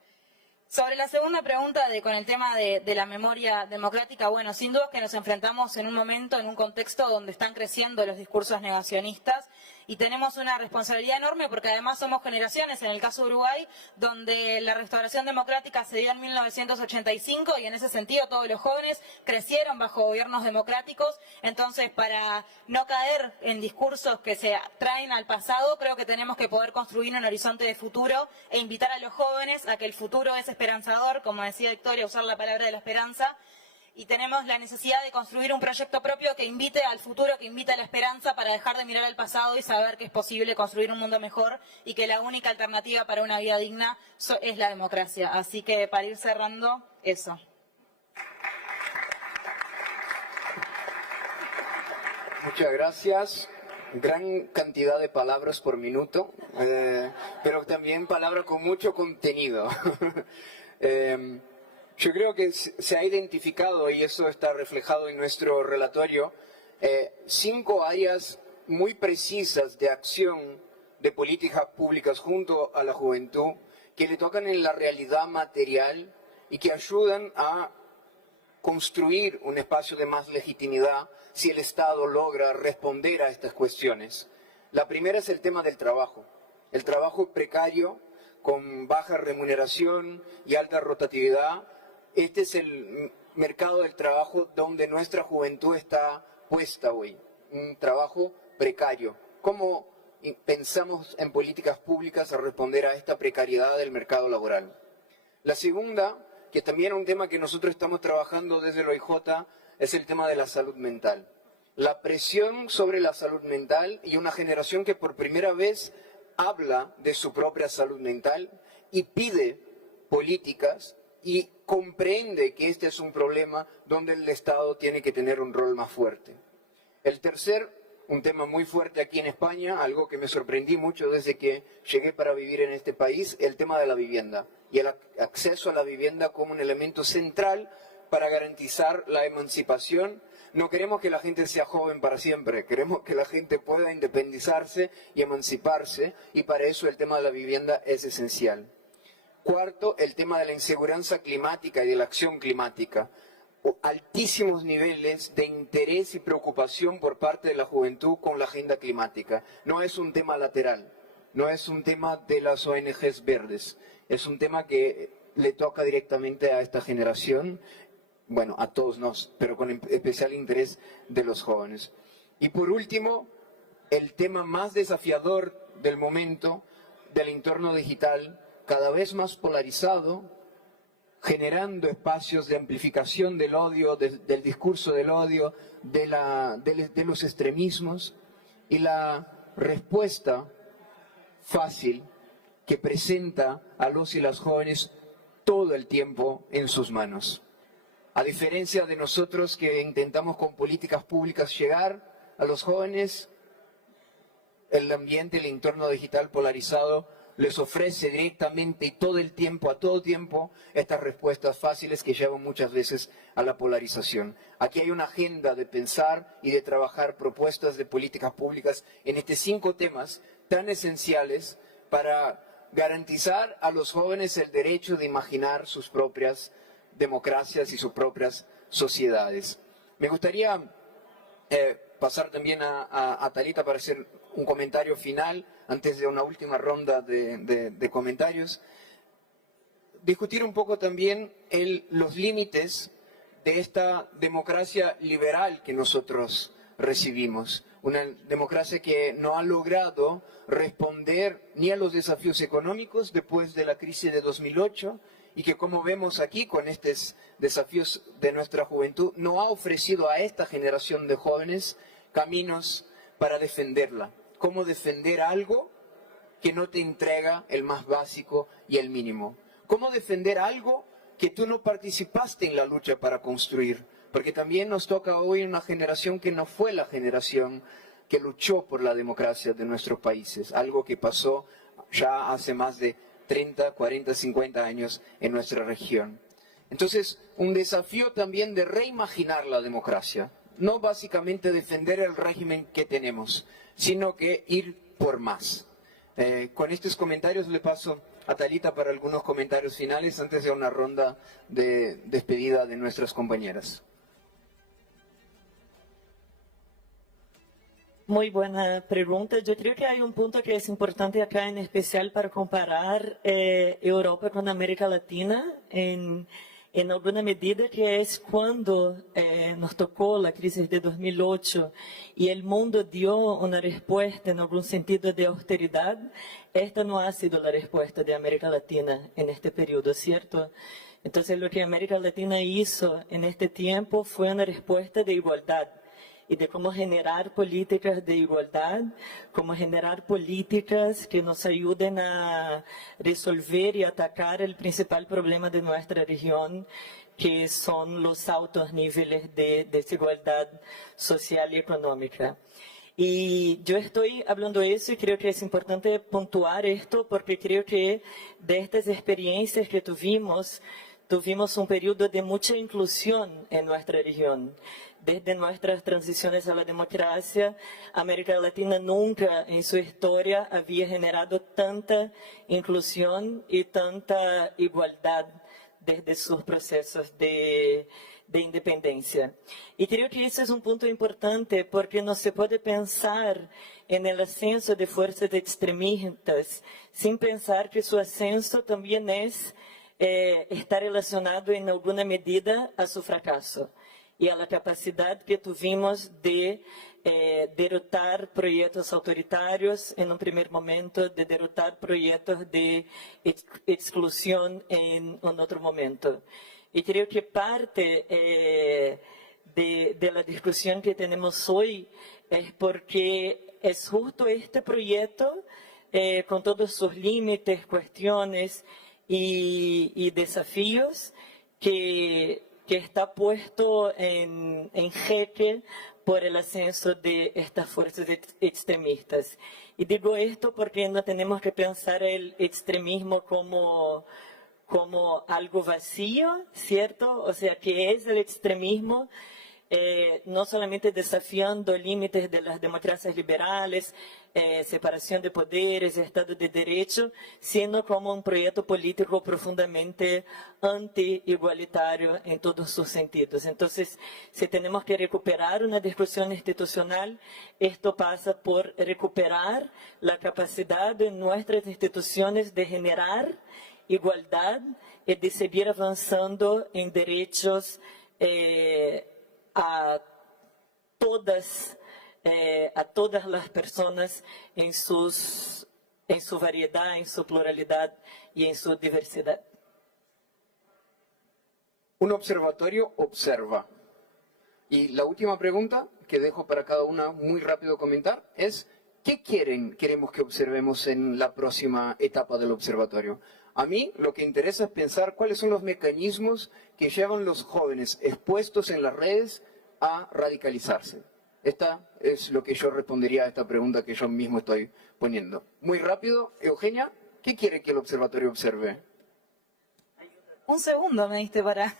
Sobre la segunda pregunta con el tema de la memoria democrática, sin duda que nos enfrentamos en un momento, en un contexto donde están creciendo los discursos negacionistas, Y tenemos una responsabilidad enorme porque además somos generaciones, en el caso de Uruguay, donde la restauración democrática se dio en 1985 y en ese sentido todos los jóvenes crecieron bajo gobiernos democráticos. Entonces, para no caer en discursos que se traen al pasado, creo que tenemos que poder construir un horizonte de futuro e invitar a los jóvenes a que el futuro es esperanzador, como decía Victoria, usar la palabra de la esperanza. Y tenemos la necesidad de construir un proyecto propio que invite al futuro, que invite a la esperanza para dejar de mirar al pasado y saber que es posible construir un mundo mejor y que la única alternativa para una vida digna es la democracia. Así que para ir cerrando, eso. Muchas gracias. Gran cantidad de palabras por minuto, pero también palabras con mucho contenido. Yo creo que se ha identificado, y eso está reflejado en nuestro relatorio, 5 áreas muy precisas de acción de políticas públicas junto a la juventud que le tocan en la realidad material y que ayudan a construir un espacio de más legitimidad si el Estado logra responder a estas cuestiones. La primera es el tema del trabajo. El trabajo precario, con baja remuneración y alta rotatividad. Este es el mercado del trabajo donde nuestra juventud está puesta hoy. Un trabajo precario. ¿Cómo pensamos en políticas públicas a responder a esta precariedad del mercado laboral? La segunda, que también es un tema que nosotros estamos trabajando desde el OIJ, es el tema de la salud mental. La presión sobre la salud mental y una generación que por primera vez habla de su propia salud mental y pide políticas y comprende que este es un problema donde el Estado tiene que tener un rol más fuerte. El tercer, un tema muy fuerte aquí en España, algo que me sorprendí mucho desde que llegué para vivir en este país, el tema de la vivienda y el acceso a la vivienda como un elemento central para garantizar la emancipación. No queremos que la gente sea joven para siempre, queremos que la gente pueda independizarse y emanciparse, y para eso el tema de la vivienda es esencial. Cuarto, el tema de la inseguridad climática y de la acción climática. Altísimos niveles de interés y preocupación por parte de la juventud con la agenda climática. No es un tema lateral, no es un tema de las ONGs verdes, es un tema que le toca directamente a esta generación. Bueno, a todos nos, pero con especial interés de los jóvenes. Y por último, el tema más desafiador del momento, del entorno digital, cada vez más polarizado, generando espacios de amplificación del odio, del discurso del odio, de los extremismos, y la respuesta fácil que presenta a los y las jóvenes todo el tiempo en sus manos. A diferencia de nosotros que intentamos con políticas públicas llegar a los jóvenes, el ambiente, el entorno digital polarizado les ofrece directamente y todo el tiempo, a todo tiempo, estas respuestas fáciles que llevan muchas veces a la polarización. Aquí hay una agenda de pensar y de trabajar propuestas de políticas públicas en estos 5 temas tan esenciales para garantizar a los jóvenes el derecho de imaginar sus propias democracias y sus propias sociedades. Me gustaría pasar también a Talita para hacer un comentario final antes de una última ronda de comentarios. Discutir un poco también los límites de esta democracia liberal que nosotros recibimos. Una democracia que no ha logrado responder ni a los desafíos económicos después de la crisis de 2008, y que, como vemos aquí con estos desafíos de nuestra juventud, no ha ofrecido a esta generación de jóvenes caminos para defenderla. ¿Cómo defender algo que no te entrega el más básico y el mínimo? ¿Cómo defender algo que tú no participaste en la lucha para construir? Porque también nos toca hoy una generación que no fue la generación que luchó por la democracia de nuestros países, algo que pasó ya hace más de 30, 40, 50 años en nuestra región. Entonces, un desafío también de reimaginar la democracia, no básicamente defender el régimen que tenemos, sino que ir por más. Con estos comentarios le paso a Talita para algunos comentarios finales antes de una ronda de despedida de nuestras compañeras. Muy buena pregunta. Yo creo que hay un punto que es importante acá, en especial para comparar Europa con América Latina en alguna medida, que es cuando nos tocó la crisis de 2008 y el mundo dio una respuesta en algún sentido de austeridad. Esta no ha sido la respuesta de América Latina en este periodo, ¿cierto? Entonces, lo que América Latina hizo en este tiempo fue una respuesta de igualdad, y de cómo generar políticas de igualdad, cómo generar políticas que nos ayuden a resolver y atacar el principal problema de nuestra región, que son los altos niveles de desigualdad social y económica. Y yo estoy hablando eso y creo que es importante puntuar esto, porque creo que de estas experiencias que tuvimos un periodo de mucha inclusión en nuestra región. Desde nuestras transiciones a la democracia, América Latina nunca en su historia había generado tanta inclusión y tanta igualdad desde sus procesos de independencia. Y creo que ese es un punto importante, porque no se puede pensar en el ascenso de fuerzas extremistas sin pensar que su ascenso también está relacionado en alguna medida a su fracaso y a la capacidad que tuvimos de derrotar proyectos autoritarios en un primer momento, de derrotar proyectos de exclusión en un otro momento. Y creo que parte de la discusión que tenemos hoy es porque es justo este proyecto, con todos sus límites, cuestiones y desafíos, que está puesto en jaque por el ascenso de estas fuerzas extremistas. Y digo esto porque no tenemos que pensar el extremismo como algo vacío, ¿cierto? O sea, que es el extremismo no solamente desafiando límites de las democracias liberales, separación de poderes, Estado de Derecho, sino como un proyecto político profundamente anti-igualitario en todos sus sentidos. Entonces, si tenemos que recuperar una discusión institucional, esto pasa por recuperar la capacidad de nuestras instituciones de generar igualdad y de seguir avanzando en derechos a todas las personas en su variedad, en su pluralidad y en su diversidad. Un observatorio observa. Y la última pregunta que dejo para cada una muy rápido comentar es: ¿qué queremos que observemos en la próxima etapa del observatorio? A mí lo que interesa es pensar cuáles son los mecanismos que llevan los jóvenes expuestos en las redes a radicalizarse. Esta es lo que yo respondería a esta pregunta que yo mismo estoy poniendo. Muy rápido, Eugenia, ¿qué quiere que el observatorio observe? Un segundo me diste para...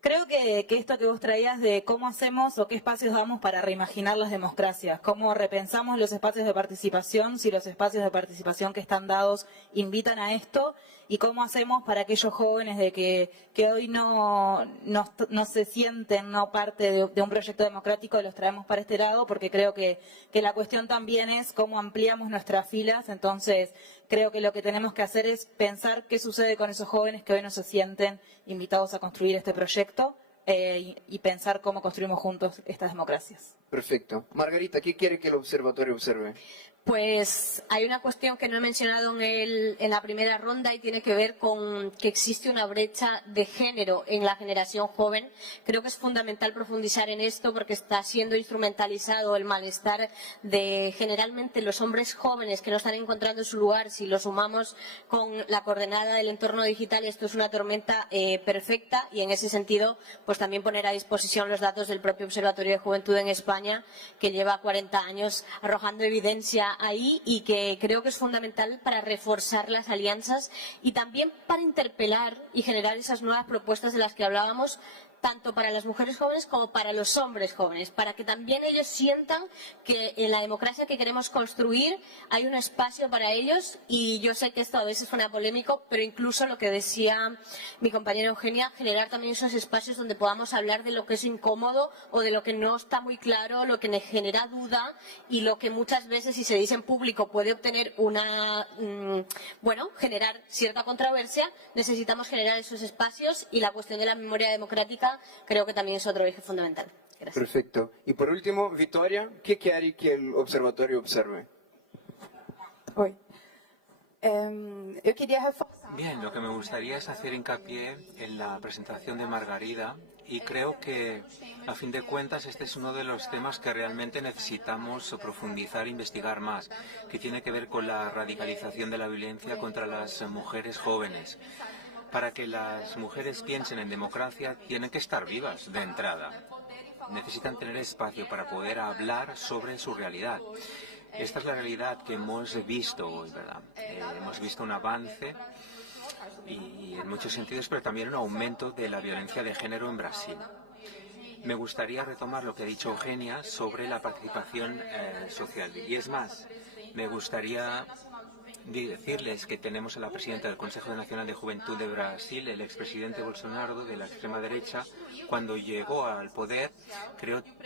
Creo que esto que vos traías de cómo hacemos o qué espacios damos para reimaginar las democracias, cómo repensamos los espacios de participación, si los espacios de participación que están dados invitan a esto, y cómo hacemos para aquellos jóvenes de que hoy no se sienten parte de un proyecto democrático, y los traemos para este lado, porque creo que la cuestión también es cómo ampliamos nuestras filas. Entonces, creo que lo que tenemos que hacer es pensar qué sucede con esos jóvenes que hoy no se sienten invitados a construir este proyecto, y pensar cómo construimos juntos estas democracias. Perfecto. Margarita, ¿qué quiere que el observatorio observe? Pues hay una cuestión que no he mencionado en la primera ronda, y tiene que ver con que existe una brecha de género en la generación joven. Creo que es fundamental profundizar en esto, porque está siendo instrumentalizado el malestar de generalmente los hombres jóvenes que no están encontrando su lugar. Si lo sumamos con la coordenada del entorno digital, esto es una tormenta perfecta, y en ese sentido pues también poner a disposición los datos del propio Observatorio de Juventud en España, que lleva 40 años arrojando evidencia ahí, y que creo que es fundamental para reforzar las alianzas y también para interpelar y generar esas nuevas propuestas de las que hablábamos, tanto para las mujeres jóvenes como para los hombres jóvenes, para que también ellos sientan que en la democracia que queremos construir hay un espacio para ellos. Y yo sé que esto a veces suena polémico, pero incluso lo que decía mi compañera Eugenia, generar también esos espacios donde podamos hablar de lo que es incómodo o de lo que no está muy claro, lo que me genera duda y lo que muchas veces, si se dice en público, puede obtener generar cierta controversia. Necesitamos generar esos espacios y la cuestión de la memoria democrática creo que también es otro eje fundamental. Gracias. Perfecto. Y por último, Victoria, ¿qué quiere que el observatorio observe? Eu queria reforçar. Bien, lo que me gustaría es hacer hincapié en la presentación de Margarida y creo que, a fin de cuentas, este es uno de los temas que realmente necesitamos profundizar e investigar más, que tiene que ver con la radicalización de la violencia contra las mujeres jóvenes. Para que las mujeres piensen en democracia, tienen que estar vivas de entrada. Necesitan tener espacio para poder hablar sobre su realidad. Esta es la realidad que hemos visto hoy, ¿verdad? Hemos visto un avance y en muchos sentidos, pero también un aumento de la violencia de género en Brasil. Me gustaría retomar lo que ha dicho Eugenia sobre la participación social. Y es más, me gustaría decirles que tenemos a la presidenta del Consejo Nacional de Juventud de Brasil, el expresidente Bolsonaro, de la extrema derecha, cuando llegó al poder,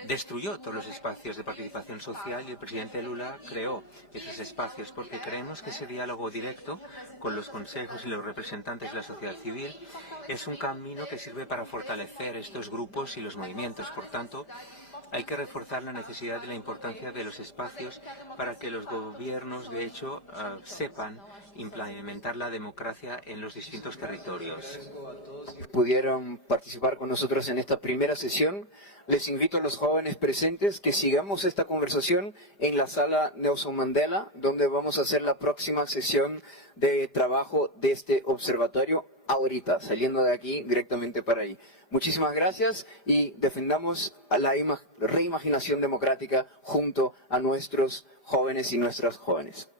destruyó todos los espacios de participación social y el presidente Lula creó esos espacios porque creemos que ese diálogo directo con los consejos y los representantes de la sociedad civil es un camino que sirve para fortalecer estos grupos y los movimientos. Por tanto, hay que reforzar la necesidad de la importancia de los espacios para que los gobiernos, de hecho, sepan implementar la democracia en los distintos territorios. Pudieron participar con nosotros en esta primera sesión. Les invito a los jóvenes presentes que sigamos esta conversación en la sala Nelson Mandela, donde vamos a hacer la próxima sesión de trabajo de este observatorio ahorita, saliendo de aquí directamente para ahí. Muchísimas gracias y defendamos a la reimaginación democrática junto a nuestros jóvenes y nuestras jóvenes.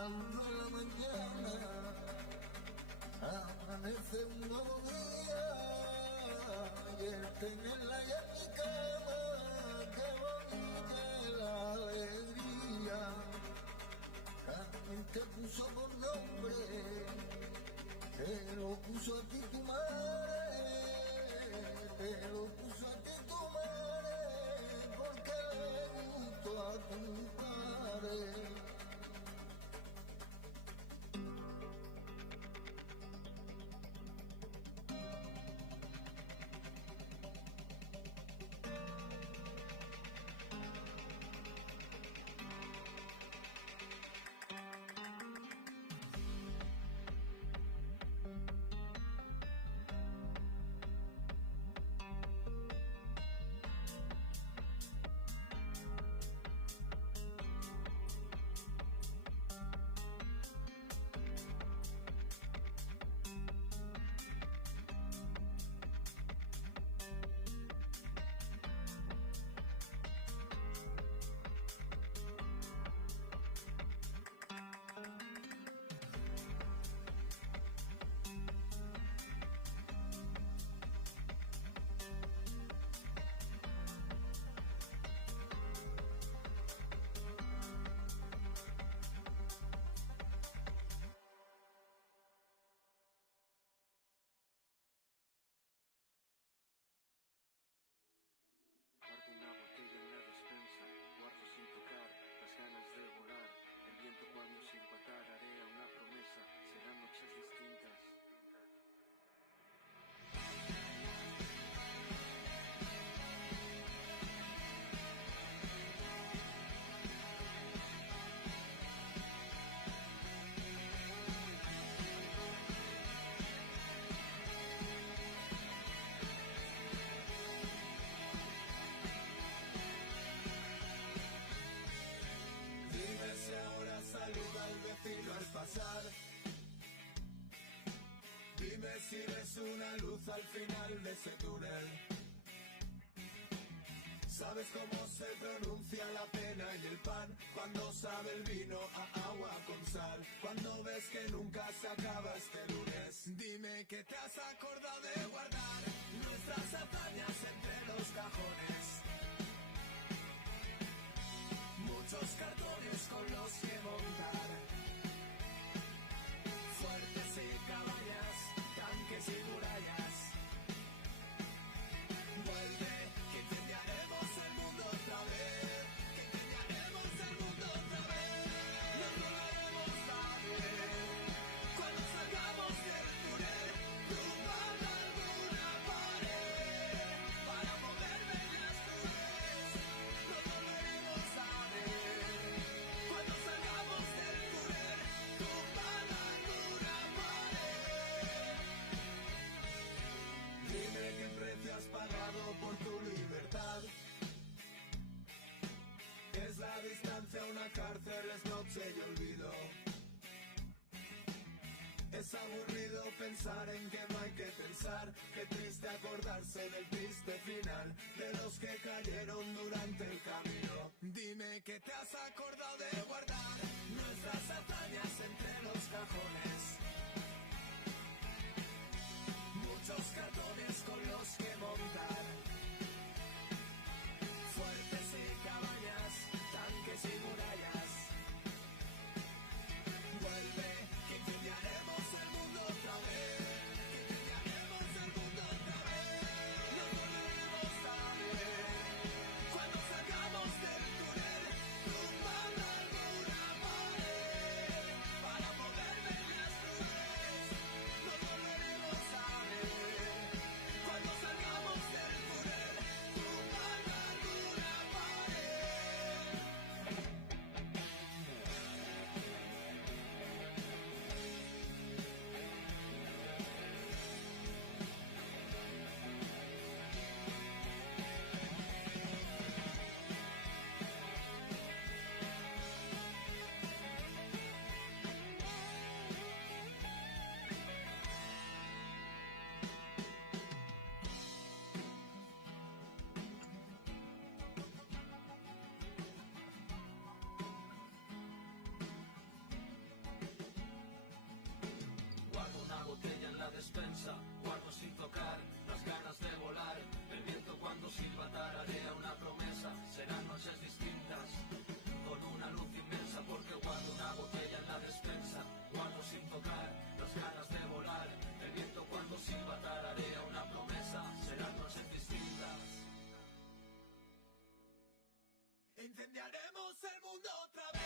la luz de la mañana, amanece un nuevo día, y el tenerla ya en mi cama, qué bonita es la alegría. Carmen te puso por nombre, te lo puso a ti tu madre, te lo puso a ti tu madre, porque le gustó a tu padre. Guardo una botella en la despensa, guardo sin tocar las ganas de volar. El viento cuando sin patar haré una promesa, serán noches distintas. Dime si ahora saluda al vecino al pasar. Dime si ves una luz al final de ese túnel. ¿Sabes cómo se pronuncia la pena y el pan? Cuando sabe el vino a agua con sal. Cuando ves que nunca se acaba este lunes. Dime que te has acordado de guardar nuestras hazañas entre los cajones. Muchos cartones con los que montar. Fuertes y cabañas, tanques y murallas. Vuelve, que incendiaremos el mundo otra vez. Que incendiaremos el mundo otra vez. Nos volveremos a ver. Cuando salgamos del túnel, tumbando alguna pared. Para moverme en las nubes. Nos volveremos a ver. Cuando salgamos del túnel, tumbando alguna pared. Dime qué precio has pagado por tu libertad. Es la distancia a una cárcel, es noche y olvido. Es aburrido pensar en que no hay que pensar. Qué triste acordarse del triste final de los que cayeron durante el camino. Dime que te has acordado de guardar nuestras hazañas entre los cajones. Muchos cartones con los que montar. Fuertes y cabañas, tanques y murallas. Vuelve, que incendiaremos el mundo otra vez. Que incendiaremos el mundo otra vez. Nos volveremos a ver. Cuando salgamos del túnel, tumbando alguna pared. Para moverme en las nubes. Nos volveremos a ver. despensa, guardo sin tocar las ganas de volar. El viento cuando silba tararea una promesa, serán noches distintas, con una luz inmensa, porque guardo una botella en la despensa, guardo sin tocar las ganas de volar. El viento cuando silba tararea una promesa, serán noches distintas. Incendiaremos el mundo otra vez.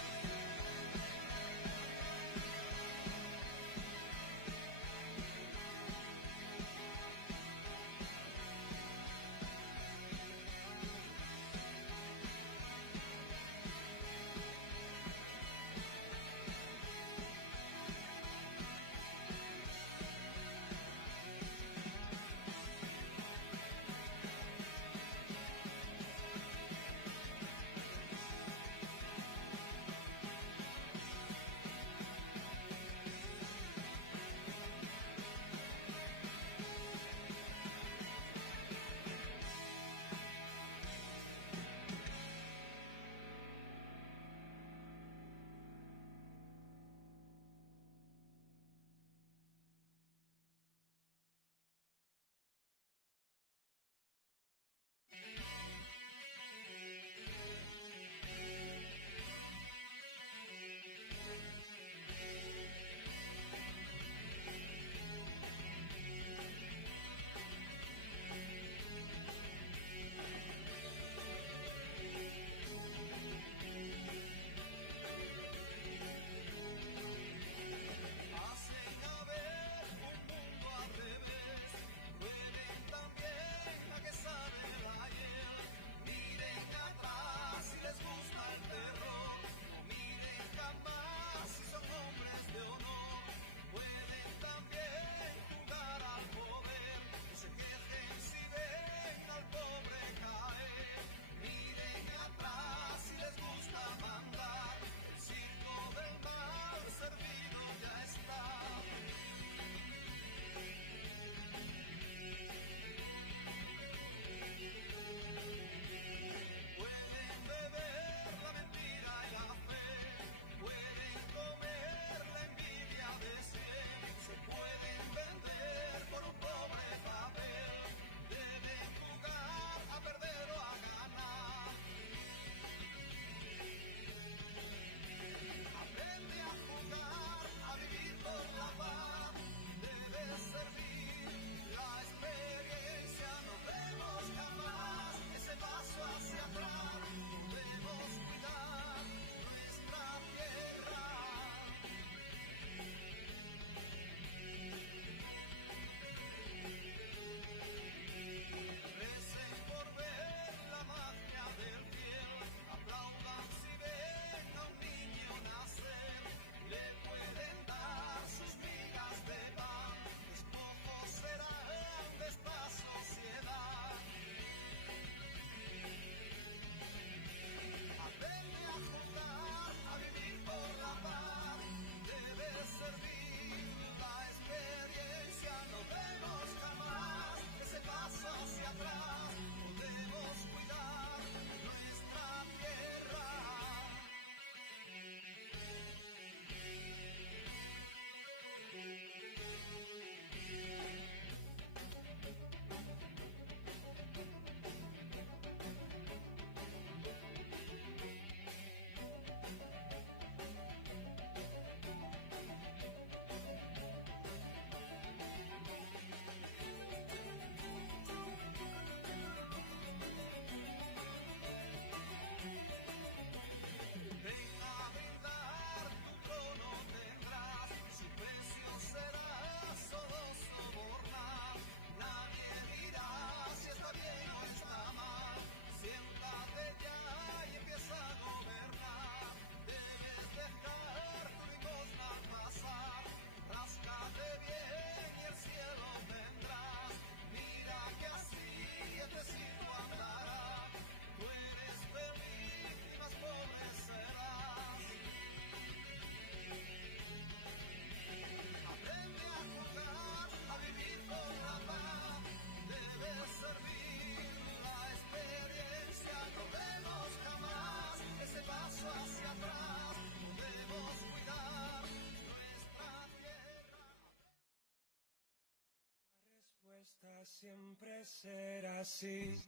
Siempre será así,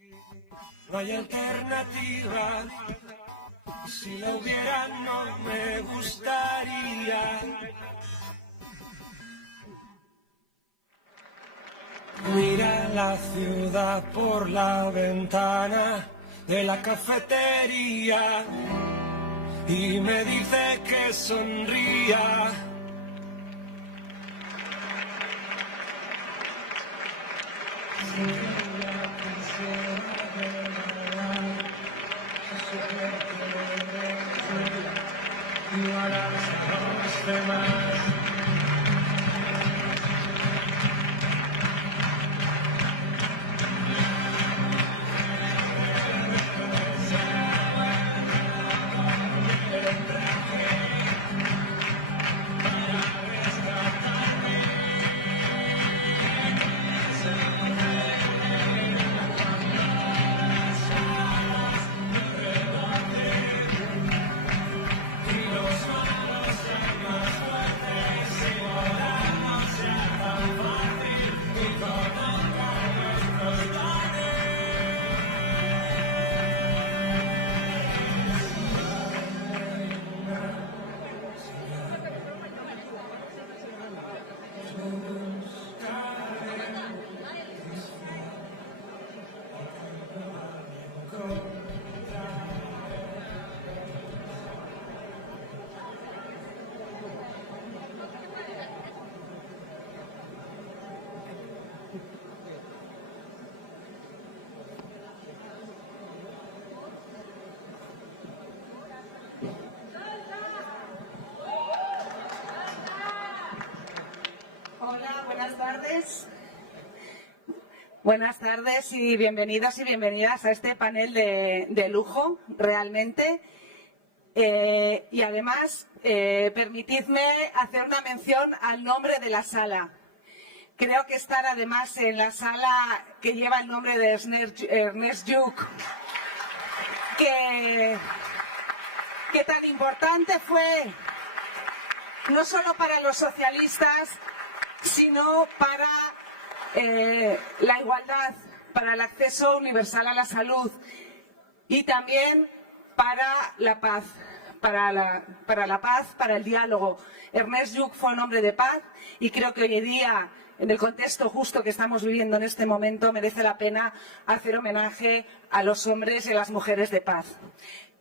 no hay alternativa. Si la hubiera no me gustaría. Mira la ciudad por la ventana de la cafetería y me dice que sonría. Igual a los demás. Hola, buenas tardes. Buenas tardes y bienvenidos y bienvenidas a este panel de lujo, realmente. Y además, permitidme hacer una mención al nombre de la sala. Creo que estar además en la sala que lleva el nombre de Ernest Lluch, que tan importante fue no solo para los socialistas, sino para la igualdad, para el acceso universal a la salud y también para la paz, para la paz, para el diálogo. Ernest Lluch fue un hombre de paz y creo que hoy en día, en el contexto justo que estamos viviendo en este momento, merece la pena hacer homenaje a los hombres y a las mujeres de paz.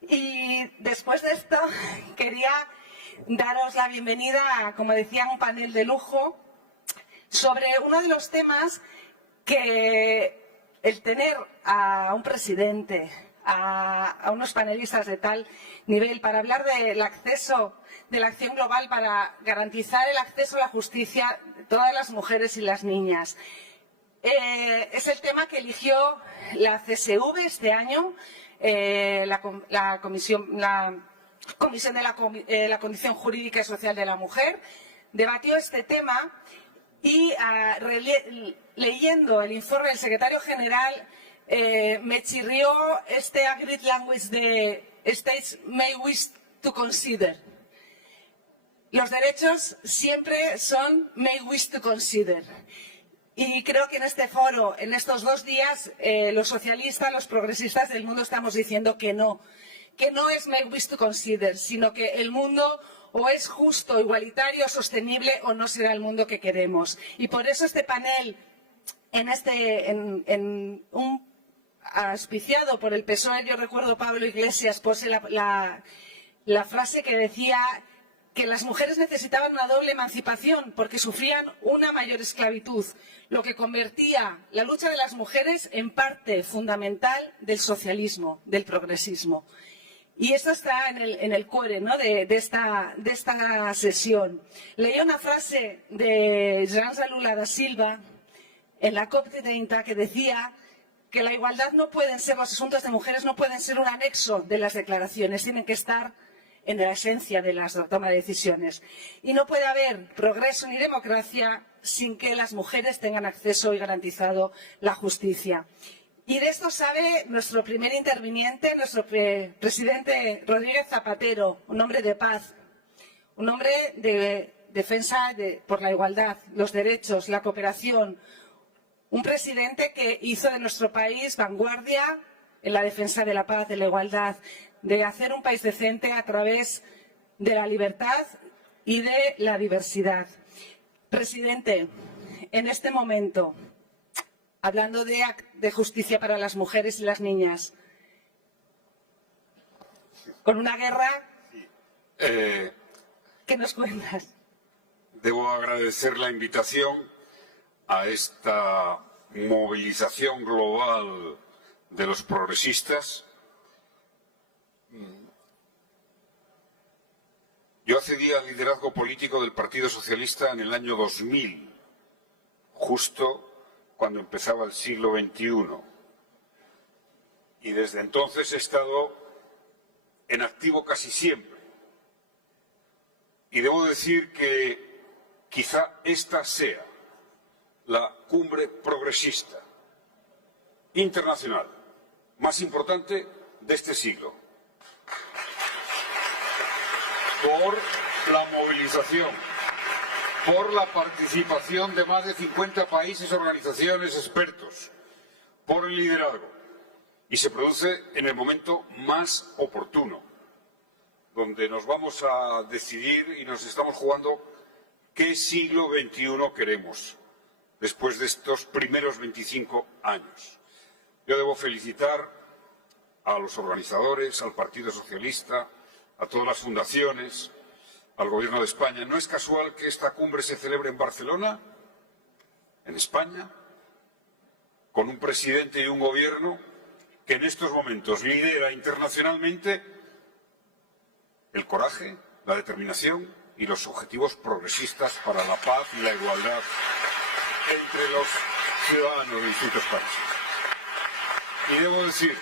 Y después de esto, quería daros la bienvenida a, como decía, un panel de lujo sobre uno de los temas que el tener a un presidente, a unos panelistas de tal nivel para hablar del acceso, de la acción global para garantizar el acceso a la justicia de todas las mujeres y las niñas. Es el tema que eligió la CSV este año, la Comisión de la Condición Jurídica y Social de la Mujer, debatió este tema y leyendo el informe del secretario general me chirrió este agreed language de States may wish to consider. Los derechos siempre son may wish to consider. Y creo que en este foro, en estos 2 días, los socialistas, los progresistas del mundo estamos diciendo que no es may wish to consider, sino que el mundo o es justo, igualitario, sostenible o no será el mundo que queremos. Y por eso este panel, auspiciado por el PSOE, yo recuerdo Pablo Iglesias, puse la frase que decía que las mujeres necesitaban una doble emancipación porque sufrían una mayor esclavitud, lo que convertía la lucha de las mujeres en parte fundamental del socialismo, del progresismo. Y esto está en el core, ¿no?, de esta sesión. Leí una frase de Jean Lula da Silva en la COP30 que decía que la igualdad no pueden ser, los asuntos de mujeres no pueden ser un anexo de las declaraciones, tienen que estar en la esencia de la toma de decisiones. Y no puede haber progreso ni democracia sin que las mujeres tengan acceso y garantizado la justicia. Y de esto sabe nuestro primer interviniente, nuestro presidente Rodríguez Zapatero, un hombre de paz, un hombre de defensa por la igualdad, los derechos, la cooperación, Un presidente que hizo de nuestro país vanguardia en la defensa de la paz, de la igualdad, de hacer un país decente a través de la libertad y de la diversidad. Presidente, en este momento, hablando de justicia para las mujeres y las niñas, con una guerra, ¿qué nos cuentas? Debo agradecer la invitación a esta movilización global de los progresistas. Yo accedí al liderazgo político del Partido Socialista en el año 2000, justo cuando empezaba el siglo XXI. Y desde entonces he estado en activo casi siempre. Y debo decir que quizá esta sea la cumbre progresista internacional más importante de este siglo. Por la movilización, por la participación de más de 50 países, organizaciones, expertos, por el liderazgo. Y se produce en el momento más oportuno, donde nos vamos a decidir y nos estamos jugando qué siglo XXI queremos, después de estos primeros 25 años. Yo debo felicitar a los organizadores, al Partido Socialista, a todas las fundaciones, al Gobierno de España. No es casual que esta cumbre se celebre en Barcelona, en España, con un presidente y un gobierno que en estos momentos lidera internacionalmente el coraje, la determinación y los objetivos progresistas para la paz y la igualdad entre los ciudadanos de distintos países. Y debo decir,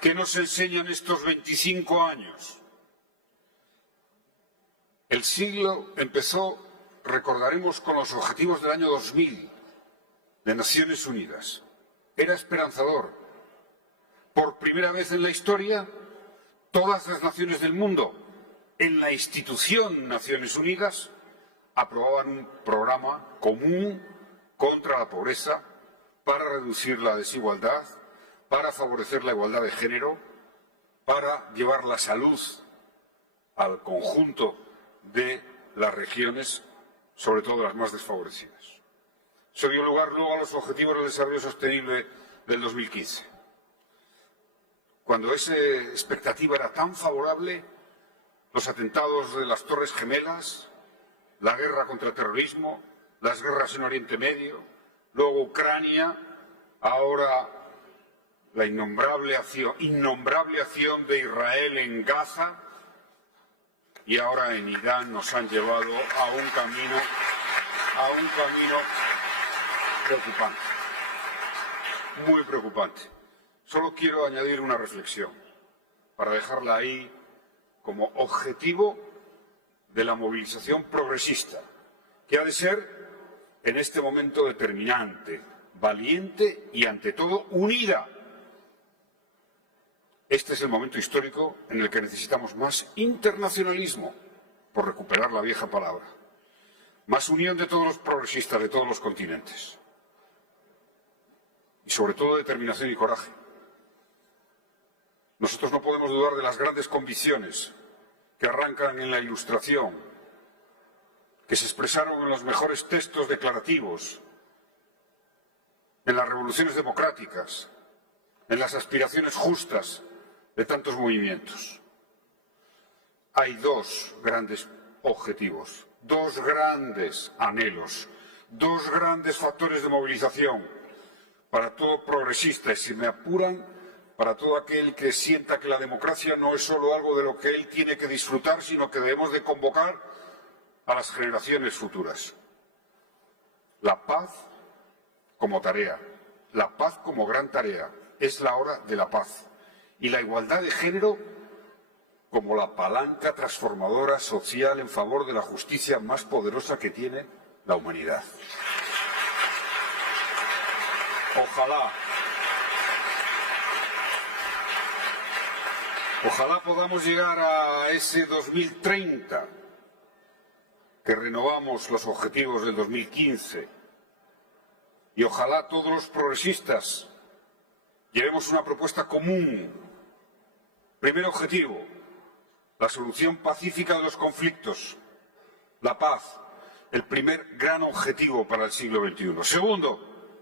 ¿qué nos enseñan estos 25 años? El siglo empezó, recordaremos, con los objetivos del año 2000 de Naciones Unidas. Era esperanzador. Por primera vez en la historia, todas las naciones del mundo, en la institución Naciones Unidas, aprobaban un programa común contra la pobreza, para reducir la desigualdad, para favorecer la igualdad de género, para llevar la salud al conjunto de las regiones, sobre todo las más desfavorecidas. Se dio lugar luego a los Objetivos del Desarrollo Sostenible del 2015. Cuando esa expectativa era tan favorable, los atentados de las Torres Gemelas, la guerra contra el terrorismo, las guerras en Oriente Medio, luego Ucrania, ahora la innombrable acción de Israel en Gaza y ahora en Irán nos han llevado a un camino preocupante, muy preocupante. Solo quiero añadir una reflexión para dejarla ahí como objetivo de la movilización progresista, que ha de ser en este momento determinante, valiente y ante todo unida. Este es el momento histórico en el que necesitamos más internacionalismo, por recuperar la vieja palabra, más unión de todos los progresistas de todos los continentes y sobre todo determinación y coraje. Nosotros no podemos dudar de las grandes convicciones que arrancan en la Ilustración, que se expresaron en los mejores textos declarativos, en las revoluciones democráticas, en las aspiraciones justas de tantos movimientos. Hay dos grandes objetivos, dos grandes anhelos, dos grandes factores de movilización para todo progresista y, si me apuran, para todo aquel que sienta que la democracia no es solo algo de lo que él tiene que disfrutar, sino que debemos de convocar a las generaciones futuras. La paz como tarea, la paz como gran tarea, es la hora de la paz. Y la igualdad de género como la palanca transformadora social en favor de la justicia más poderosa que tiene la humanidad. Ojalá podamos llegar a ese 2030 que renovamos los objetivos del 2015 y ojalá todos los progresistas llevemos una propuesta común. Primer objetivo, la solución pacífica de los conflictos, la paz, el primer gran objetivo para el siglo XXI. Segundo,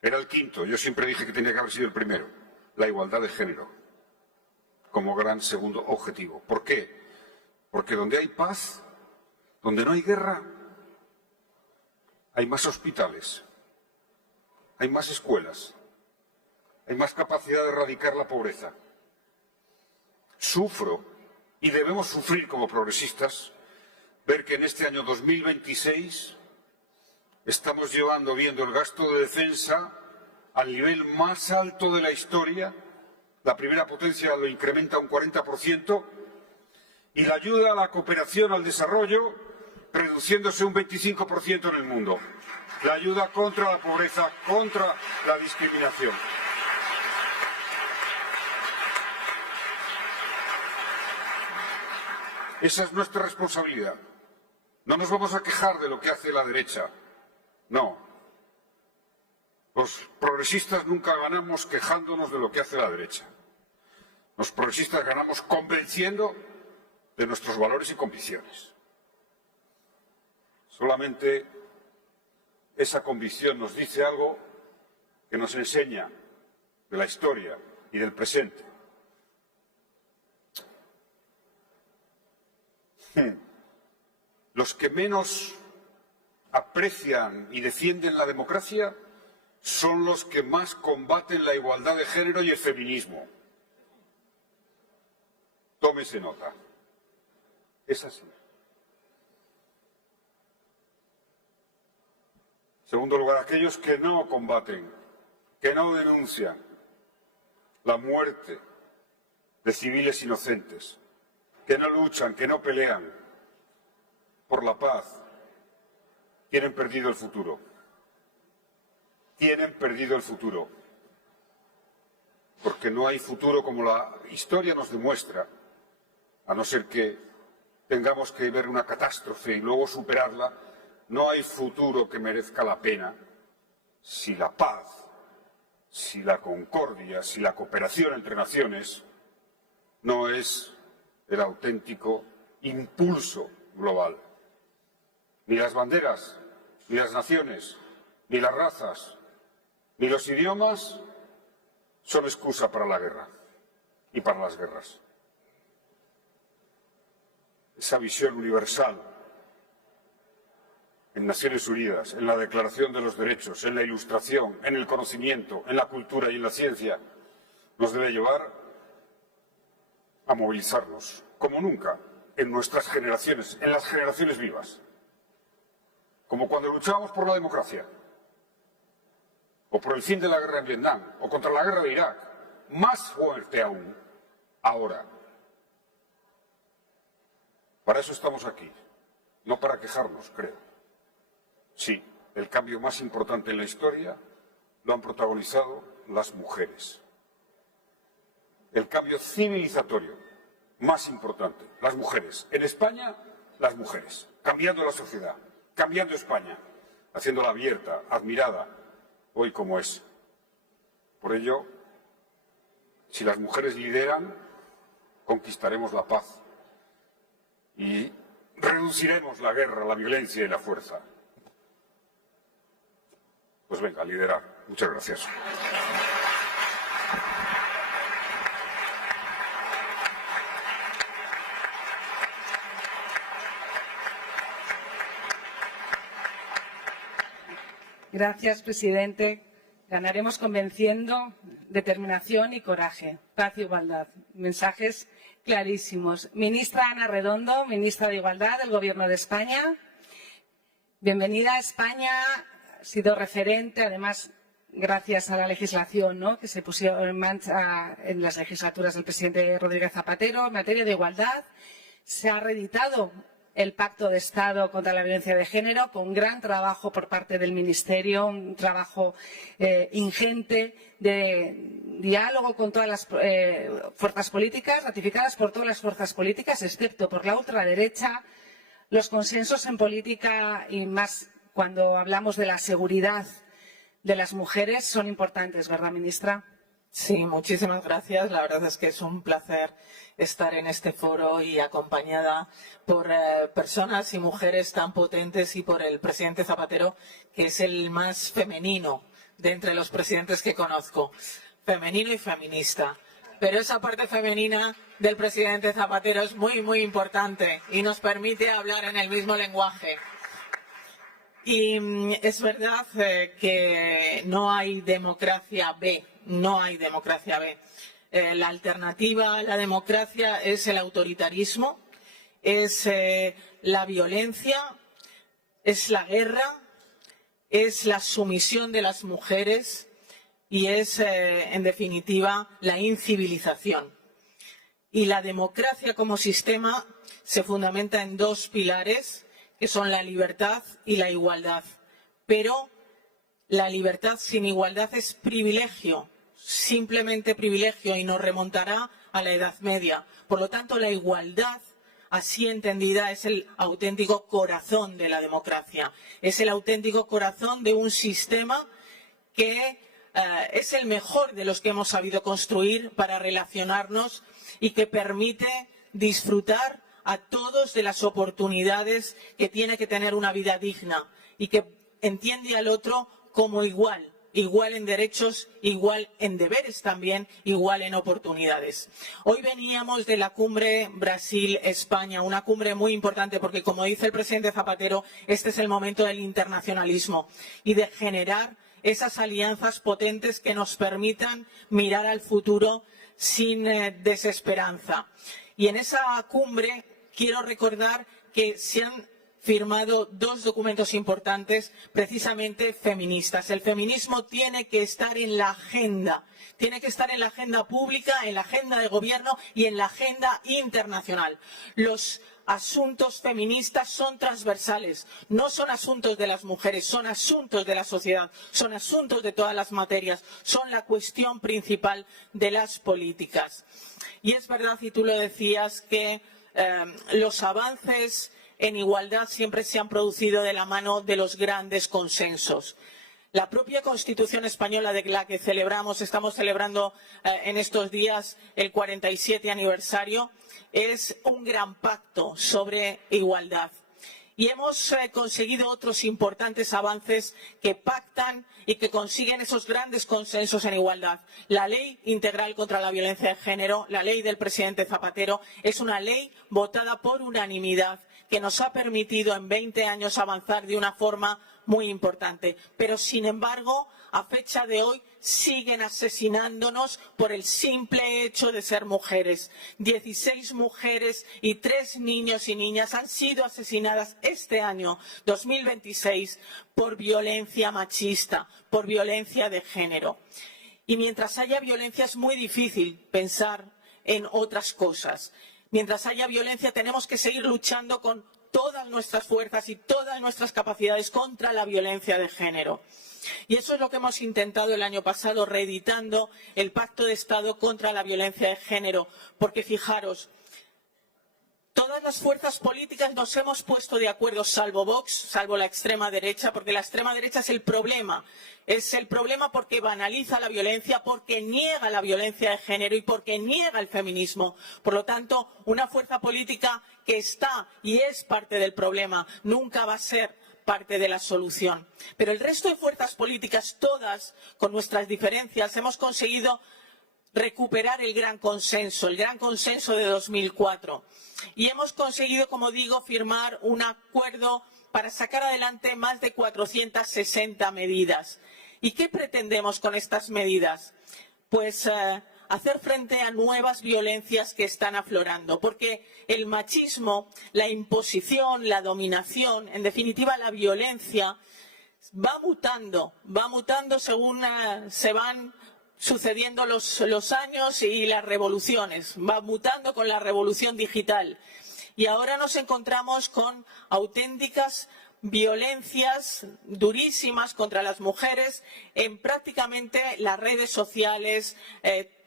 era el quinto, yo siempre dije que tenía que haber sido el primero, la igualdad de género, como gran segundo objetivo. ¿Por qué? Porque donde hay paz, donde no hay guerra, hay más hospitales, hay más escuelas, hay más capacidad de erradicar la pobreza. Sufro, y debemos sufrir como progresistas, ver que en este año 2026 estamos viendo el gasto de defensa al nivel más alto de la historia. La primera potencia lo incrementa un 40% y la ayuda a la cooperación al desarrollo reduciéndose un 25% en el mundo. La ayuda contra la pobreza, contra la discriminación. Esa es nuestra responsabilidad. No nos vamos a quejar de lo que hace la derecha. No. Los progresistas nunca ganamos quejándonos de lo que hace la derecha. Los progresistas ganamos convenciendo de nuestros valores y convicciones. Solamente esa convicción nos dice algo que nos enseña de la historia y del presente. Los que menos aprecian y defienden la democracia son los que más combaten la igualdad de género y el feminismo. Tómese nota. Es así. En segundo lugar, aquellos que no combaten, que no denuncian la muerte de civiles inocentes, que no luchan, que no pelean por la paz, tienen perdido el futuro. Tienen perdido el futuro. Porque no hay futuro, como la historia nos demuestra, a no ser que tengamos que ver una catástrofe y luego superarla, no hay futuro que merezca la pena si la paz, si la concordia, si la cooperación entre naciones no es el auténtico impulso global. Ni las banderas, ni las naciones, ni las razas, ni los idiomas son excusa para la guerra y para las guerras. Esa visión universal en Naciones Unidas, en la Declaración de los Derechos, en la Ilustración, en el conocimiento, en la cultura y en la ciencia, nos debe llevar a movilizarnos, como nunca, en nuestras generaciones, en las generaciones vivas. Como cuando luchábamos por la democracia, o por el fin de la guerra en Vietnam, o contra la guerra de Irak, más fuerte aún, ahora. Para eso estamos aquí, no para quejarnos, creo. Sí, el cambio más importante en la historia lo han protagonizado las mujeres. El cambio civilizatorio más importante, las mujeres. En España, las mujeres, cambiando la sociedad, cambiando España, haciéndola abierta, admirada, hoy como es. Por ello, si las mujeres lideran, conquistaremos la paz y reduciremos la guerra, la violencia y la fuerza. Pues venga, a liderar. Muchas gracias. Gracias, presidente. Ganaremos convenciendo, determinación y coraje. Paz y igualdad. Mensajes clarísimos. Ministra Ana Redondo, ministra de Igualdad del Gobierno de España. Bienvenida a España. Ha sido referente, además, gracias a la legislación, ¿no?, que se pusieron en marcha en las legislaturas del presidente Rodríguez Zapatero en materia de igualdad. Se ha reeditado el Pacto de Estado contra la Violencia de Género, con gran trabajo por parte del Ministerio, un trabajo ingente de diálogo con todas las fuerzas políticas, ratificadas por todas las fuerzas políticas, excepto por la ultraderecha. Los consensos en política, y más cuando hablamos de la seguridad de las mujeres, son importantes, ¿verdad, ministra? Sí, muchísimas gracias. La verdad es que es un placer estar en este foro y acompañada por personas y mujeres tan potentes y por el presidente Zapatero, que es el más femenino de entre los presidentes que conozco. Femenino y feminista. Pero esa parte femenina del presidente Zapatero es muy, muy importante y nos permite hablar en el mismo lenguaje. Y es verdad que no hay democracia B, no hay democracia B. La alternativa a la democracia es el autoritarismo, es la violencia, es la guerra, es la sumisión de las mujeres y es, en definitiva, la incivilización. Y la democracia como sistema se fundamenta en dos pilares, que son la libertad y la igualdad. Pero la libertad sin igualdad es privilegio, simplemente privilegio, y nos remontará a la Edad Media. Por lo tanto, la igualdad, así entendida, es el auténtico corazón de la democracia. Es el auténtico corazón de un sistema que es el mejor de los que hemos sabido construir para relacionarnos y que permite disfrutar a todos de las oportunidades que tiene que tener una vida digna y que entiende al otro como igual, igual en derechos, igual en deberes también, igual en oportunidades. Hoy veníamos de la cumbre Brasil-España, una cumbre muy importante porque, como dice el presidente Zapatero, este es el momento del internacionalismo y de generar esas alianzas potentes que nos permitan mirar al futuro sin desesperanza. Y en esa cumbre quiero recordar que se han firmado dos documentos importantes precisamente feministas. El feminismo tiene que estar en la agenda pública, en la agenda de gobierno y en la agenda internacional. Los asuntos feministas son transversales, no son asuntos de las mujeres, son asuntos de la sociedad, son asuntos de todas las materias, son la cuestión principal de las políticas. Y es verdad, y tú lo decías, que los avances en igualdad siempre se han producido de la mano de los grandes consensos. La propia Constitución española, de la que estamos celebrando en estos días el 47 aniversario, es un gran pacto sobre igualdad. Y hemos conseguido otros importantes avances que pactan y que consiguen esos grandes consensos en igualdad. La Ley Integral contra la Violencia de Género, la ley del presidente Zapatero, es una ley votada por unanimidad que nos ha permitido en 20 años avanzar de una forma muy importante. Pero, sin embargo, a fecha de hoy siguen asesinándonos por el simple hecho de ser mujeres. 16 mujeres y 3 niños y niñas han sido asesinadas este año 2026 por violencia machista, por violencia de género. Y mientras haya violencia es muy difícil pensar en otras cosas. Mientras haya violencia tenemos que seguir luchando con todas nuestras fuerzas y todas nuestras capacidades contra la violencia de género. Y eso es lo que hemos intentado el año pasado, reeditando el Pacto de Estado contra la Violencia de Género. Porque, fijaros, todas las fuerzas políticas nos hemos puesto de acuerdo, salvo Vox, salvo la extrema derecha, porque la extrema derecha es el problema. Es el problema porque banaliza la violencia, porque niega la violencia de género y porque niega el feminismo. Por lo tanto, una fuerza política que está y es parte del problema nunca va a ser parte de la solución. Pero el resto de fuerzas políticas, todas, con nuestras diferencias, hemos conseguido recuperar el gran consenso de 2004. Y hemos conseguido, como digo, firmar un acuerdo para sacar adelante más de 460 medidas. ¿Y qué pretendemos con estas medidas? Pues hacer frente a nuevas violencias que están aflorando, porque el machismo, la imposición, la dominación, en definitiva la violencia, va mutando según se van sucediendo los años y las revoluciones, va mutando con la revolución digital. Y ahora nos encontramos con auténticas violencias durísimas contra las mujeres en prácticamente las redes sociales,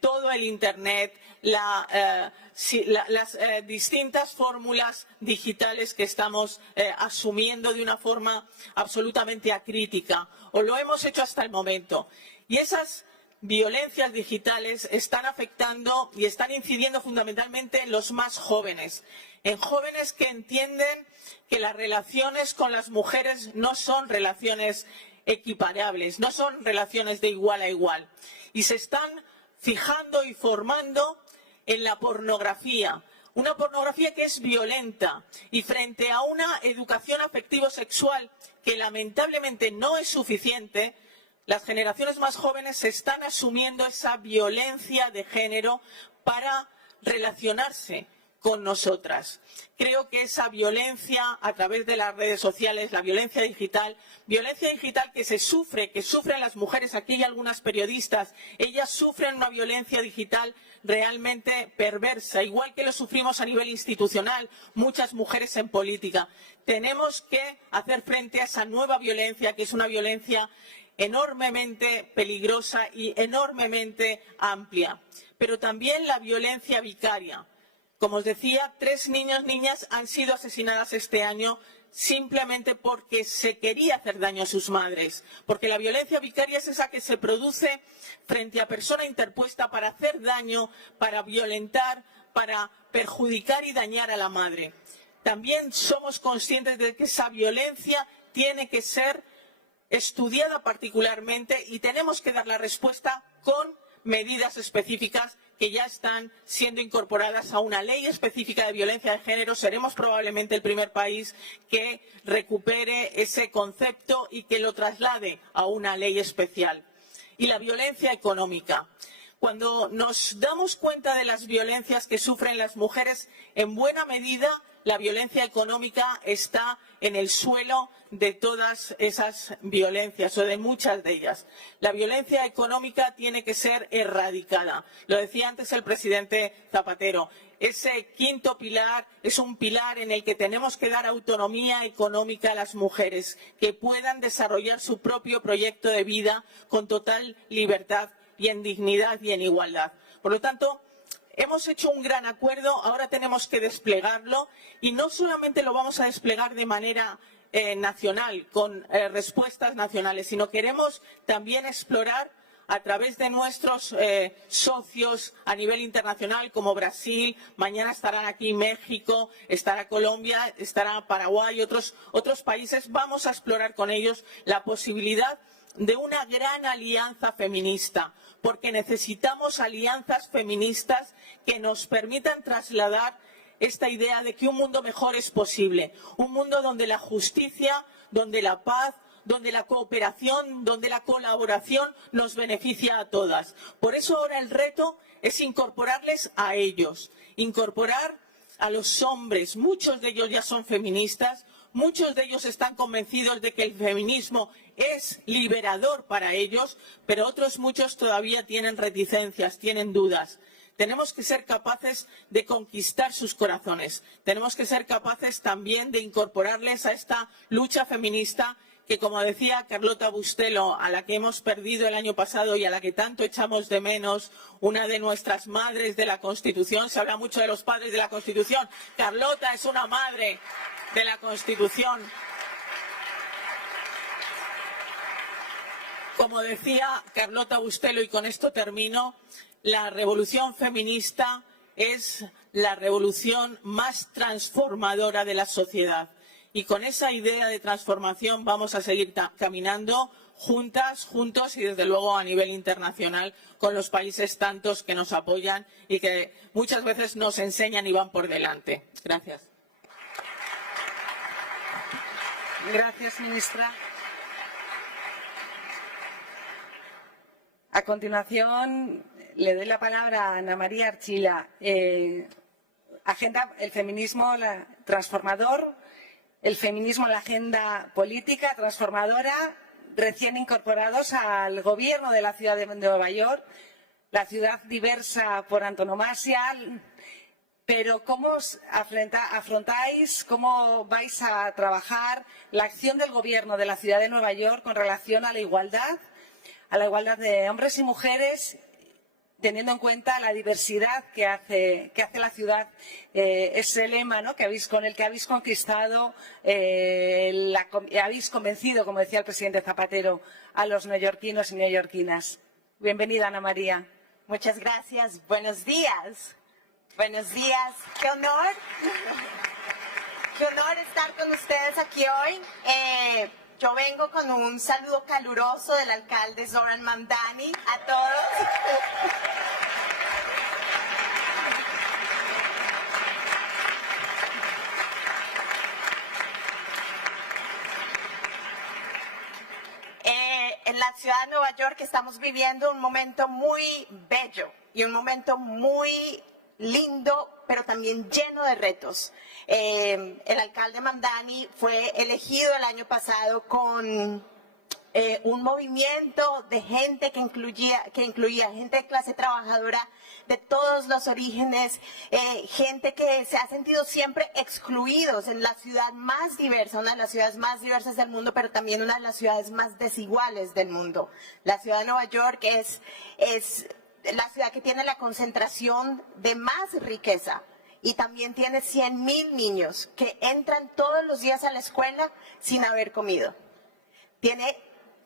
todo el Internet, las distintas fórmulas digitales que estamos asumiendo de una forma absolutamente acrítica, o lo hemos hecho hasta el momento. Y esas violencias digitales están afectando y están incidiendo fundamentalmente en los más jóvenes, en jóvenes que entienden que las relaciones con las mujeres no son relaciones equiparables, no son relaciones de igual a igual, y se están fijando y formando en la pornografía, una pornografía que es violenta, y frente a una educación afectivo-sexual que lamentablemente no es suficiente, las generaciones más jóvenes están asumiendo esa violencia de género para relacionarse con nosotras. Creo que esa violencia a través de las redes sociales, la violencia digital que se sufre, que sufren las mujeres, aquí hay algunas periodistas, ellas sufren una violencia digital realmente perversa, igual que lo sufrimos a nivel institucional, muchas mujeres en política. Tenemos que hacer frente a esa nueva violencia, que es una violencia enormemente peligrosa y enormemente amplia, pero también la violencia vicaria. Como os decía, 3 niñas han sido asesinadas este año simplemente porque se quería hacer daño a sus madres, porque la violencia vicaria es esa que se produce frente a persona interpuesta para hacer daño, para violentar, para perjudicar y dañar a la madre. También somos conscientes de que esa violencia tiene que ser estudiada particularmente y tenemos que dar la respuesta con medidas específicas que ya están siendo incorporadas a una ley específica de violencia de género. Seremos probablemente el primer país que recupere ese concepto y que lo traslade a una ley especial. Y la violencia económica. Cuando nos damos cuenta de las violencias que sufren las mujeres, en buena medida la violencia económica está en el suelo de todas esas violencias o de muchas de ellas. La violencia económica tiene que ser erradicada. Lo decía antes el presidente Zapatero. Ese quinto pilar es un pilar en el que tenemos que dar autonomía económica a las mujeres, que puedan desarrollar su propio proyecto de vida con total libertad y en dignidad y en igualdad. Por lo tanto, hemos hecho un gran acuerdo, ahora tenemos que desplegarlo y no solamente lo vamos a desplegar de manera nacional, con respuestas nacionales, sino queremos también explorar a través de nuestros socios a nivel internacional como Brasil, mañana estarán aquí México, estará Colombia, estará Paraguay y otros países. Vamos a explorar con ellos la posibilidad de una gran alianza feminista, porque necesitamos alianzas feministas que nos permitan trasladar esta idea de que un mundo mejor es posible, un mundo donde la justicia, donde la paz, donde la cooperación, donde la colaboración nos beneficia a todas. Por eso ahora el reto es incorporarles a ellos, incorporar a los hombres. Muchos de ellos ya son feministas, muchos de ellos están convencidos de que el feminismo es liberador para ellos, pero otros muchos todavía tienen reticencias, tienen dudas. Tenemos que ser capaces de conquistar sus corazones. Tenemos que ser capaces también de incorporarles a esta lucha feminista que, como decía Carlota Bustelo, a la que hemos perdido el año pasado y a la que tanto echamos de menos, una de nuestras madres de la Constitución. Se habla mucho de los padres de la Constitución. Carlota es una madre de la Constitución. Como decía Carlota Bustelo, y con esto termino, la revolución feminista es la revolución más transformadora de la sociedad. Y con esa idea de transformación vamos a seguir caminando juntas, juntos y desde luego a nivel internacional con los países tantos que nos apoyan y que muchas veces nos enseñan y van por delante. Gracias. Gracias, ministra. A continuación, le doy la palabra a Ana María Archila. El feminismo transformador, el feminismo en la agenda política transformadora, recién incorporados al gobierno de la ciudad de Nueva York, la ciudad diversa por antonomasia, pero ¿cómo os afrontáis, cómo vais a trabajar la acción del gobierno de la ciudad de Nueva York con relación a la igualdad de hombres y mujeres, teniendo en cuenta la diversidad que hace la ciudad, ese lema, ¿no?, con el que habéis conquistado, habéis convencido, como decía el presidente Zapatero, a los neoyorquinos y neoyorquinas? Bienvenida, Ana María. Muchas gracias. Buenos días. Buenos días. Qué honor. Qué honor estar con ustedes aquí hoy. Yo vengo con un saludo caluroso del alcalde Zoran Mamdani a todos. En la ciudad de Nueva York estamos viviendo un momento muy bello y un momento muy lindo, pero también lleno de retos. El alcalde Mamdani fue elegido el año pasado con un movimiento de gente que incluía gente de clase trabajadora de todos los orígenes, gente que se ha sentido siempre excluidos en la ciudad más diversa, una de las ciudades más diversas del mundo, pero también una de las ciudades más desiguales del mundo. La ciudad de Nueva York es la ciudad que tiene la concentración de más riqueza y también tiene 100,000 niños que entran todos los días a la escuela sin haber comido. Tiene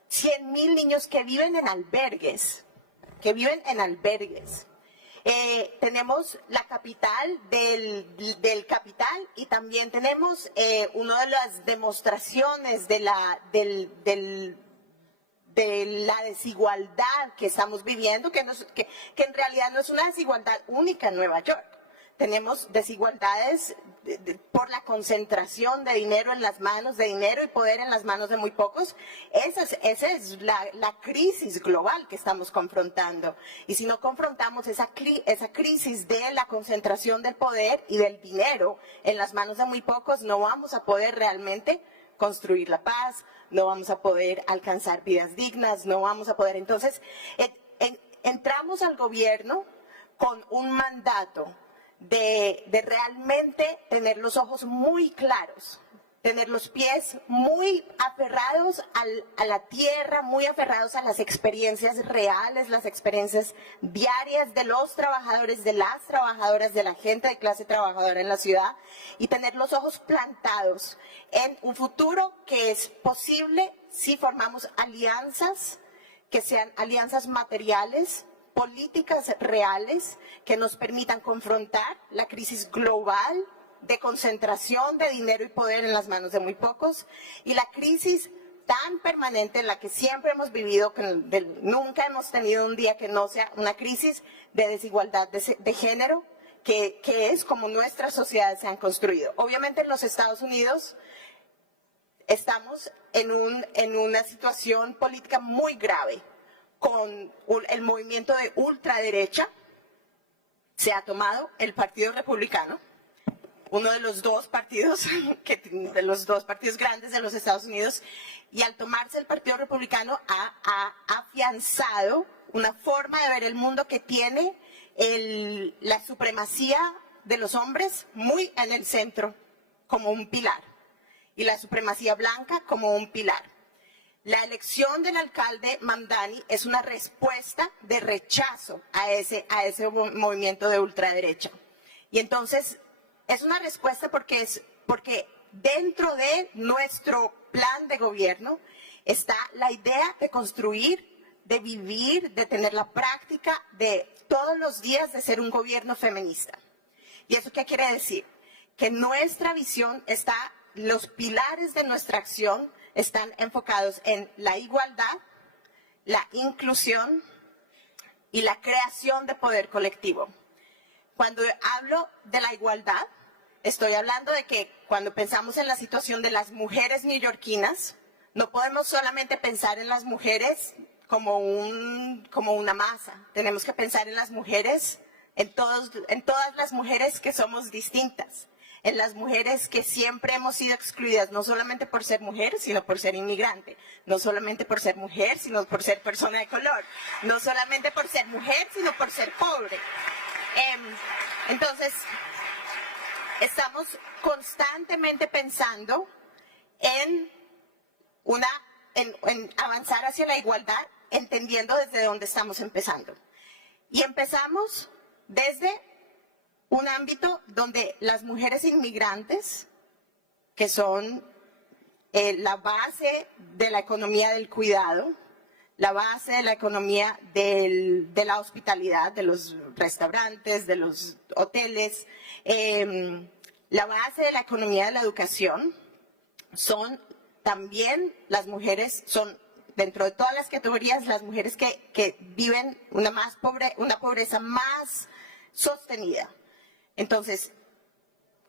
100,000 niños que viven en albergues, tenemos la capital del capital y también tenemos una de las demostraciones de la desigualdad que estamos viviendo, que en realidad no es una desigualdad única en Nueva York. Tenemos desigualdades por la concentración de dinero en las manos, de dinero y poder en las manos de muy pocos. Esa es la crisis global que estamos confrontando. Y si no confrontamos esa crisis de la concentración del poder y del dinero en las manos de muy pocos, no vamos a poder realmente construir la paz, no vamos a poder alcanzar vidas dignas, no vamos a poder. Entonces, entramos al gobierno con un mandato de realmente tener los ojos muy claros, tener los pies muy aferrados a la tierra, muy aferrados a las experiencias reales, las experiencias diarias de los trabajadores, de las trabajadoras, de la gente de clase trabajadora en la ciudad, y tener los ojos plantados en un futuro que es posible si formamos alianzas, que sean alianzas materiales, políticas reales que nos permitan confrontar la crisis global de concentración de dinero y poder en las manos de muy pocos y la crisis tan permanente en la que siempre hemos vivido, que nunca hemos tenido un día que no sea una crisis de desigualdad de género, que es como nuestras sociedades se han construido. Obviamente en los Estados Unidos estamos en una situación política muy grave, con el movimiento de ultraderecha. Se ha tomado el Partido Republicano, uno de los dos partidos grandes de los Estados Unidos, y al tomarse el Partido Republicano ha afianzado una forma de ver el mundo que tiene la supremacía de los hombres muy en el centro como un pilar y la supremacía blanca como un pilar. La elección del alcalde Mamdani es una respuesta de rechazo a ese movimiento de ultraderecha. Y entonces es una respuesta porque dentro de nuestro plan de gobierno está la idea de construir, de vivir, de tener la práctica de todos los días de ser un gobierno feminista. ¿Y eso qué quiere decir? Que nuestra visión los pilares de nuestra acción están enfocados en la igualdad, la inclusión y la creación de poder colectivo. Cuando hablo de la igualdad, estoy hablando de que cuando pensamos en la situación de las mujeres neoyorquinas, no podemos solamente pensar en las mujeres como una masa. Tenemos que pensar en las mujeres, en todas las mujeres que somos distintas, en las mujeres que siempre hemos sido excluidas, no solamente por ser mujer, sino por ser inmigrante, no solamente por ser mujer, sino por ser persona de color, no solamente por ser mujer, sino por ser pobre. Entonces, estamos constantemente pensando en avanzar hacia la igualdad, entendiendo desde dónde estamos empezando. Y empezamos desde un ámbito donde las mujeres inmigrantes, que son la base de la economía del cuidado, la base de la economía de la hospitalidad, de los restaurantes, de los hoteles, la base de la economía de la educación, son también las mujeres, son dentro de todas las categorías las mujeres que viven una pobreza más sostenida. Entonces,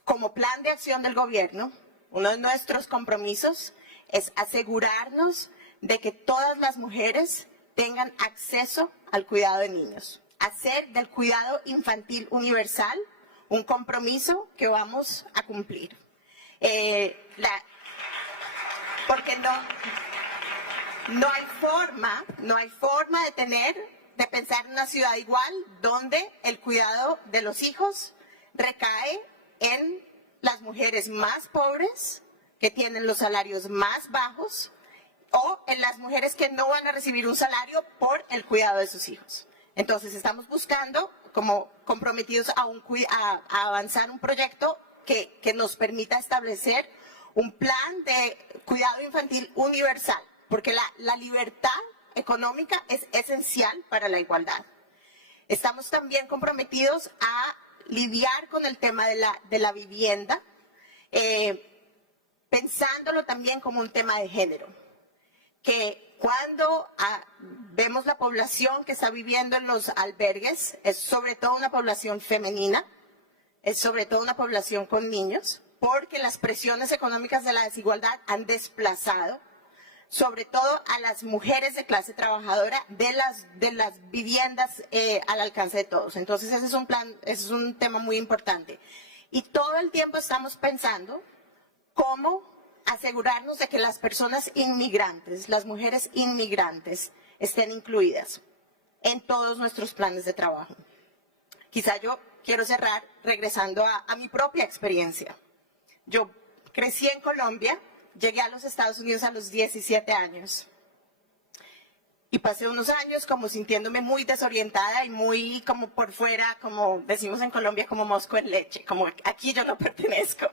como plan de acción del gobierno, uno de nuestros compromisos es asegurarnos de que todas las mujeres tengan acceso al cuidado de niños, hacer del cuidado infantil universal un compromiso que vamos a cumplir. Porque no hay forma de pensar en una ciudad igual donde el cuidado de los hijos recae en las mujeres más pobres, que tienen los salarios más bajos, o en las mujeres que no van a recibir un salario por el cuidado de sus hijos. Entonces estamos buscando, como comprometidos a avanzar un proyecto que nos permita establecer un plan de cuidado infantil universal, porque la libertad económica es esencial para la igualdad. Estamos también comprometidos a lidiar con el tema de la vivienda, pensándolo también como un tema de género, que cuando vemos la población que está viviendo en los albergues, es sobre todo una población femenina, es sobre todo una población con niños, porque las presiones económicas de la desigualdad han desplazado sobre todo a las mujeres de clase trabajadora de las viviendas al alcance de todos. Entonces ese es un tema muy importante. Y todo el tiempo estamos pensando cómo asegurarnos de que las personas inmigrantes, las mujeres inmigrantes, estén incluidas en todos nuestros planes de trabajo. Quizá yo quiero cerrar regresando a mi propia experiencia. Yo crecí en Colombia, llegué a los Estados Unidos a los 17 años y pasé unos años como sintiéndome muy desorientada y muy como por fuera, como decimos en Colombia, como mosco en leche, como aquí yo no pertenezco.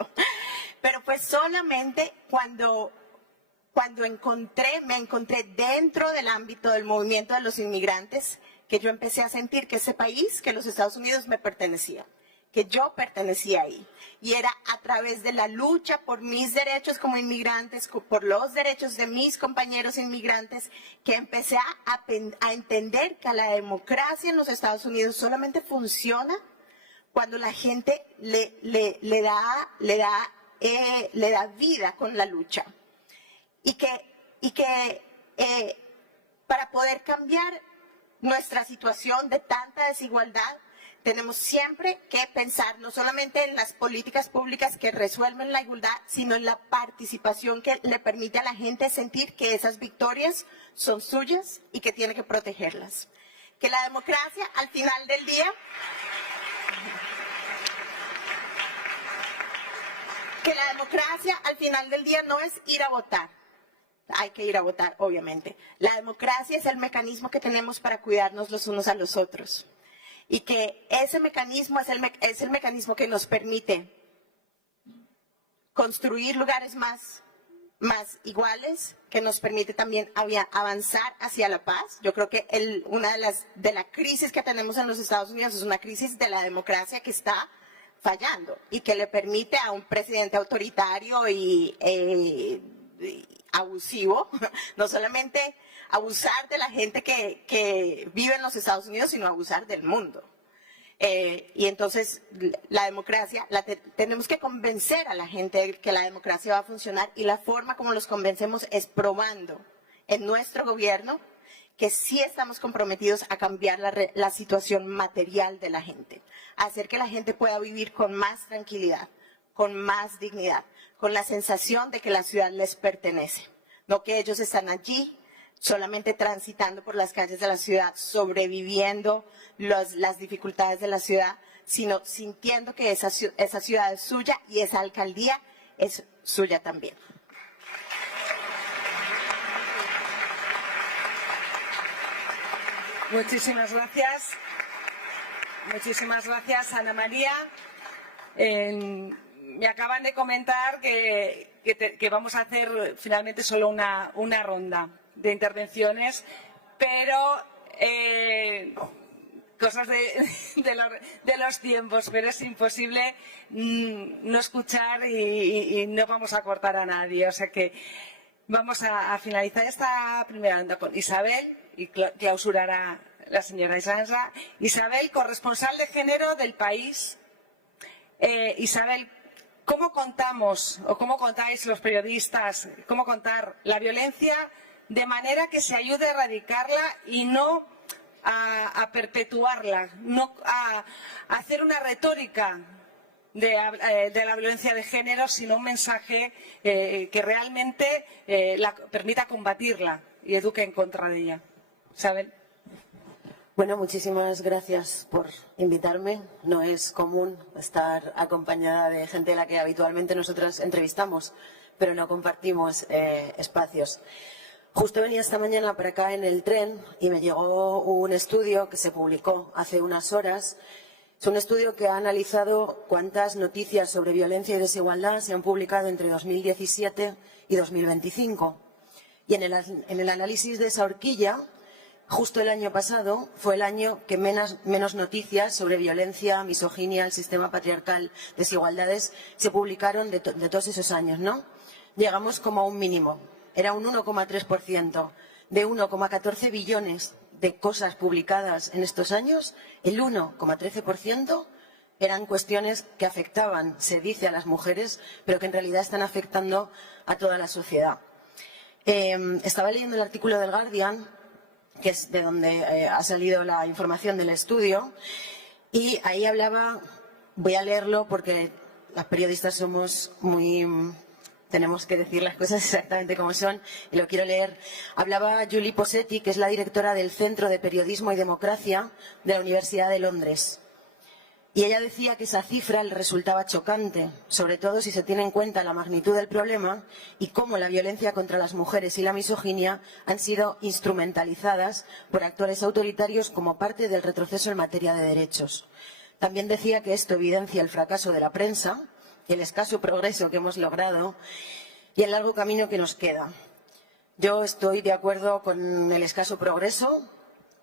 Pero pues solamente cuando me encontré dentro del ámbito del movimiento de los inmigrantes, que yo empecé a sentir que ese país, que los Estados Unidos me pertenecía, que yo pertenecía ahí. Y era a través de la lucha por mis derechos como inmigrantes, por los derechos de mis compañeros inmigrantes, que empecé a entender que la democracia en los Estados Unidos solamente funciona cuando la gente le da vida con la lucha. Y que para poder cambiar nuestra situación de tanta desigualdad, tenemos siempre que pensar no solamente en las políticas públicas que resuelven la igualdad, sino en la participación que le permite a la gente sentir que esas victorias son suyas y que tiene que protegerlas. Que la democracia al final del día... Que la democracia al final del día no es ir a votar. Hay que ir a votar, obviamente. La democracia es el mecanismo que tenemos para cuidarnos los unos a los otros. Y que ese mecanismo es el mecanismo que nos permite construir lugares más iguales, que nos permite también avanzar hacia la paz. Yo creo que una de las crisis que tenemos en los Estados Unidos es una crisis de la democracia que está fallando y que le permite a un presidente autoritario y abusivo, no solamente abusar de la gente que vive en los Estados Unidos, sino abusar del mundo. Y entonces la democracia, tenemos que convencer a la gente que la democracia va a funcionar, y la forma como los convencemos es probando en nuestro gobierno que sí estamos comprometidos a cambiar la situación material de la gente, a hacer que la gente pueda vivir con más tranquilidad, con más dignidad, con la sensación de que la ciudad les pertenece, no que ellos están allí solamente transitando por las calles de la ciudad, sobreviviendo las dificultades de la ciudad, sino sintiendo que esa ciudad es suya y esa alcaldía es suya también. Muchísimas gracias. Muchísimas gracias, Ana María. Me acaban de comentar que vamos a hacer finalmente solo una ronda de intervenciones, pero cosas de los tiempos, pero es imposible no escuchar y no vamos a cortar a nadie. O sea que vamos a finalizar esta primera ronda con Isabel y clausurará la señora Isanza. Isabel, corresponsal de género del País. Isabel, ¿cómo contamos o cómo contáis los periodistas, cómo contar la violencia de manera que se ayude a erradicarla y no a perpetuarla, no a hacer una retórica de la violencia de género, sino un mensaje que realmente permita combatirla y eduque en contra de ella? Isabel. Bueno, muchísimas gracias por invitarme. No es común estar acompañada de gente a la que habitualmente nosotras entrevistamos, pero no compartimos espacios. Justo venía esta mañana para acá en el tren y me llegó un estudio que se publicó hace unas horas. Es un estudio que ha analizado cuántas noticias sobre violencia y desigualdad se han publicado entre 2017 y 2025. Y en el análisis de esa horquilla, justo el año pasado fue el año que menos noticias sobre violencia, misoginia, el sistema patriarcal, desigualdades se publicaron de todos esos años, ¿no? Llegamos como a un mínimo, era un 1,3%. De 1,14 billones de cosas publicadas en estos años, el 1,13% eran cuestiones que afectaban, se dice, a las mujeres, pero que en realidad están afectando a toda la sociedad. Estaba leyendo el artículo del Guardian, que es de donde ha salido la información del estudio, y ahí hablaba, voy a leerlo porque las periodistas somos tenemos que decir las cosas exactamente como son, y lo quiero leer. Hablaba Julie Posetti, que es la directora del Centro de Periodismo y Democracia de la Universidad de Londres. Y ella decía que esa cifra le resultaba chocante, sobre todo si se tiene en cuenta la magnitud del problema y cómo la violencia contra las mujeres y la misoginia han sido instrumentalizadas por actores autoritarios como parte del retroceso en materia de derechos. También decía que esto evidencia el fracaso de la prensa, el escaso progreso que hemos logrado y el largo camino que nos queda. Yo estoy de acuerdo con el escaso progreso.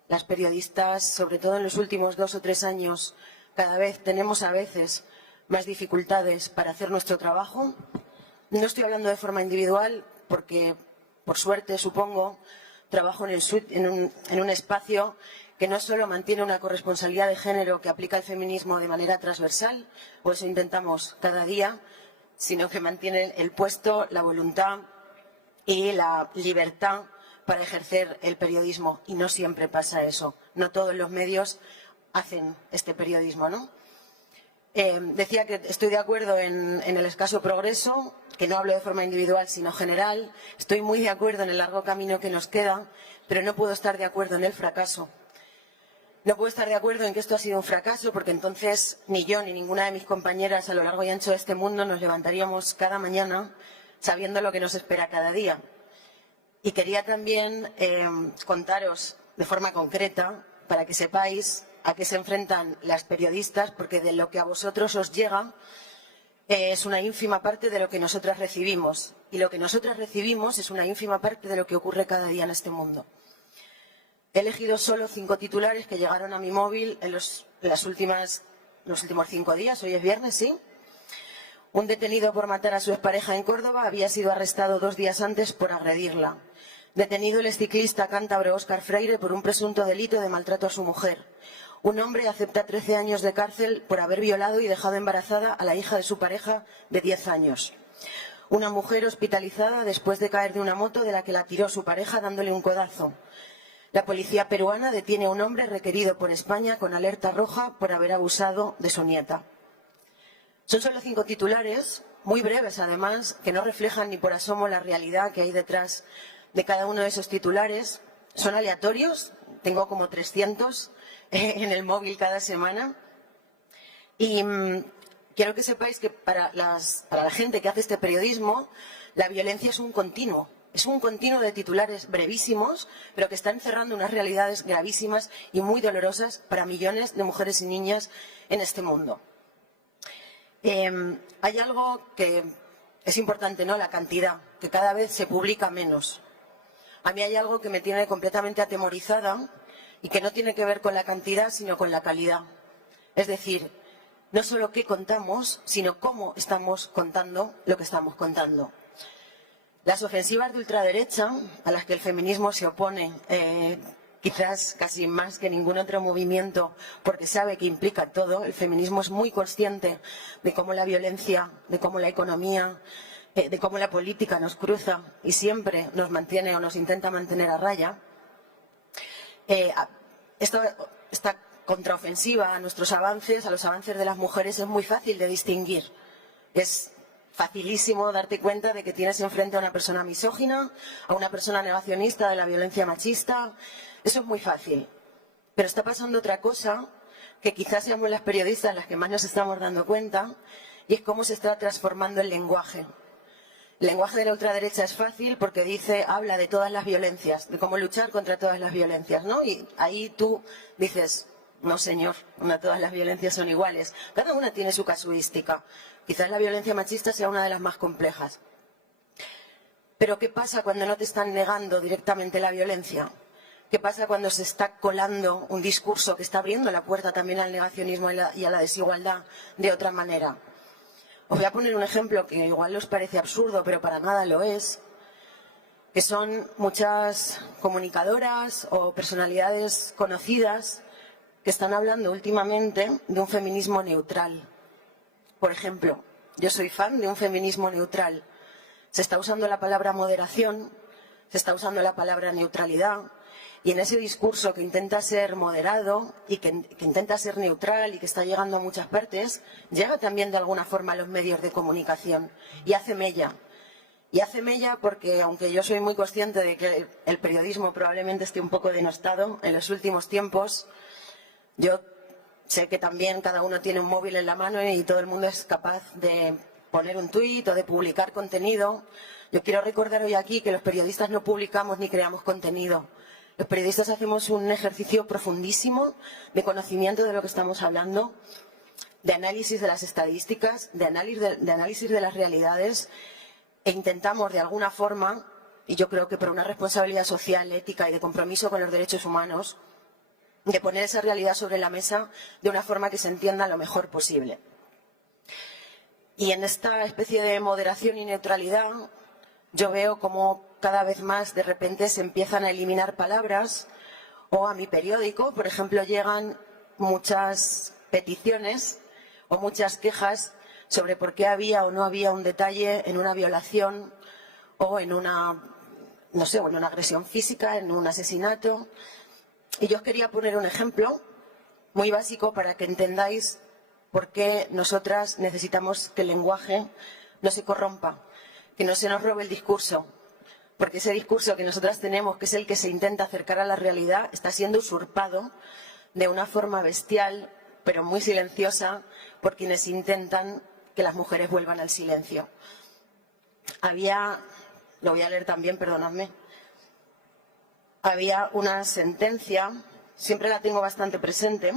Las periodistas, sobre todo en los últimos 2 o 3 años, cada vez tenemos a veces más dificultades para hacer nuestro trabajo. No estoy hablando de forma individual porque, por suerte, supongo, trabajo en un espacio que no solo mantiene una corresponsabilidad de género que aplica el feminismo de manera transversal, o eso intentamos cada día, sino que mantiene el puesto, la voluntad y la libertad para ejercer el periodismo. Y no siempre pasa eso. No todos los medios hacen este periodismo, ¿no? Decía que estoy de acuerdo en el escaso progreso, que no hablo de forma individual sino general. Estoy muy de acuerdo en el largo camino que nos queda, pero no puedo estar de acuerdo en el fracaso. No puedo estar de acuerdo en que esto ha sido un fracaso, porque entonces ni yo ni ninguna de mis compañeras a lo largo y ancho de este mundo nos levantaríamos cada mañana sabiendo lo que nos espera cada día. Y quería también contaros de forma concreta, para que sepáis a qué se enfrentan las periodistas, porque de lo que a vosotros os llega es una ínfima parte de lo que nosotras recibimos. Y lo que nosotras recibimos es una ínfima parte de lo que ocurre cada día en este mundo. He elegido solo 5 titulares que llegaron a mi móvil en los últimos 5 días. Hoy es viernes, ¿sí? Un detenido por matar a su expareja en Córdoba había sido arrestado 2 días antes por agredirla. Detenido el exciclista cántabro Óscar Freire por un presunto delito de maltrato a su mujer. Un hombre acepta 13 años de cárcel por haber violado y dejado embarazada a la hija de su pareja de 10 años. Una mujer hospitalizada después de caer de una moto de la que la tiró su pareja dándole un codazo. La policía peruana detiene a un hombre requerido por España con alerta roja por haber abusado de su nieta. Son solo 5 titulares, muy breves además, que no reflejan ni por asomo la realidad que hay detrás de cada uno de esos titulares. Son aleatorios, tengo como 300 en el móvil cada semana. Y quiero que sepáis que para la gente que hace este periodismo, la violencia es un continuo. Es un continuo de titulares brevísimos, pero que están encerrando unas realidades gravísimas y muy dolorosas para millones de mujeres y niñas en este mundo. Hay algo que es importante, ¿no? La cantidad, que cada vez se publica menos. A mí hay algo que me tiene completamente atemorizada y que no tiene que ver con la cantidad, sino con la calidad. Es decir, no solo qué contamos, sino cómo estamos contando lo que estamos contando. Las ofensivas de ultraderecha, a las que el feminismo se opone, quizás casi más que ningún otro movimiento, porque sabe que implica todo, el feminismo es muy consciente de cómo la violencia, de cómo la economía, de cómo la política nos cruza y siempre nos mantiene o nos intenta mantener a raya. Esta contraofensiva a nuestros avances, a los avances de las mujeres, es muy fácil de distinguir. Es facilísimo darte cuenta de que tienes enfrente a una persona misógina, a una persona negacionista de la violencia machista. Eso es muy fácil. Pero está pasando otra cosa, que quizás seamos las periodistas las que más nos estamos dando cuenta, y es cómo se está transformando el lenguaje. El lenguaje de la ultraderecha es fácil porque habla de todas las violencias, de cómo luchar contra todas las violencias, ¿no? Y ahí tú dices, no señor, no todas las violencias son iguales. Cada una tiene su casuística. Quizás la violencia machista sea una de las más complejas. Pero ¿qué pasa cuando no te están negando directamente la violencia? ¿Qué pasa cuando se está colando un discurso que está abriendo la puerta también al negacionismo y a la desigualdad de otra manera? Os voy a poner un ejemplo que igual os parece absurdo, pero para nada lo es, que son muchas comunicadoras o personalidades conocidas que están hablando últimamente de un feminismo neutral. Por ejemplo, yo soy fan de un feminismo neutral. Se está usando la palabra moderación, se está usando la palabra neutralidad, y en ese discurso que intenta ser moderado y que intenta ser neutral y que está llegando a muchas partes, llega también de alguna forma a los medios de comunicación y hace mella. Y hace mella porque, aunque yo soy muy consciente de que el periodismo probablemente esté un poco denostado en los últimos tiempos, yo sé que también cada uno tiene un móvil en la mano y todo el mundo es capaz de poner un tuit o de publicar contenido. Yo quiero recordar hoy aquí que los periodistas no publicamos ni creamos contenido. Los periodistas hacemos un ejercicio profundísimo de conocimiento de lo que estamos hablando, de análisis de las estadísticas, de análisis de las realidades, e intentamos de alguna forma, y yo creo que por una responsabilidad social, ética y de compromiso con los derechos humanos, de poner esa realidad sobre la mesa de una forma que se entienda lo mejor posible. Y en esta especie de moderación y neutralidad, yo veo como cada vez más de repente se empiezan a eliminar palabras, o a mi periódico, por ejemplo, llegan muchas peticiones o muchas quejas sobre por qué había o no había un detalle en una violación o en una, no sé, en una agresión física, en un asesinato. Y yo os quería poner un ejemplo muy básico para que entendáis por qué nosotras necesitamos que el lenguaje no se corrompa, que no se nos robe el discurso, porque ese discurso que nosotras tenemos, que es el que se intenta acercar a la realidad, está siendo usurpado de una forma bestial, pero muy silenciosa, por quienes intentan que las mujeres vuelvan al silencio. Lo voy a leer también, perdonadme. Había una sentencia, siempre la tengo bastante presente,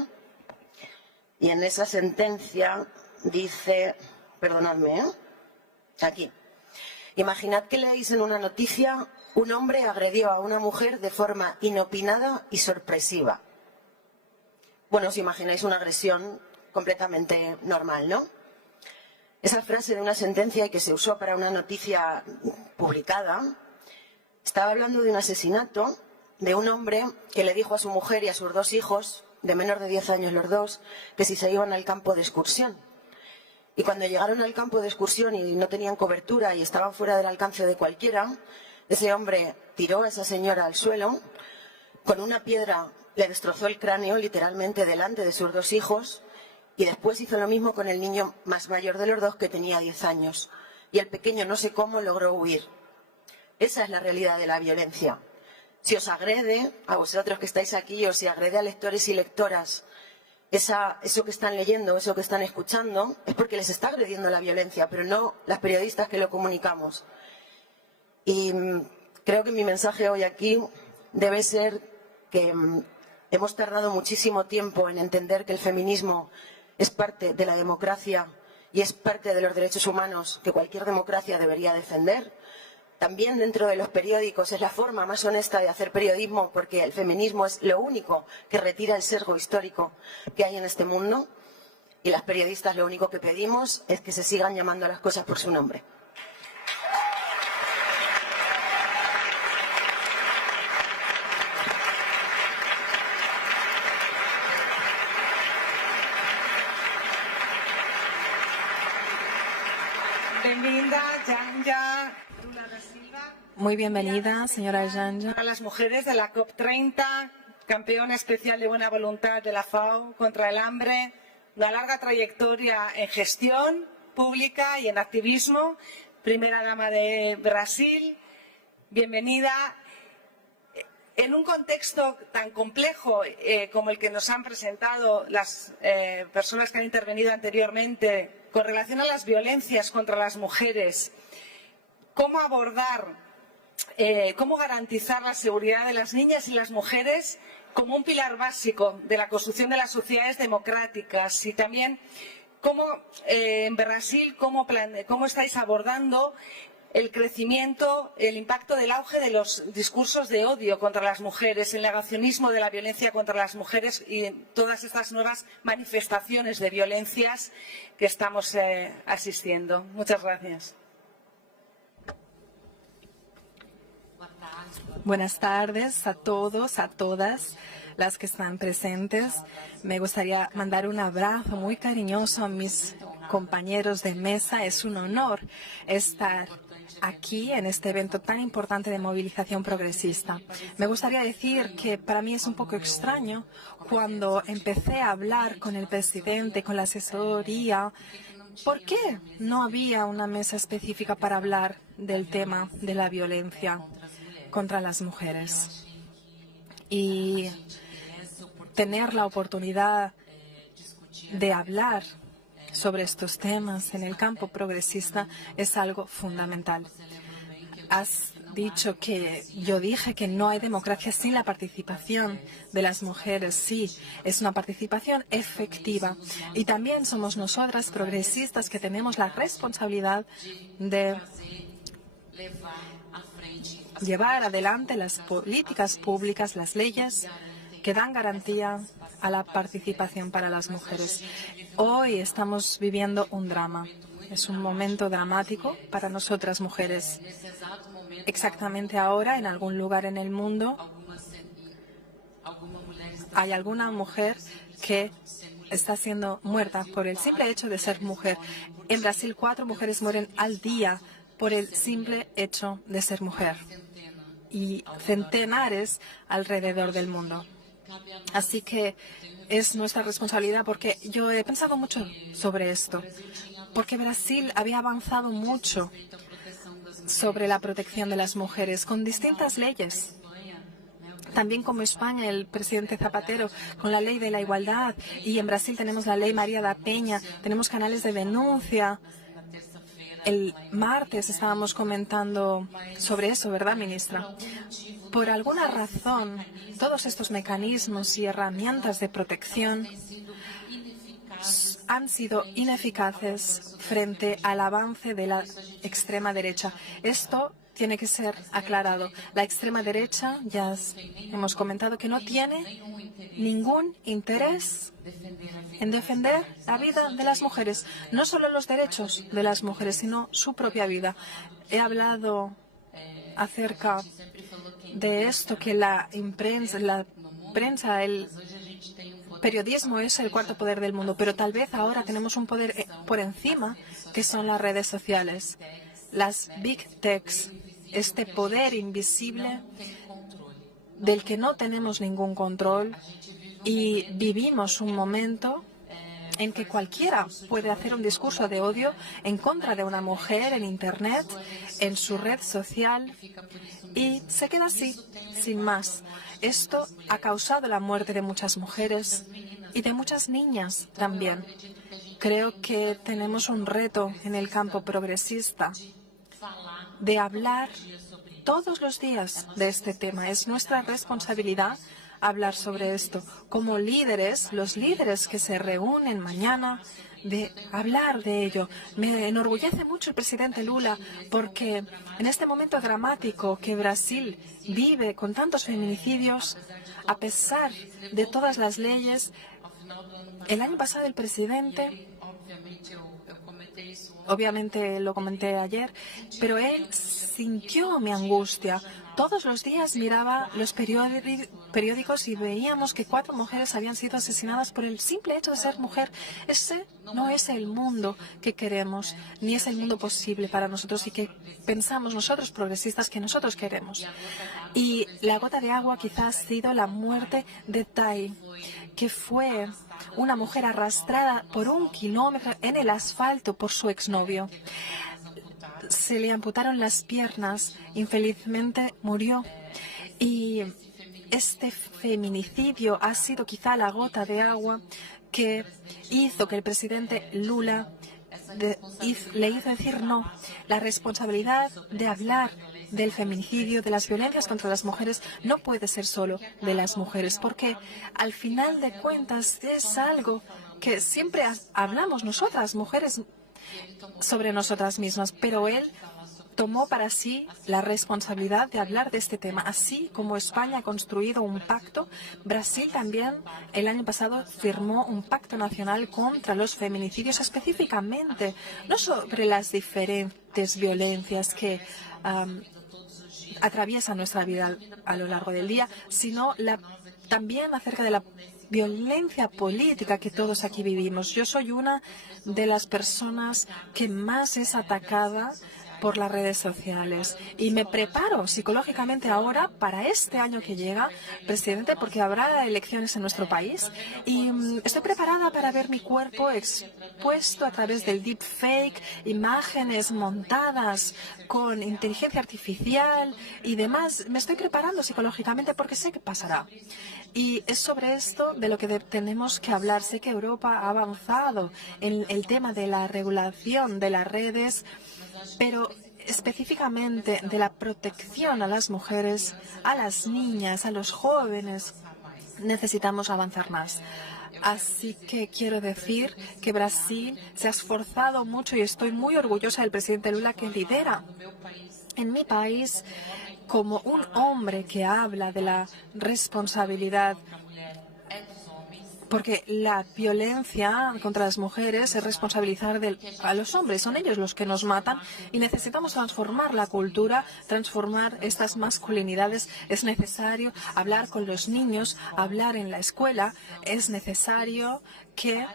y en esa sentencia dice, perdonadme, aquí. Imaginad que leéis en una noticia: un hombre agredió a una mujer de forma inopinada y sorpresiva. Bueno, os imagináis una agresión completamente normal, ¿no? Esa frase de una sentencia que se usó para una noticia publicada estaba hablando de un asesinato de un hombre que le dijo a su mujer y a sus dos hijos, de menor de 10 años los dos, que si se iban al campo de excursión. Y cuando llegaron al campo de excursión y no tenían cobertura y estaban fuera del alcance de cualquiera, ese hombre tiró a esa señora al suelo, con una piedra le destrozó el cráneo literalmente delante de sus dos hijos, y después hizo lo mismo con el niño más mayor de los dos, que tenía 10 años. Y el pequeño, no sé cómo, logró huir. Esa es la realidad de la violencia. Si os agrede, a vosotros que estáis aquí, o si agrede a lectores y lectoras eso que están leyendo, eso que están escuchando, es porque les está agrediendo la violencia, pero no las periodistas que lo comunicamos. Y creo que mi mensaje hoy aquí debe ser que hemos tardado muchísimo tiempo en entender que el feminismo es parte de la democracia y es parte de los derechos humanos que cualquier democracia debería defender. También dentro de los periódicos es la forma más honesta de hacer periodismo, porque el feminismo es lo único que retira el sesgo histórico que hay en este mundo, y las periodistas lo único que pedimos es que se sigan llamando a las cosas por su nombre. Muy bienvenida, señora Janja. A las mujeres de la COP30, campeona especial de buena voluntad de la FAO contra el hambre, una larga trayectoria en gestión pública y en activismo, primera dama de Brasil. Bienvenida. En un contexto tan complejo como el que nos han presentado las personas que han intervenido anteriormente con relación a las violencias contra las mujeres, ¿cómo abordar, cómo garantizar la seguridad de las niñas y las mujeres como un pilar básico de la construcción de las sociedades democráticas? Y también, ¿cómo en Brasil, cómo estáis abordando el crecimiento, el impacto del auge de los discursos de odio contra las mujeres, el negacionismo de la violencia contra las mujeres y todas estas nuevas manifestaciones de violencias que estamos asistiendo? Muchas gracias. Buenas tardes a todos, a todas las que están presentes. Me gustaría mandar un abrazo muy cariñoso a mis compañeros de mesa. Es un honor estar aquí en este evento tan importante de movilización progresista. Me gustaría decir que para mí es un poco extraño cuando empecé a hablar con el presidente, con la asesoría. ¿Por qué no había una mesa específica para hablar del tema de la violencia contra las mujeres? Y tener la oportunidad de hablar sobre estos temas en el campo progresista es algo fundamental. Has dicho que yo dije que no hay democracia sin la participación de las mujeres. Sí, es una participación efectiva. Y también somos nosotras, progresistas, que tenemos la responsabilidad de llevar adelante las políticas públicas, las leyes que dan garantía a la participación para las mujeres. Hoy estamos viviendo un drama. Es un momento dramático para nosotras mujeres. Exactamente ahora, en algún lugar en el mundo, hay alguna mujer que está siendo muerta por el simple hecho de ser mujer. En Brasil, 4 mujeres mueren al día por el simple hecho de ser mujer. Y centenares alrededor del mundo. Así que es nuestra responsabilidad, porque yo he pensado mucho sobre esto, porque Brasil había avanzado mucho sobre la protección de las mujeres con distintas leyes. También como España, el presidente Zapatero con la ley de la igualdad, y en Brasil tenemos la ley María da Peña, tenemos canales de denuncia. El martes estábamos comentando sobre eso, ¿verdad, ministra? Por alguna razón, todos estos mecanismos y herramientas de protección han sido ineficaces frente al avance de la extrema derecha. Esto tiene que ser aclarado. La extrema derecha, ya hemos comentado, que no tiene ningún interés en defender la vida de las mujeres, no solo los derechos de las mujeres, sino su propia vida. He hablado acerca de esto, que la prensa, el periodismo es el cuarto poder del mundo, pero tal vez ahora tenemos un poder por encima, que son las redes sociales, las big techs, este poder invisible del que no tenemos ningún control, y vivimos un momento en que cualquiera puede hacer un discurso de odio en contra de una mujer en Internet, en su red social, y se queda así, sin más. Esto ha causado la muerte de muchas mujeres y de muchas niñas también. Creo que tenemos un reto en el campo progresista de hablar todos los días de este tema. Es nuestra responsabilidad hablar sobre esto. Como líderes, los líderes que se reúnen mañana, de hablar de ello. Me enorgullece mucho el presidente Lula porque en este momento dramático que Brasil vive con tantos feminicidios, a pesar de todas las leyes, el año pasado el presidente, obviamente lo comenté ayer, pero él sintió mi angustia. Todos los días miraba los periódicos y veíamos que 4 mujeres habían sido asesinadas por el simple hecho de ser mujer. Ese no es el mundo que queremos, ni es el mundo posible para nosotros y que pensamos nosotros progresistas que nosotros queremos. Y la gota de agua quizás ha sido la muerte de Tai, que fue una mujer arrastrada por 1 kilómetro en el asfalto por su exnovio. Se le amputaron las piernas, infelizmente murió. Y este feminicidio ha sido quizá la gota de agua que hizo que el presidente Lula le hizo decir no. La responsabilidad de hablar del feminicidio, de las violencias contra las mujeres, no puede ser solo de las mujeres, porque al final de cuentas es algo que siempre hablamos nosotras, mujeres, sobre nosotras mismas, pero él tomó para sí la responsabilidad de hablar de este tema. Así como España ha construido un pacto, Brasil también el año pasado firmó un pacto nacional contra los feminicidios, específicamente, no sobre las diferentes violencias que atraviesan nuestra vida a lo largo del día, sino también acerca de la violencia política que todos aquí vivimos. Yo soy una de las personas que más es atacada por las redes sociales y me preparo psicológicamente ahora para este año que llega, presidente, porque habrá elecciones en nuestro país y estoy preparada para ver mi cuerpo expuesto a través del deepfake, imágenes montadas con inteligencia artificial y demás. Me estoy preparando psicológicamente porque sé que pasará. Y es sobre esto de lo que tenemos que hablar. Sé que Europa ha avanzado en el tema de la regulación de las redes, pero específicamente de la protección a las mujeres, a las niñas, a los jóvenes, necesitamos avanzar más. Así que quiero decir que Brasil se ha esforzado mucho y estoy muy orgullosa del presidente Lula, que lidera en mi país como un hombre que habla de la responsabilidad, porque la violencia contra las mujeres es responsabilizar a los hombres. Son ellos los que nos matan y necesitamos transformar la cultura, transformar estas masculinidades. Es necesario hablar con los niños, hablar en la escuela. Es necesario que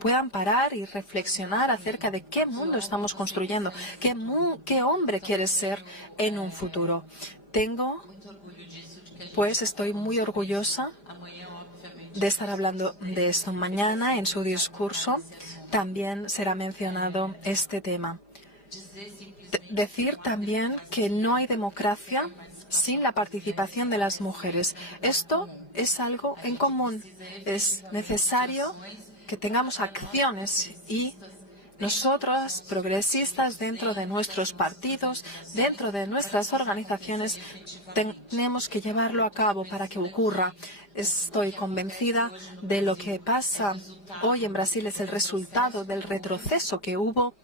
puedan parar y reflexionar acerca de qué mundo estamos construyendo, qué hombre quieres ser en un futuro. Estoy muy orgullosa de estar hablando de esto. Mañana en su discurso también será mencionado este tema. Decir también que no hay democracia sin la participación de las mujeres. Esto es algo en común. Es necesario que tengamos acciones y nosotros, progresistas, dentro de nuestros partidos, dentro de nuestras organizaciones, tenemos que llevarlo a cabo para que ocurra. Estoy convencida de lo que pasa hoy en Brasil es el resultado del retroceso que hubo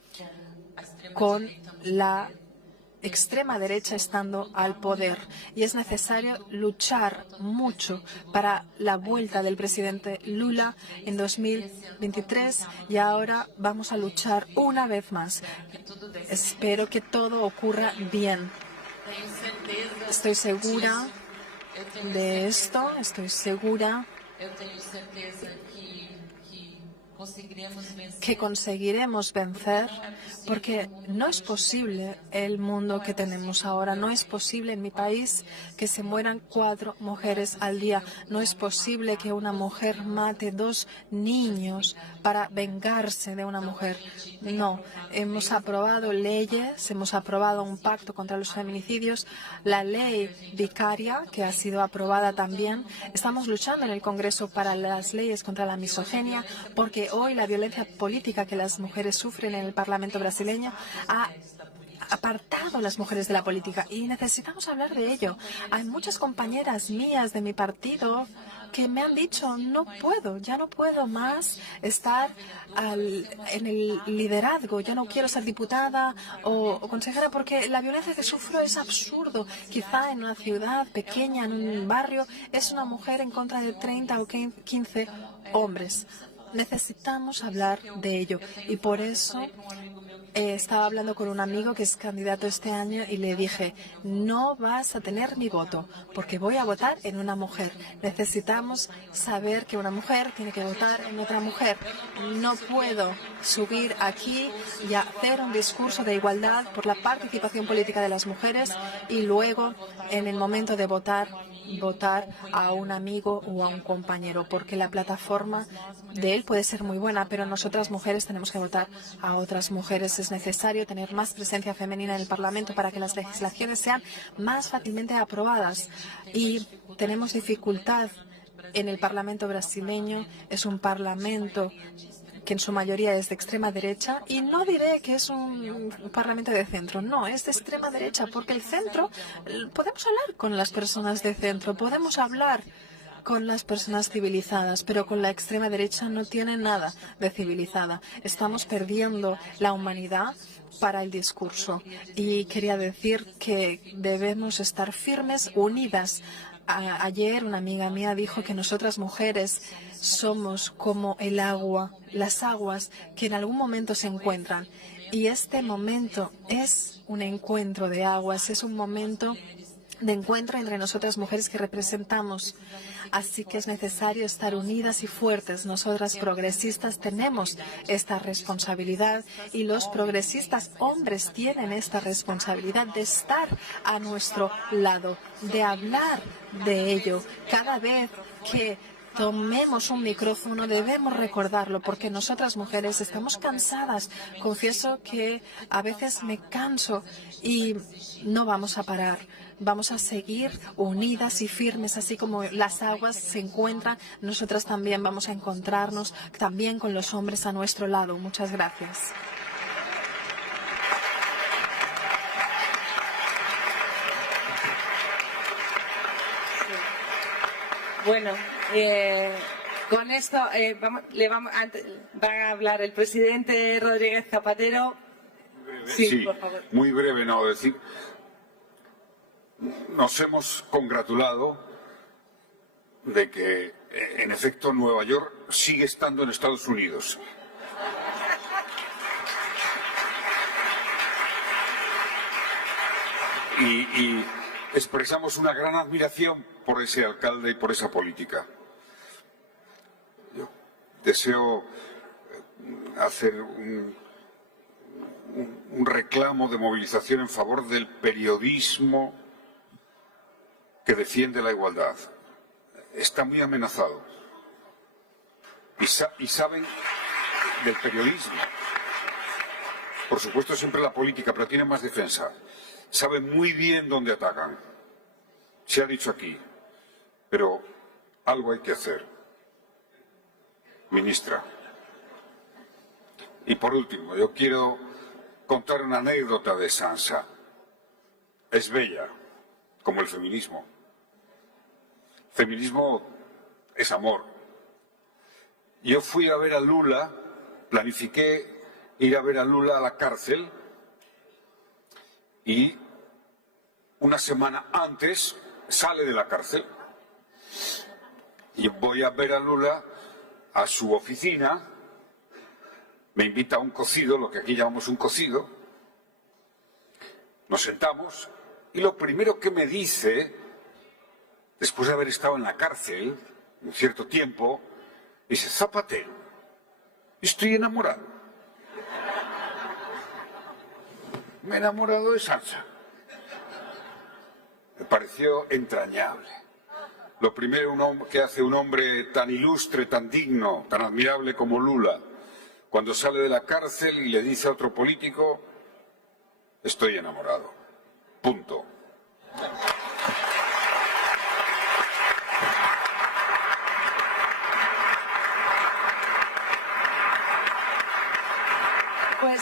con la extrema derecha estando al poder. Y es necesario luchar mucho para la vuelta del presidente Lula en 2023 y ahora vamos a luchar una vez más. Espero que todo ocurra bien. Estoy segura de esto, estoy segura que conseguiremos vencer, porque no es posible el mundo que tenemos ahora. No es posible en mi país que se mueran 4 mujeres al día. No es posible que una mujer mate 2 niños para vengarse de una mujer. No, hemos aprobado leyes, hemos aprobado un pacto contra los feminicidios, la ley vicaria, que ha sido aprobada también. Estamos luchando en el Congreso para las leyes contra la misoginia, porque hoy la violencia política que las mujeres sufren en el Parlamento brasileño ha apartado a las mujeres de la política y necesitamos hablar de ello. Hay muchas compañeras mías de mi partido que me han dicho, no puedo, ya no puedo más estar en el liderazgo, ya no quiero ser diputada o consejera porque la violencia que sufro es absurdo. Quizá en una ciudad pequeña, en un barrio, es una mujer en contra de 30 o 15 hombres. Necesitamos hablar de ello y por eso estaba hablando con un amigo que es candidato este año y le dije, no vas a tener mi voto porque voy a votar en una mujer. Necesitamos saber que una mujer tiene que votar en otra mujer. No puedo subir aquí y hacer un discurso de igualdad por la participación política de las mujeres y luego en el momento de votar a un amigo o a un compañero, porque la plataforma de él puede ser muy buena, pero nosotras mujeres tenemos que votar a otras mujeres. Es necesario tener más presencia femenina en el Parlamento para que las legislaciones sean más fácilmente aprobadas. Y tenemos dificultad en el Parlamento brasileño. Es un parlamento que en su mayoría es de extrema derecha, y no diré que es un parlamento de centro, no, es de extrema derecha, porque el centro, podemos hablar con las personas de centro, podemos hablar con las personas civilizadas, pero con la extrema derecha no tiene nada de civilizada. Estamos perdiendo la humanidad para el discurso y quería decir que debemos estar firmes, unidas. Ayer una amiga mía dijo que nosotras mujeres somos como el agua, las aguas que en algún momento se encuentran. Y este momento es un encuentro de aguas, es un momento de encuentro entre nosotras mujeres que representamos. Así que es necesario estar unidas y fuertes. Nosotras progresistas tenemos esta responsabilidad y los progresistas hombres tienen esta responsabilidad de estar a nuestro lado, de hablar de ello. Cada vez que tomemos un micrófono debemos recordarlo porque nosotras mujeres estamos cansadas. Confieso que a veces me canso y no vamos a parar. Vamos a seguir unidas y firmes, así como las aguas se encuentran. Nosotras también vamos a encontrarnos también con los hombres a nuestro lado. Muchas gracias. Bueno, con esto va a hablar el presidente Rodríguez Zapatero. Sí, por favor. Muy breve, no decir. Nos hemos congratulado de que, en efecto, Nueva York sigue estando en Estados Unidos. Y expresamos una gran admiración por ese alcalde y por esa política. Yo deseo hacer un reclamo de movilización en favor del periodismo que defiende la igualdad. Está muy amenazado. Y saben del periodismo. Por supuesto siempre la política, pero tiene más defensa. Saben muy bien dónde atacan. Se ha dicho aquí. Pero algo hay que hacer. Ministra. Y por último, yo quiero contar una anécdota de Sansa. Es bella, como el feminismo. Feminismo es amor. Yo fui a ver a Lula, planifiqué ir a ver a Lula a la cárcel y una semana antes sale de la cárcel y voy a ver a Lula a su oficina, me invita a un cocido, lo que aquí llamamos un cocido, nos sentamos y lo primero que me dice, después de haber estado en la cárcel un cierto tiempo, dice: Zapatero, Estoy enamorado. Me he enamorado de Sansa. Me pareció entrañable. Lo primero que hace un hombre tan ilustre, tan digno, tan admirable como Lula, cuando sale de la cárcel y le dice a otro político, estoy enamorado. Punto. Pues,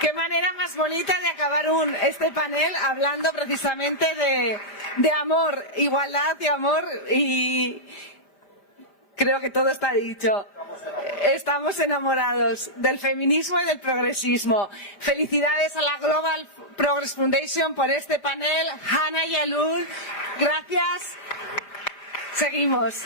qué manera más bonita de acabar este panel hablando precisamente de amor, igualdad y amor, y creo que todo está dicho. Estamos enamorados del feminismo y del progresismo. Felicidades a la Global Progress Foundation por este panel. Hannah y Elul, gracias. Seguimos.